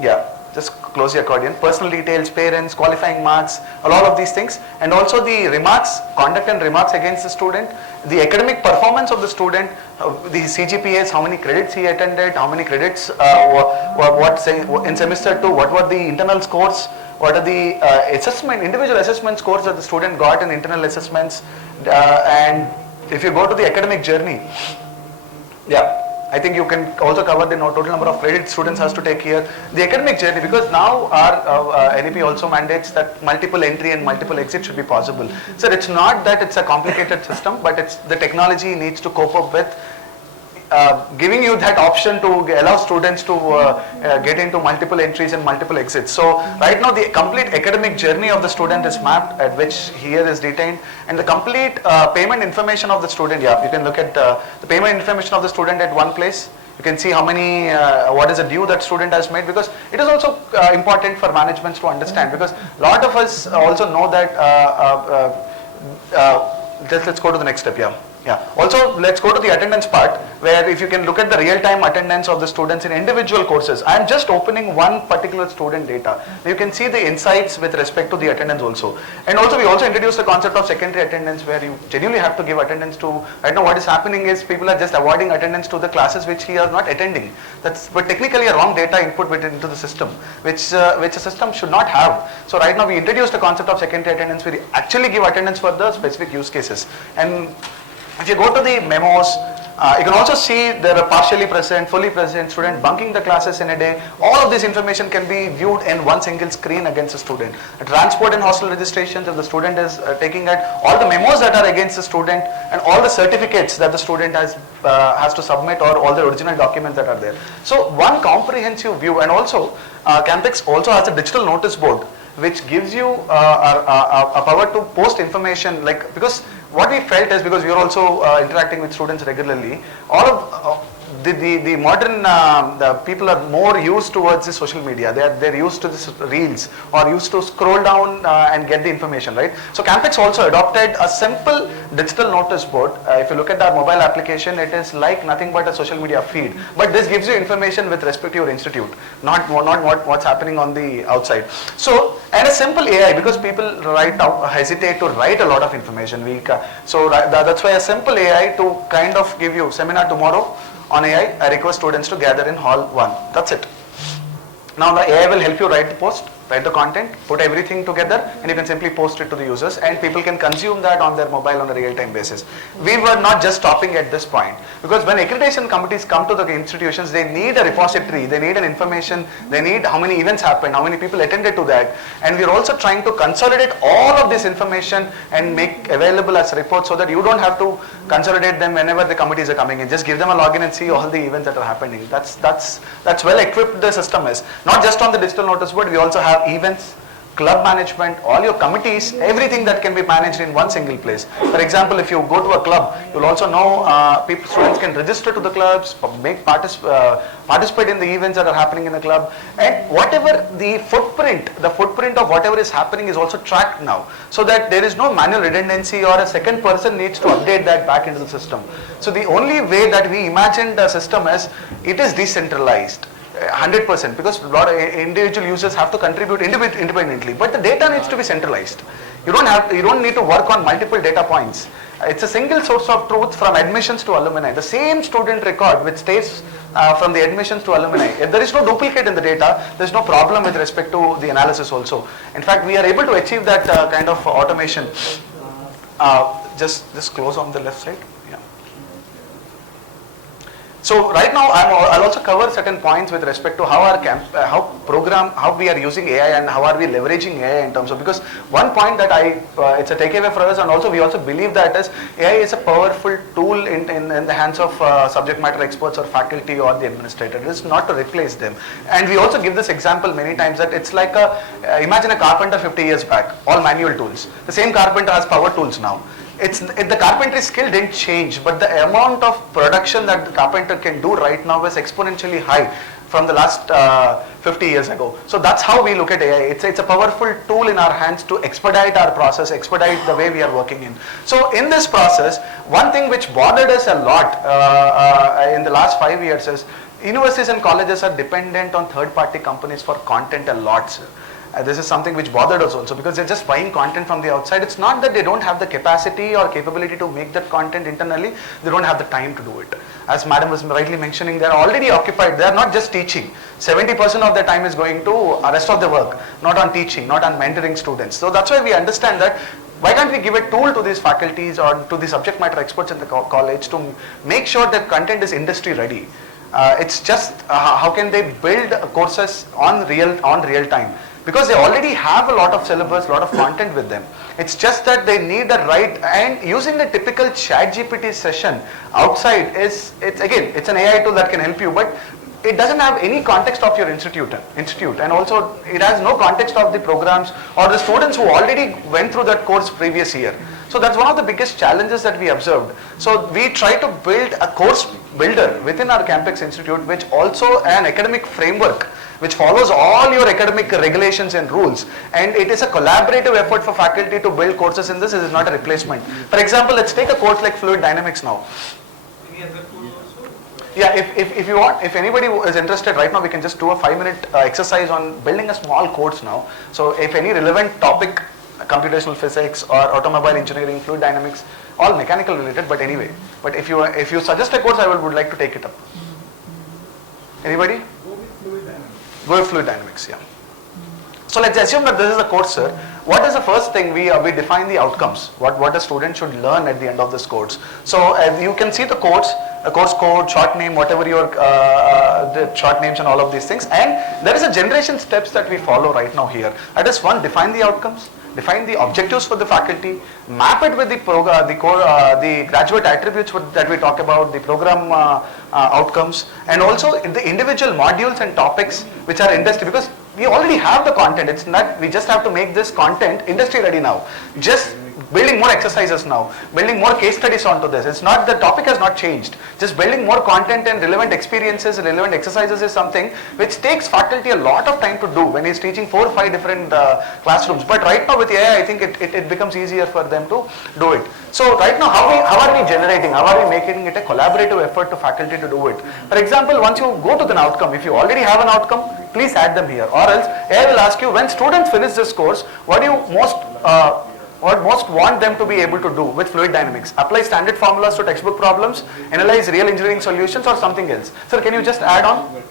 Yeah, just close the accordion. Personal details, parents, qualifying marks, a lot of these things, and also the remarks, conduct and remarks against the student, the academic performance of the student, the CGPAs, how many credits he attended, how many credits, in semester 2, what were the internal scores, what are the individual assessment scores that the student got in internal assessments, and if you go to the academic journey, yeah, I think you can also cover the total number of credits students has to take here. The academic journey, because now our NEP also mandates that multiple entry and multiple exit should be possible. So it's not that it's a complicated system, but it's the technology needs to cope up with giving you that option to allow students to get into multiple entries and multiple exits. So right now the complete academic journey of the student is mapped, at which here is detained, and the complete payment information of the student, yeah, you can look at the payment information of the student at one place. You can see how many, what is the due that student has made, because it is also important for managements to understand, because a lot of us also know that, let's go to the next step, yeah. Yeah. Also, let's go to the attendance part, where if you can look at the real-time attendance of the students in individual courses. I am just opening one particular student data. You can see the insights with respect to the attendance also. And also, we also introduced the concept of secondary attendance, where you genuinely have to give attendance to. Right now, what is happening is people are just avoiding attendance to the classes which he is not attending. That's but technically a wrong data input into the system, which a system should not have. So right now, we introduced the concept of secondary attendance, where we actually give attendance for the specific use cases. And if you go to the memos, you can also see there are partially present, fully present, student bunking the classes in a day. All of this information can be viewed in one single screen against the student. Transport and hostel registrations, if the student is taking at all the memos that are against the student and all the certificates that the student has to submit, or all the original documents that are there. So one comprehensive view. And also CampX also has a digital notice board, which gives you a power to post information, like, because what we felt is, because we are also interacting with students regularly, all of the modern the people are more used towards the social media. They're used to this reels, or used to scroll down and get the information, right? So CampX also adopted a simple digital notice board. If you look at our mobile application, it is like nothing but a social media feed. But this gives you information with respect to your institute, not what's happening on the outside. So, and a simple AI, because people hesitate to write a lot of information. That's why a simple AI to kind of give you seminar tomorrow on AI, I request students to gather in hall 1. That's it. Now the AI will help you write the post, write the content, put everything together, and you can simply post it to the users, and people can consume that on their mobile on a real-time basis. We were not just stopping at this point, because when accreditation committees come to the institutions, they need a repository, they need an information, they need how many events happened, how many people attended to that, and we are also trying to consolidate all of this information and make available as reports, so that you don't have to consolidate them whenever the committees are coming in. Just give them a login and see all the events that are happening. That's well equipped the system is. Not just on the digital notice board, we also have events, club management, all your committees, everything that can be managed in one single place. For example, if you go to a club, you'll also know students can register to the clubs, participate in the events that are happening in the club, and whatever the footprint of whatever is happening is also tracked now, so that there is no manual redundancy or a second person needs to update that back into the system. So the only way that we imagined the system is, it is decentralized. 100%, because a lot of individual users have to contribute independently, but the data needs to be centralized. You don't need to work on multiple data points. It's a single source of truth from admissions to alumni. The same student record which stays from the admissions to alumni. If there is no duplicate in the data, there is no problem with respect to the analysis also. In fact, we are able to achieve that kind of automation. Just close on the left side. So right now, I'll also cover certain points with respect to how our how we are using AI and how are we leveraging AI in terms of, because one point that it's a takeaway for us, and also we also believe that AI is a powerful tool in the hands of subject matter experts or faculty or the administrator. It is not to replace them. And we also give this example many times, that it's like imagine a carpenter 50 years back, all manual tools. The same carpenter has power tools now. The carpentry skill didn't change, but the amount of production that the carpenter can do right now is exponentially high from the last 50 years ago. So that's how we look at AI. It's a powerful tool in our hands to expedite our process, expedite the way we are working in. So in this process, one thing which bothered us a lot in the last 5 years is, universities and colleges are dependent on third-party companies for content a lot, sir. This is something which bothered us also, because they're just buying content from the outside. It's not that they don't have the capacity or capability to make that content internally, they don't have the time to do it. As madam was rightly mentioning, they're already occupied. They're not just teaching. 70% of their time is going to rest of the work, not on teaching, not on mentoring students. So that's why we understand that, why can't we give a tool to these faculties or to the subject matter experts in the college to make sure that content is industry ready. It's just how can they build courses on real time. Because they already have a lot of syllabus, a lot of content with them. It's just that they need the right, and using the typical ChatGPT session outside it's an AI tool that can help you, but it doesn't have any context of your institute, and also it has no context of the programs or the students who already went through that course previous year. So that's one of the biggest challenges that we observed. So we try to build a course builder within our CampX Institute, which also an academic framework which follows all your academic regulations and rules, and it is a collaborative effort for faculty to build courses in this. It is not a replacement. For example, let's take a course like fluid dynamics now. Yeah, if you want, if anybody is interested right now, we can just do a 5-minute exercise on building a small course now. So if any relevant topic, computational physics or automobile engineering, fluid dynamics, all mechanical related, but anyway. But if you suggest a course, I would like to take it up. Anybody? Go with fluid dynamics, yeah. So let's assume that this is a course, sir. What is the first thing we define the outcomes? What a student should learn at the end of this course. So you can see the course, a course code, short name, whatever your the short names and all of these things. And there is a generation steps that we follow right now here. That is one, define the outcomes, define the objectives for the faculty, map it with the graduate attributes that we talk about, the program outcomes, and also in the individual modules and topics which are industry, because we already have the content. It's not, we just have to make this content industry ready now. Just building more exercises now, building more case studies onto this. It's not, the topic has not changed. Just building more content and relevant experiences, relevant exercises is something which takes faculty a lot of time to do when he's teaching 4 or 5 different classrooms. But right now with AI, I think it becomes easier for them to do it. So right now, how are we generating, how are we making it a collaborative effort to faculty to do it? For example, once you go to the outcome, if you already have an outcome, please add them here. Or else, AI will ask you, when students finish this course, what do you most want them to be able to do with fluid dynamics? Apply standard formulas to textbook problems, analyze real engineering solutions, or something else? Sir, can you just add on?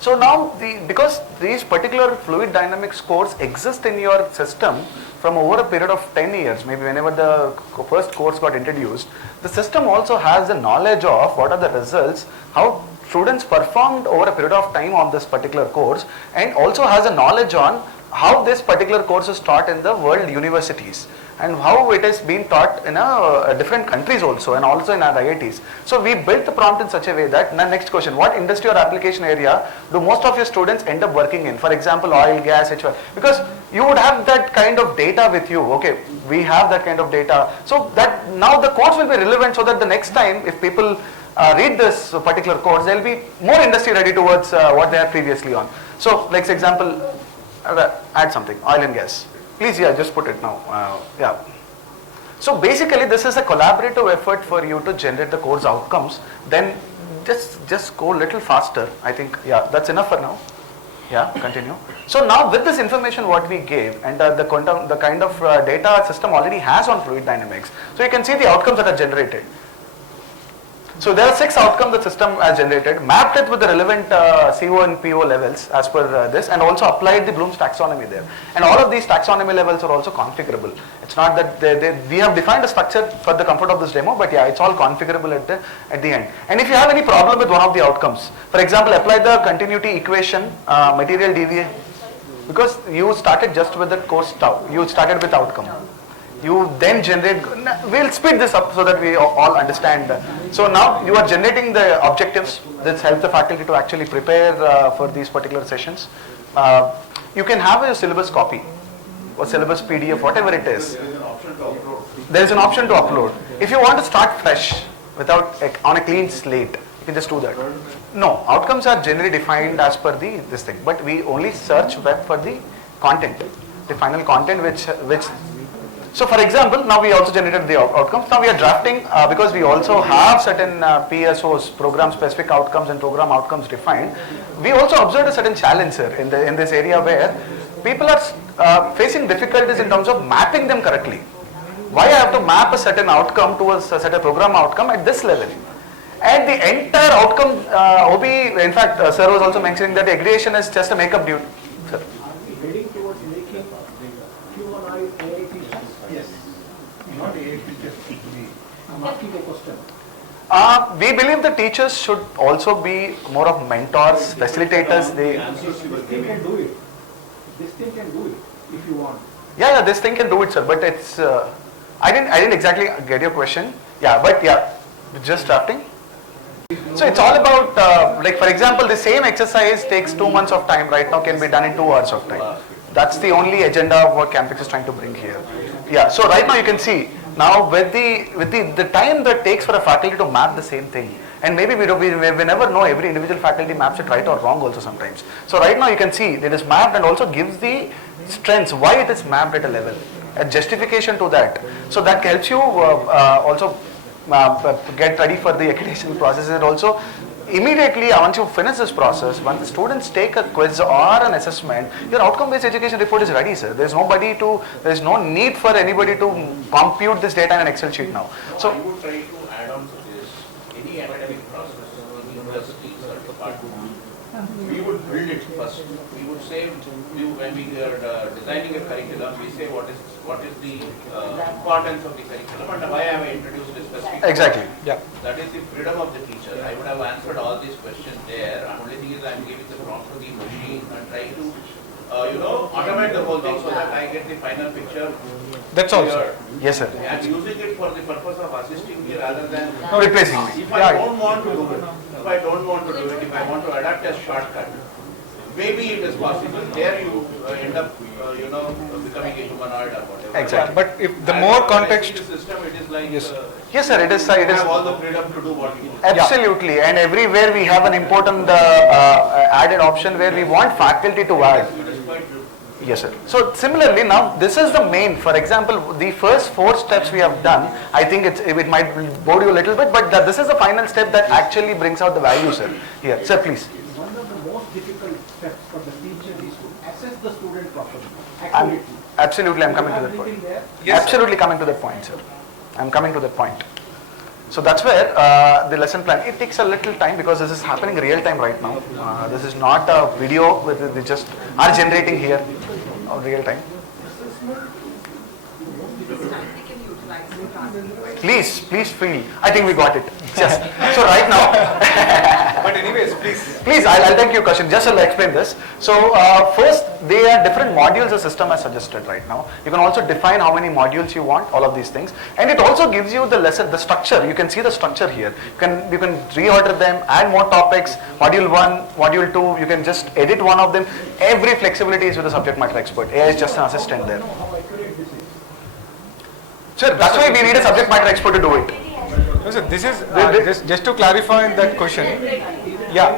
So now, because these particular fluid dynamics course exist in your system from over a period of 10 years, maybe whenever the first course got introduced, the system also has the knowledge of what are the results, how students performed over a period of time on this particular course, and also has a knowledge on how this particular course is taught in the world universities and how it is being taught in different countries also, and also in our IITs. So we built the prompt in such a way that, next question, what industry or application area do most of your students end up working in? For example, oil, gas, HVAC, because you would have that kind of data with you. Okay, we have that kind of data. So that now the course will be relevant, so that the next time if people read this particular course, they'll be more industry ready towards what they are previously on. So like example, add something, oil and gas. Please, yeah, just put it now. Yeah. So basically, this is a collaborative effort for you to generate the course outcomes. Then just go a little faster. I think, yeah, that's enough for now. Yeah, continue. So now with this information what we gave, and the kind of data system already has on fluid dynamics. So you can see the outcomes that are generated. So there are 6 outcomes the system has generated, mapped it with the relevant CO and PO levels as per this, and also applied the Bloom's taxonomy there. And all of these taxonomy levels are also configurable. It's not that we have defined a structure for the comfort of this demo, but yeah, it's all configurable at the end. And if you have any problem with one of the outcomes, for example, apply the continuity equation, material deviation, because you started just with the course, you started with outcome. You then generate, we'll speed this up so that we all understand. So now you are generating the objectives that help the faculty to actually prepare for these particular sessions. You can have a syllabus copy or syllabus PDF, whatever it is. There is an option to upload. If you want to start fresh without on a clean slate, you can just do that. No, outcomes are generally defined as per this thing, but we only search web for the content, the final content which. So for example, now we also generated the outcomes. Now we are drafting, because we also have certain PSOs, program specific outcomes and program outcomes defined. We also observed a certain challenge, sir, in this area where people are facing difficulties in terms of mapping them correctly. Why I have to map a certain outcome to a certain program outcome at this level? And the entire outcome, OB, in fact, sir was also mentioning that accreditation is just a makeup duty. Sir. We believe the teachers should also be more of mentors, facilitators. This thing can do it. This thing can do it if you want. Yeah, this thing can do it, sir. But it's I didn't exactly get your question. Yeah, but yeah, just drafting. So it's all about like for example, the same exercise takes 2 months of time. Right now, can be done in 2 hours of time. That's the only agenda of what CampX is trying to bring here. Yeah. So right now you can see. Now with the time that takes for a faculty to map the same thing, And maybe we never know every individual faculty maps it right or wrong also sometimes. So right now you can see it is mapped and also gives the strengths, why it is mapped at a level, a justification to that. So that helps you also get ready for the accreditation process. And also immediately once you finish this process, once the students take a quiz or an assessment, your outcome-based education report is ready, sir. There is no need for anybody to compute this data in an Excel sheet now. So I would try to add on to this, any academic process in universities or departments, we would build it first. We would say, when we are designing a curriculum, we say what is the importance of the curriculum and why have I introduced this specific. Exactly. Yeah. That is the freedom of the teacher. I would have answered all these questions there. And only thing is I am giving the prompt to the machine and try to automate the whole thing so that I get the final picture. That's all, sir. Yes, sir. I am using it for the purpose of assisting me rather than replacing me. If I don't want to do it, if I want to adapt a shortcut, maybe it is possible. There you end up, becoming a humanoid or whatever. Exactly. But if the more context, system, it is like yes, sir. It is. you have all the freedom to do what you want. Absolutely, and everywhere we have an important added option where we want faculty to add. Yes, sir. So similarly, now this is the main. For example, the first 4 steps we have done. I think it might bore you a little bit, but this is the final step that actually brings out the value, sir. Here, sir, please. One of the most difficult steps for the teacher is to assess the student properly. Absolutely, I'm coming to that point. Yes, absolutely coming to that point, sir. I'm coming to that point. So that's where the lesson plan, it takes a little time because this is happening real time right now. This is not a video with they just are generating here of real time. Please feel. I think we got it. Yes. So right now. But anyways, please. Please, I'll take your question. Just I'll explain this. So first, there are different modules the system has suggested right now. You can also define how many modules you want, all of these things, and it also gives you the lesson, the structure. You can see the structure here. You can reorder them, add more topics. Module 1, module 2. You can just edit one of them. Every flexibility is with the subject matter expert. AI is just an assistant there. Sir, that's why we need a subject matter expert to do it. No, sir, this is just to clarify that question. Yeah.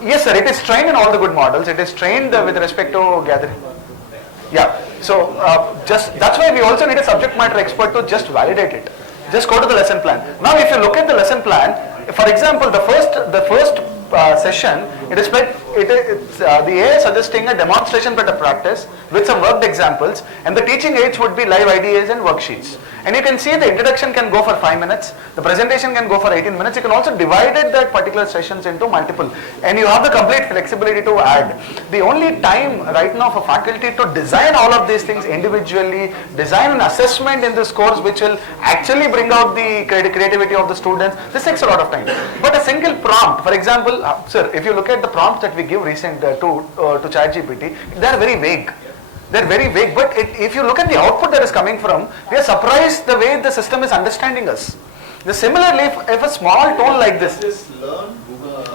Yes, sir. It is trained in all the good models. It is trained with respect to gathering. Yeah. So that's why we also need a subject matter expert to just validate it. Just go to the lesson plan. Now, if you look at the lesson plan, for example, the first session, it's the AI suggesting a demonstration but a practice with some worked examples, and the teaching aids would be live IDAs and worksheets. And you can see the introduction can go for 5 minutes, the presentation can go for 18 minutes. You can also divide that particular sessions into multiple, and you have the complete flexibility to add. The only time right now for faculty to design all of these things individually, design an assessment in this course which will actually bring out the creativity of the students, this takes a lot of time. But a single prompt, for example, sir, if you look at the prompts that we give recent to ChatGPT, they are very vague. They're very vague, but if you look at the output that is coming from, we are surprised the way the system is understanding us. Similarly, if a small tool like this,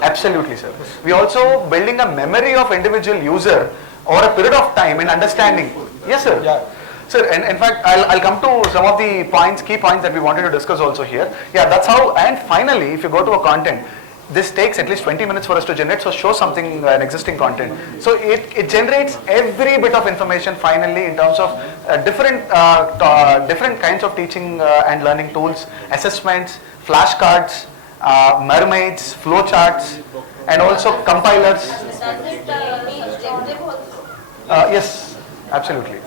absolutely, sir. We also building a memory of individual user over a period of time in understanding. Yes, sir. Yeah. Sir, and in fact, I'll come to some of the key points that we wanted to discuss also here. Yeah, that's how. And finally, if you go to a content, this takes at least 20 minutes for us to generate, so show something, an existing content. So it generates every bit of information finally in terms of different kinds of teaching and learning tools, assessments, flashcards, mermaids, flowcharts, and also compilers. Yes, absolutely.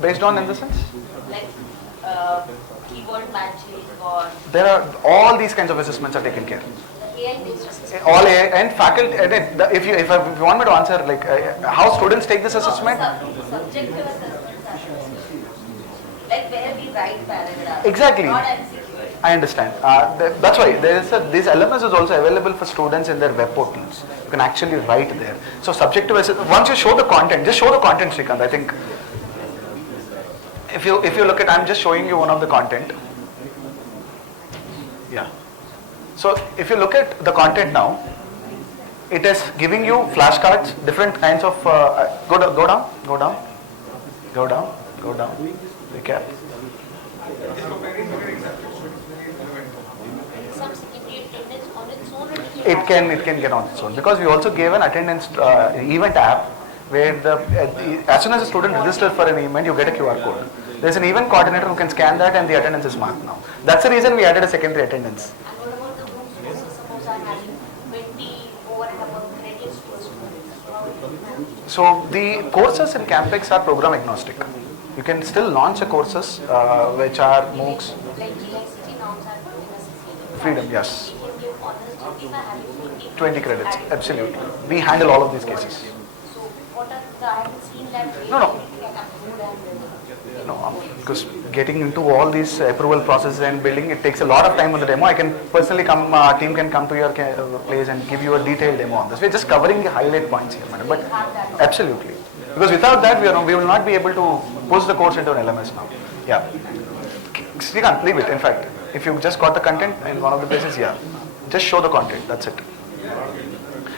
Based on in the sense? Like keyword matching or... There are all these kinds of assessments are taken care of. AI-based assessment. All AI and faculty. If you want me to answer like how students take this assessment. Subjective assessments are like where we write paragraphs. Exactly. Not MCQ. I understand. That's why this LMS is also available for students in their web portals. You can actually write there. So subjective assessment. Once you show the content, just show the content, Srikanth. I think. If you look at, I'm just showing you one of the content. Yeah. So if you look at the content now, it is giving you flashcards, different kinds of. Go down. Recap. it can get on its own, because we also gave an attendance event app where as soon as a student registers for an event, you get a QR code. There's an event coordinator who can scan that and the attendance is marked now. That's the reason we added a secondary attendance. So the courses in CampX are program agnostic. You can still launch the courses which are MOOCs. Freedom, yes. 20 credits, absolutely. We handle all of these cases. No, because getting into all these approval processes and building, it takes a lot of time on the demo. I can personally come, team can come to your place and give you a detailed demo on this. We're just covering the highlight points here, madam. But absolutely, because without that, we will not be able to push the course into an LMS now. Yeah, you can't leave it. In fact, if you just got the content in one of the places, yeah, just show the content. That's it.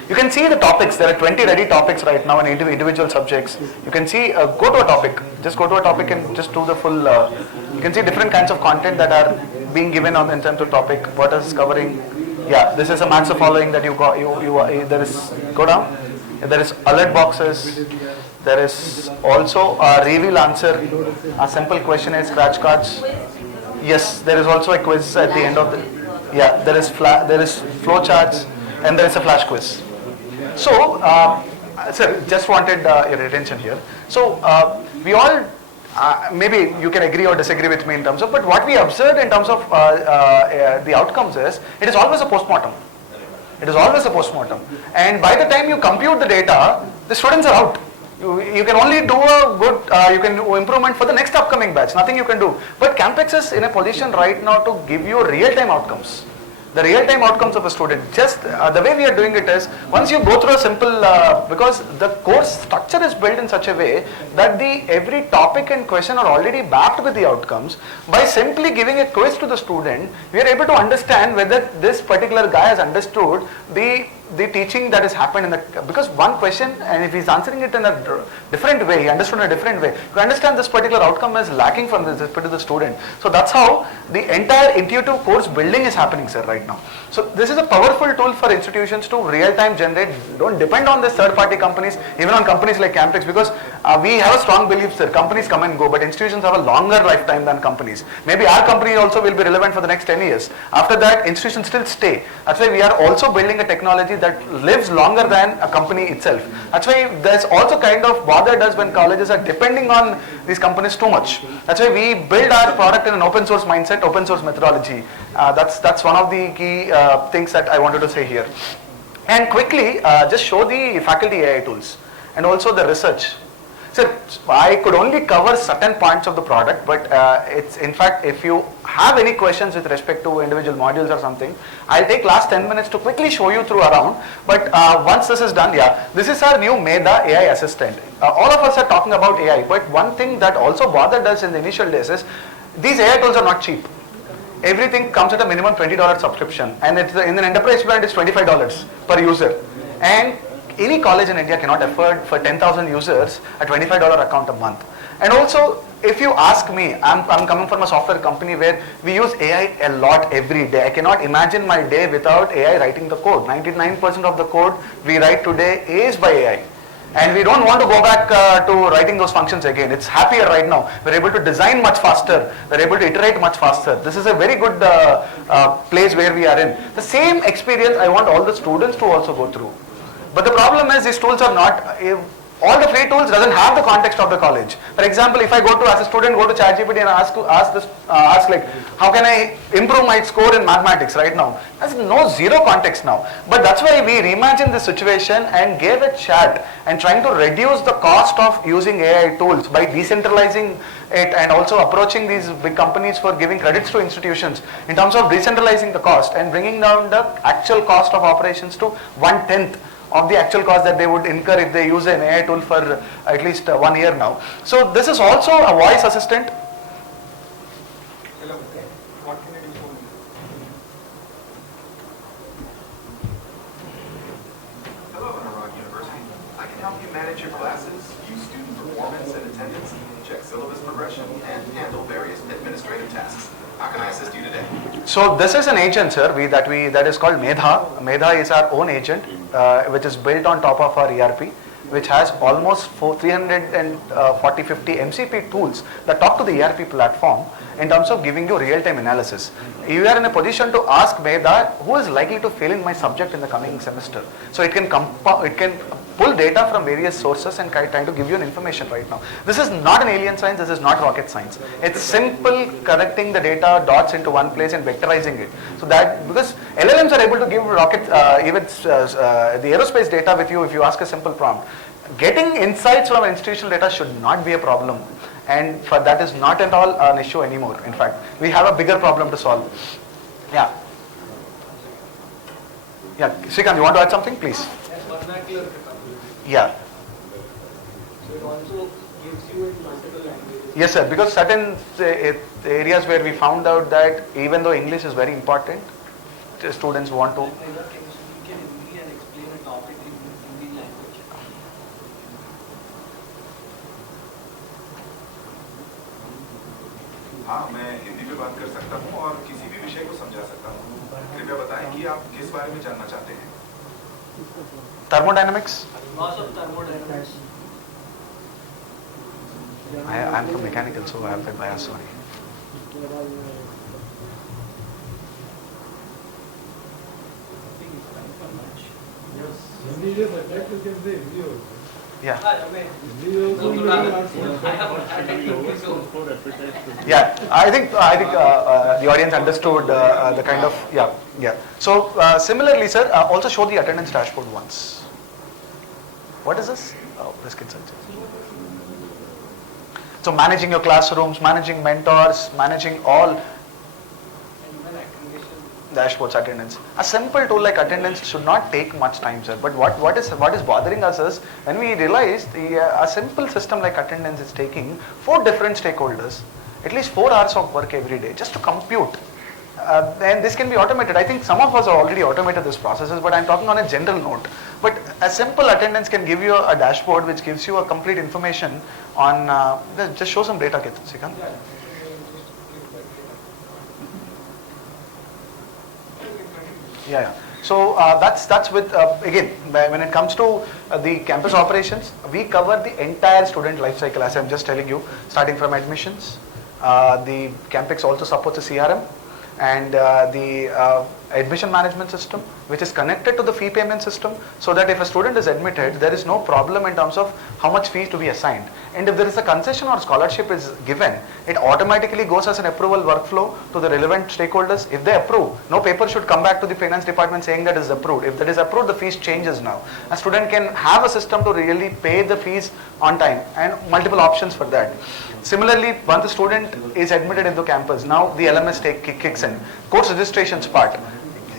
You can see the topics. There are 20 ready topics right now in individual subjects. You can see, go to a topic. Just go to a topic and just do the full. You can see different kinds of content that are being given on in terms of topic. What is covering? Yeah, this is a match the following that you got. There is go down. There is alert boxes. There is also a reveal answer. A simple questionnaire, scratch cards. Yes, there is also a quiz at the end of the. Yeah, there is flow charts and there is a flash quiz. So, sir, just wanted your attention here. So, we all, maybe you can agree or disagree with me in terms of, but what we observed in terms of the outcomes is, it is always a postmortem. It is always a postmortem. And by the time you compute the data, the students are out. You can only do a good, you can do improvement for the next upcoming batch, nothing you can do. But CampX is in a position right now to give you real-time outcomes. The real-time outcomes of a student. Just the way we are doing it is, once you go through a simple, because the course structure is built in such a way that every topic and question are already backed with the outcomes. By simply giving a quiz to the student, we are able to understand whether this particular guy has understood the teaching that has happened in the, because one question, and if he's answering it in a different way, he understood in a different way, you understand this particular outcome is lacking from this particular student. So that's how the entire intuitive course building is happening, sir, right now. So this is a powerful tool for institutions to real-time generate. Don't depend on these third-party companies, even on companies like CampX, because we have a strong belief, sir, companies come and go, but institutions have a longer lifetime than companies. Maybe our company also will be relevant for the next 10 years. After that, institutions still stay. That's why we are also building a technology that lives longer than a company itself. That's why there's also kind of bothered us when colleges are depending on these companies too much. That's why we build our product in an open source mindset, open source methodology. That's one of the key things that I wanted to say here. And quickly, just show the faculty AI tools and also the research. So I could only cover certain points of the product, but it's in fact, if you have any questions with respect to individual modules or something, I'll take last 10 minutes to quickly show you through around. But once this is done, yeah, this is our new Meda AI assistant. All of us are talking about AI, but one thing that also bothered us in the initial days is these AI tools are not cheap. Everything comes at a minimum $20 subscription, and it's in an enterprise plan it's $25 per user. And any college in India cannot afford for 10,000 users a $25 account a month. And also, if you ask me, I'm coming from a software company where we use AI a lot every day. I cannot imagine my day without AI writing the code. 99% of the code we write today is by AI. And we don't want to go back to writing those functions again. It's happier right now. We're able to design much faster. We're able to iterate much faster. This is a very good place where we are in. The same experience I want all the students to also go through. But the problem is these tools are not, all the free tools doesn't have the context of the college. For example, if I go to, as a student, go to ChatGPT and ask like, how can I improve my score in mathematics right now? There's zero context now. But that's why we reimagined the situation and gave a chat and trying to reduce the cost of using AI tools by decentralizing it and also approaching these big companies for giving credits to institutions in terms of decentralizing the cost and bringing down the actual cost of operations to 1/10 of the actual cost that they would incur if they use an AI tool for at least 1 year now. So this is also a voice assistant. Hello, what can I do for you? Hello, Ardor University. I can help you manage your classes, view student performance and attendance, check syllabus progression, and handle various administrative tasks. How can I assist you today? So this is an agent, sir, that is called Medha. Medha is our own agent, which is built on top of our ERP, which has almost 340-50 MCP tools that talk to the ERP platform in terms of giving you real-time analysis. You are in a position to ask Medha who is likely to fail in my subject in the coming semester. So it can pull data from various sources and trying to give you an information right now. This is not an alien science, this is not rocket science. It's simple connecting the data dots into one place and vectorizing it. So that, because LLMs are able to give the aerospace data with you if you ask a simple prompt. Getting insights from institutional data should not be a problem. And for that is not at all an issue anymore. In fact, we have a bigger problem to solve. Yeah. Yeah, Srikanth, you want to add something, please? Yeah. So it also gives you in multiple languages. Yes, sir. Because certain areas where we found out that even though English is very important, the students want to. हाँ, मैं हिंदी में बात कर सकता हूँ और किसी भी विषय को समझा सकता हूँ। कृपया बताएं कि आप किस बारे में जानना चाहते हैं। Thermodynamics? Loss of thermodynamics. I'm from mechanical, so I have that bias, sorry. Yeah. Yeah, I think the audience understood the kind of, yeah. So similarly, sir, also show the attendance dashboard once. What is this? Oh, risk insights. So managing your classrooms, managing mentors, managing all dashboards, attendance. A simple tool like attendance should not take much time, sir. But what is bothering us is when we realize a simple system like attendance is taking 4 different stakeholders, at least 4 hours of work every day just to compute. And this can be automated. I think some of us have already automated these processes, but I'm talking on a general note. But a simple attendance can give you a dashboard which gives you a complete information on, just show some data, Ketansrisai. Yeah. So that's with again when it comes to the campus operations, we cover the entire student life cycle, as I'm just telling you, starting from admissions. The CampX also supports a CRM and the admission management system, which is connected to the fee payment system, so that if a student is admitted, there is no problem in terms of how much fees to be assigned. And if there is a concession or scholarship is given, it automatically goes as an approval workflow to the relevant stakeholders. If they approve, no paper should come back to the finance department saying that is approved. If that is approved, the fees changes now. A student can have a system to really pay the fees on time, and multiple options for that. Similarly, once the student is admitted into campus, now the LMS kicks in. Course registrations part.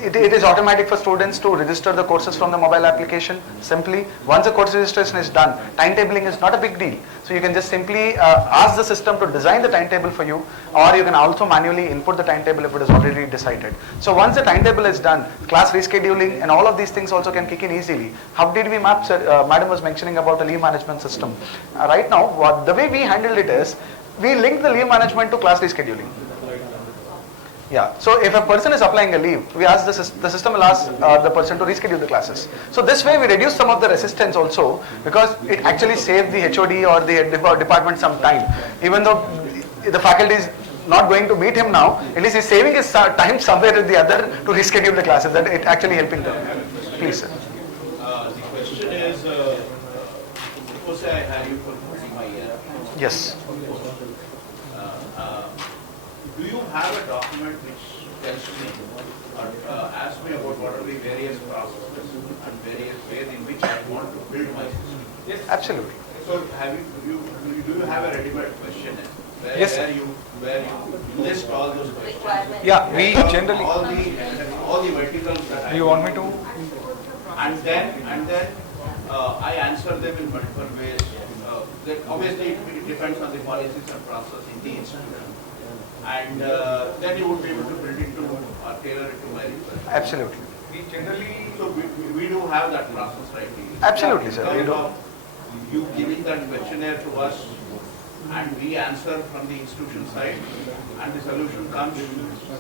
It is automatic for students to register the courses from the mobile application simply. Once the course registration is done, timetabling is not a big deal. So you can just simply ask the system to design the timetable for you, or you can also manually input the timetable if it is already decided. So once the timetable is done, class rescheduling and all of these things also can kick in easily. How did we map, Madam was mentioning about the leave management system. Right now, the way we handled it is, we link the leave management to class rescheduling. Yeah, so if a person is applying a leave, we ask the system will ask the person to reschedule the classes. So this way we reduce some of the resistance also, because it actually saves the HOD or the department some time. Even though the faculty is not going to meet him now, at least he's saving his time somewhere or the other to reschedule the classes. That it actually helping them. Please, sir. The question is, suppose I have you for my year. Yes. Do you have a document which tells me or asks me about what are the various processes and various ways in which I want to build my system? Yes. Absolutely. So do you have a ready-made questionnaire where you list all those questions? Yeah, we generally. All the verticals that Do you want me to? And then I answer them in multiple ways. That obviously it depends on the policies and process in the institution. And then you would be able to build it to or tailor it to my request. Absolutely. We generally, so we do have that process, right? Absolutely, sir. You giving that questionnaire to us and we answer from the institution side, and the solution comes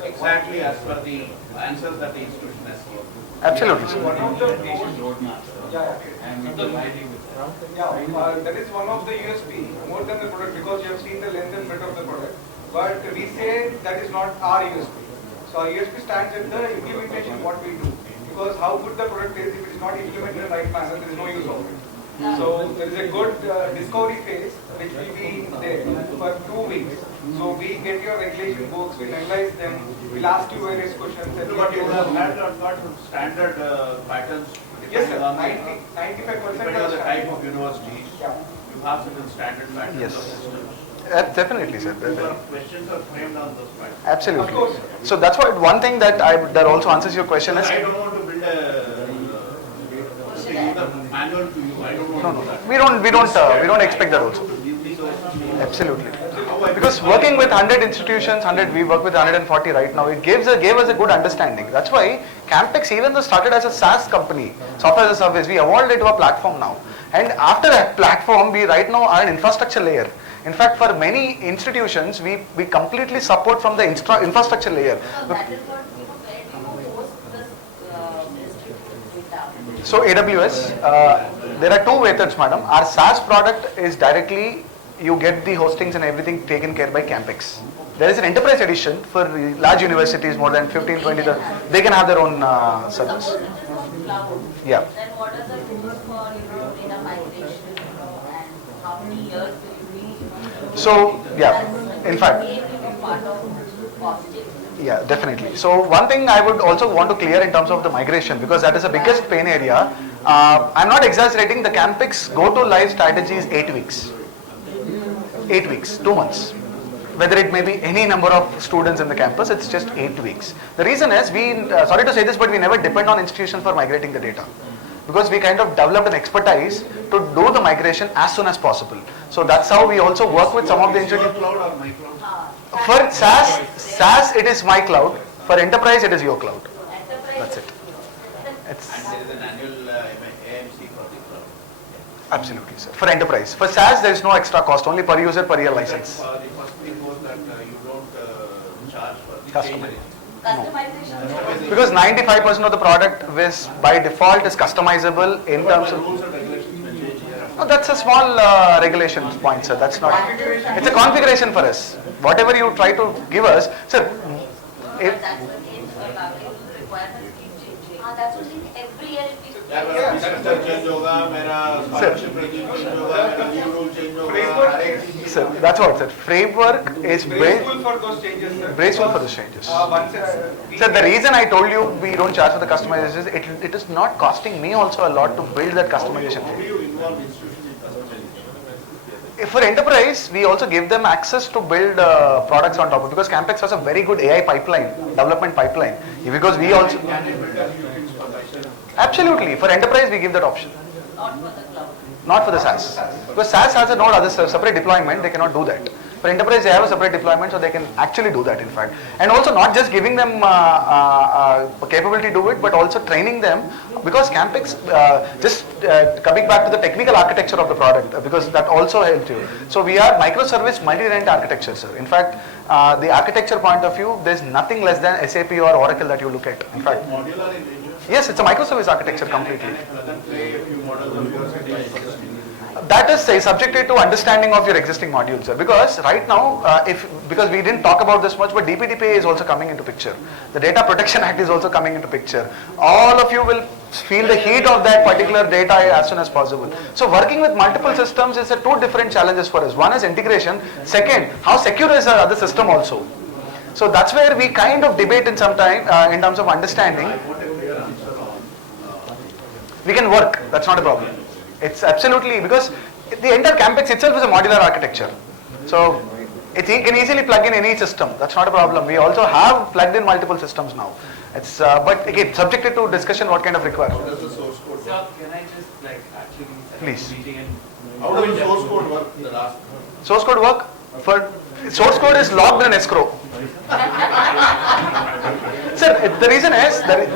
exactly as per the answers that the institution has given. Absolutely. That is one of the USP, more than the product, because you have seen the length and breadth of the product. But we say that is not our USP. So our USP stands in the implementation, what we do. Because how good the product is, if it is not implemented in the right manner, there is no use of it. So there is a good discovery phase, which will be there for 2 weeks. So we get your regulation books, we'll analyze them, we'll ask you various questions. But you have got standard patterns. Yes, sir. 95% Depending on the type of universities, you have certain standard patterns Yes. of systems. Definitely, sir. Questions are framed on those patterns. Absolutely. So that's what one thing that that also answers your question is. I don't want to build a manual to you. I don't want to do that. We don't expect that also. Absolutely. Because working with 100 institutions, we work with 140 right now, it gave us a good understanding. That's why CampX, even though started as a SaaS company, software as a service, we evolved it to a platform now. And after that platform, we right now are an infrastructure layer. In fact, for many institutions, we completely support from the infrastructure layer. So AWS, there are two methods, madam. Our SaaS product is directly, you get the hostings and everything taken care by CampX. There is an enterprise edition for large universities, more than 15, 20, they can have their own servers. Yeah. Then what are the rules for data migration and how many years will you be? So yeah, in fact. Part of costing. Yeah, definitely. So one thing I would also want to clear in terms of the migration, because that is the biggest pain area. I'm not exaggerating, the CampX go to live strategy is 8 weeks. 8 weeks, 2 months. Whether it may be any number of students in the campus, it's just 8 weeks. The reason is, sorry to say this, but we never depend on institutions for migrating the data. Because we kind of developed an expertise to do the migration as soon as possible. So that's how we also work with some of the institutions. For SaaS it is my cloud. For enterprise it is your cloud. That's it. And there is an annual AMC for the cloud. Absolutely, sir. For enterprise. For SaaS there is no extra cost, only per user per year license. The first thing was that you don't charge for the Customer. change. Customization. Because 95% of the product is by default is customizable in terms of. No, that's a small regulation point, sir. That's not. It's a configuration for us. Whatever you try to give us, sir. If, That's only every year it is. change होगा, मेरा scholarship regime change होगा, मेरा leave rule change होगा. sir, that's what, sir. Framework is Braceful for those changes, sir. Braceful for those changes. Sir, the reason I told you we don't charge for the customization is it is not costing me also a lot to build that customization. How do you involve institutions in customization? For enterprise, we also give them access to build products on top of, because CampX has a very good AI pipeline, development pipeline. Because we also. Can you build a few things for myself? Absolutely. For enterprise, we give that option. Not for the cloud. Not for the SaaS. Because SaaS has a node other separate deployment, they cannot do that. For enterprise, they have a separate deployment, so they can actually do that in fact. And also not just giving them capability to do it, but also training them, because CampX, coming back to the technical architecture of the product, because that also helps you. So we are microservice multi-tenant architecture, sir. In fact, the architecture point of view, there's nothing less than SAP or Oracle that you look at. In fact, Modular in nature? yes, it's a microservice architecture completely. Can I plug and play a few models of yours and That is subjected to understanding of your existing modules, sir. Because right now, because we didn't talk about this much, but DPDPA is also coming into picture. The Data Protection Act is also coming into picture. All of you will feel the heat of that particular data as soon as possible. So working with multiple systems is two different challenges for us. One is integration. Second, how secure is our other system also. So that's where we kind of debate in some time in terms of understanding. We can work. That's not a problem. It's absolutely, because the entire CampX itself is a modular architecture. So it can easily plug in any system. That's not a problem. We also have plugged in multiple systems now. It's but again subjected to discussion what kind of requirement. How does the source code work? Sir, can I just actually Please. meeting and How does the source code work? The last. Source code work? For source code is logged in escrow. Sir, the reason is that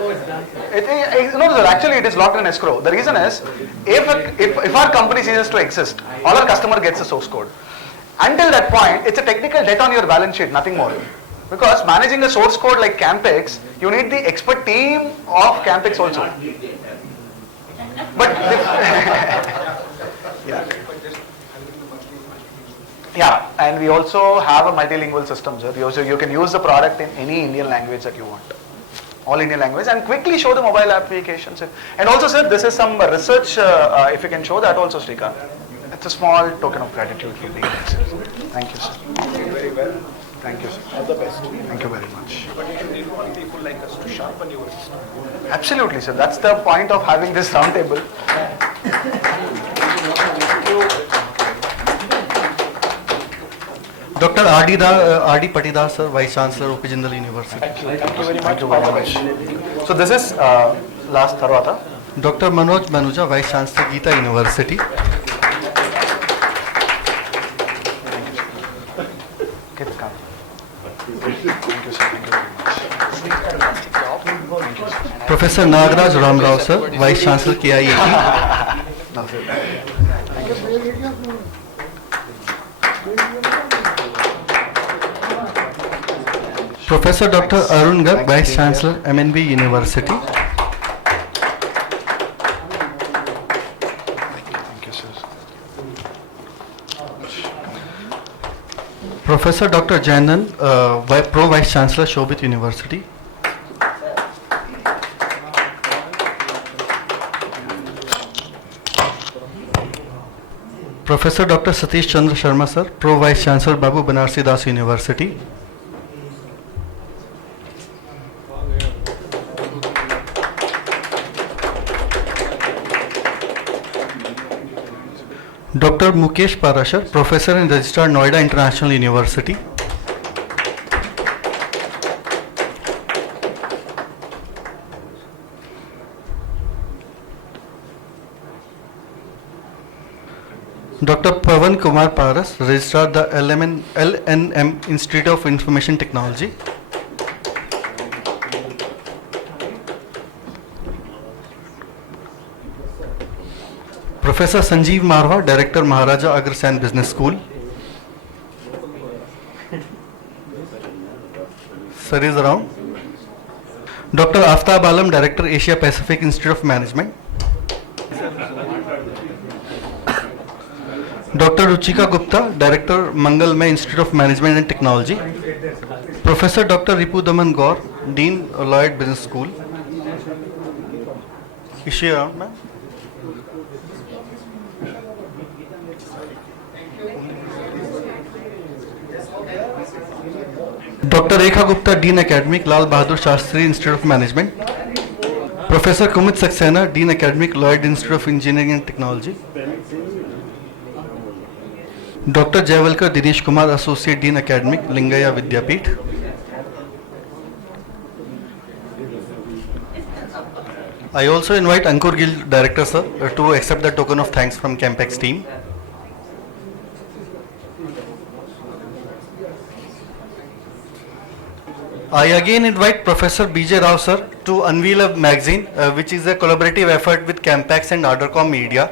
no, sir, actually it is locked in escrow. The reason is if our company ceases to exist, all our customer gets the source code. Until that point, it's a technical debt on your balance sheet, nothing more. Because managing a source code like CampX, you need the expert team of CampX also. But yeah, and we also have a multilingual system, sir. You can use the product in any Indian language that you want. All Indian language, and quickly show the mobile applications. And also, sir, this is some research, if you can show that also, Srikant. It's a small token of gratitude from the Indians. Thank you, sir. Very well. Thank you, sir. All the best. Thank you very much. But you need want people like us to sharpen your system. Absolutely, sir. That's the point of having this roundtable. Dr. R.D. Patidas, sir, Vice Chancellor, OP Jindal University. Thank you very much. So this is last Tarwata. Dr. Manoj Manuja, Vice Chancellor, Geeta University. Professor Nagaraj Ramrao, sir, Vice Chancellor, KIET. Professor Dr. Arun Garg, Vice Chancellor, MNB University. Thank you, sir. Professor Dr. Jainan, Pro Vice Chancellor, Shobit University. Professor Dr. Satish Chandra Sharma, sir, Pro Vice Chancellor, Babu Banarsi Das University. Dr. Mukesh Parashar, Professor and Registrar, Noida International University. Dr. Pavan Kumar Paras, Registrar, the LNM Institute of Information Technology. Professor Sanjeev Marwa, Director, Maharaja Agrasen Business School. Sir is around. Dr. Aftab Alam, Director, Asia Pacific Institute of Management. Dr. Ruchika Gupta, Director, Mangalmay Institute of Management and Technology. Professor Dr. Ripu Daman Gaur, Dean, Lloyd Business School. Is she around, ma'am? Dr. Rekha Gupta, Dean Academic, Lal Bahadur Shastri Institute of Management. Professor Kumit Saxena, Dean Academic, Lloyd Institute of Engineering and Technology. Dr. Jayavalkar Dinesh Kumar, Associate Dean Academic, Lingaya Vidyapeeth. I also invite Ankur Gill, Director, sir, to accept the token of thanks from CampX team. I again invite Professor B.J. Rao, sir, to unveil a magazine which is a collaborative effort with CampX and ArdorComm Media.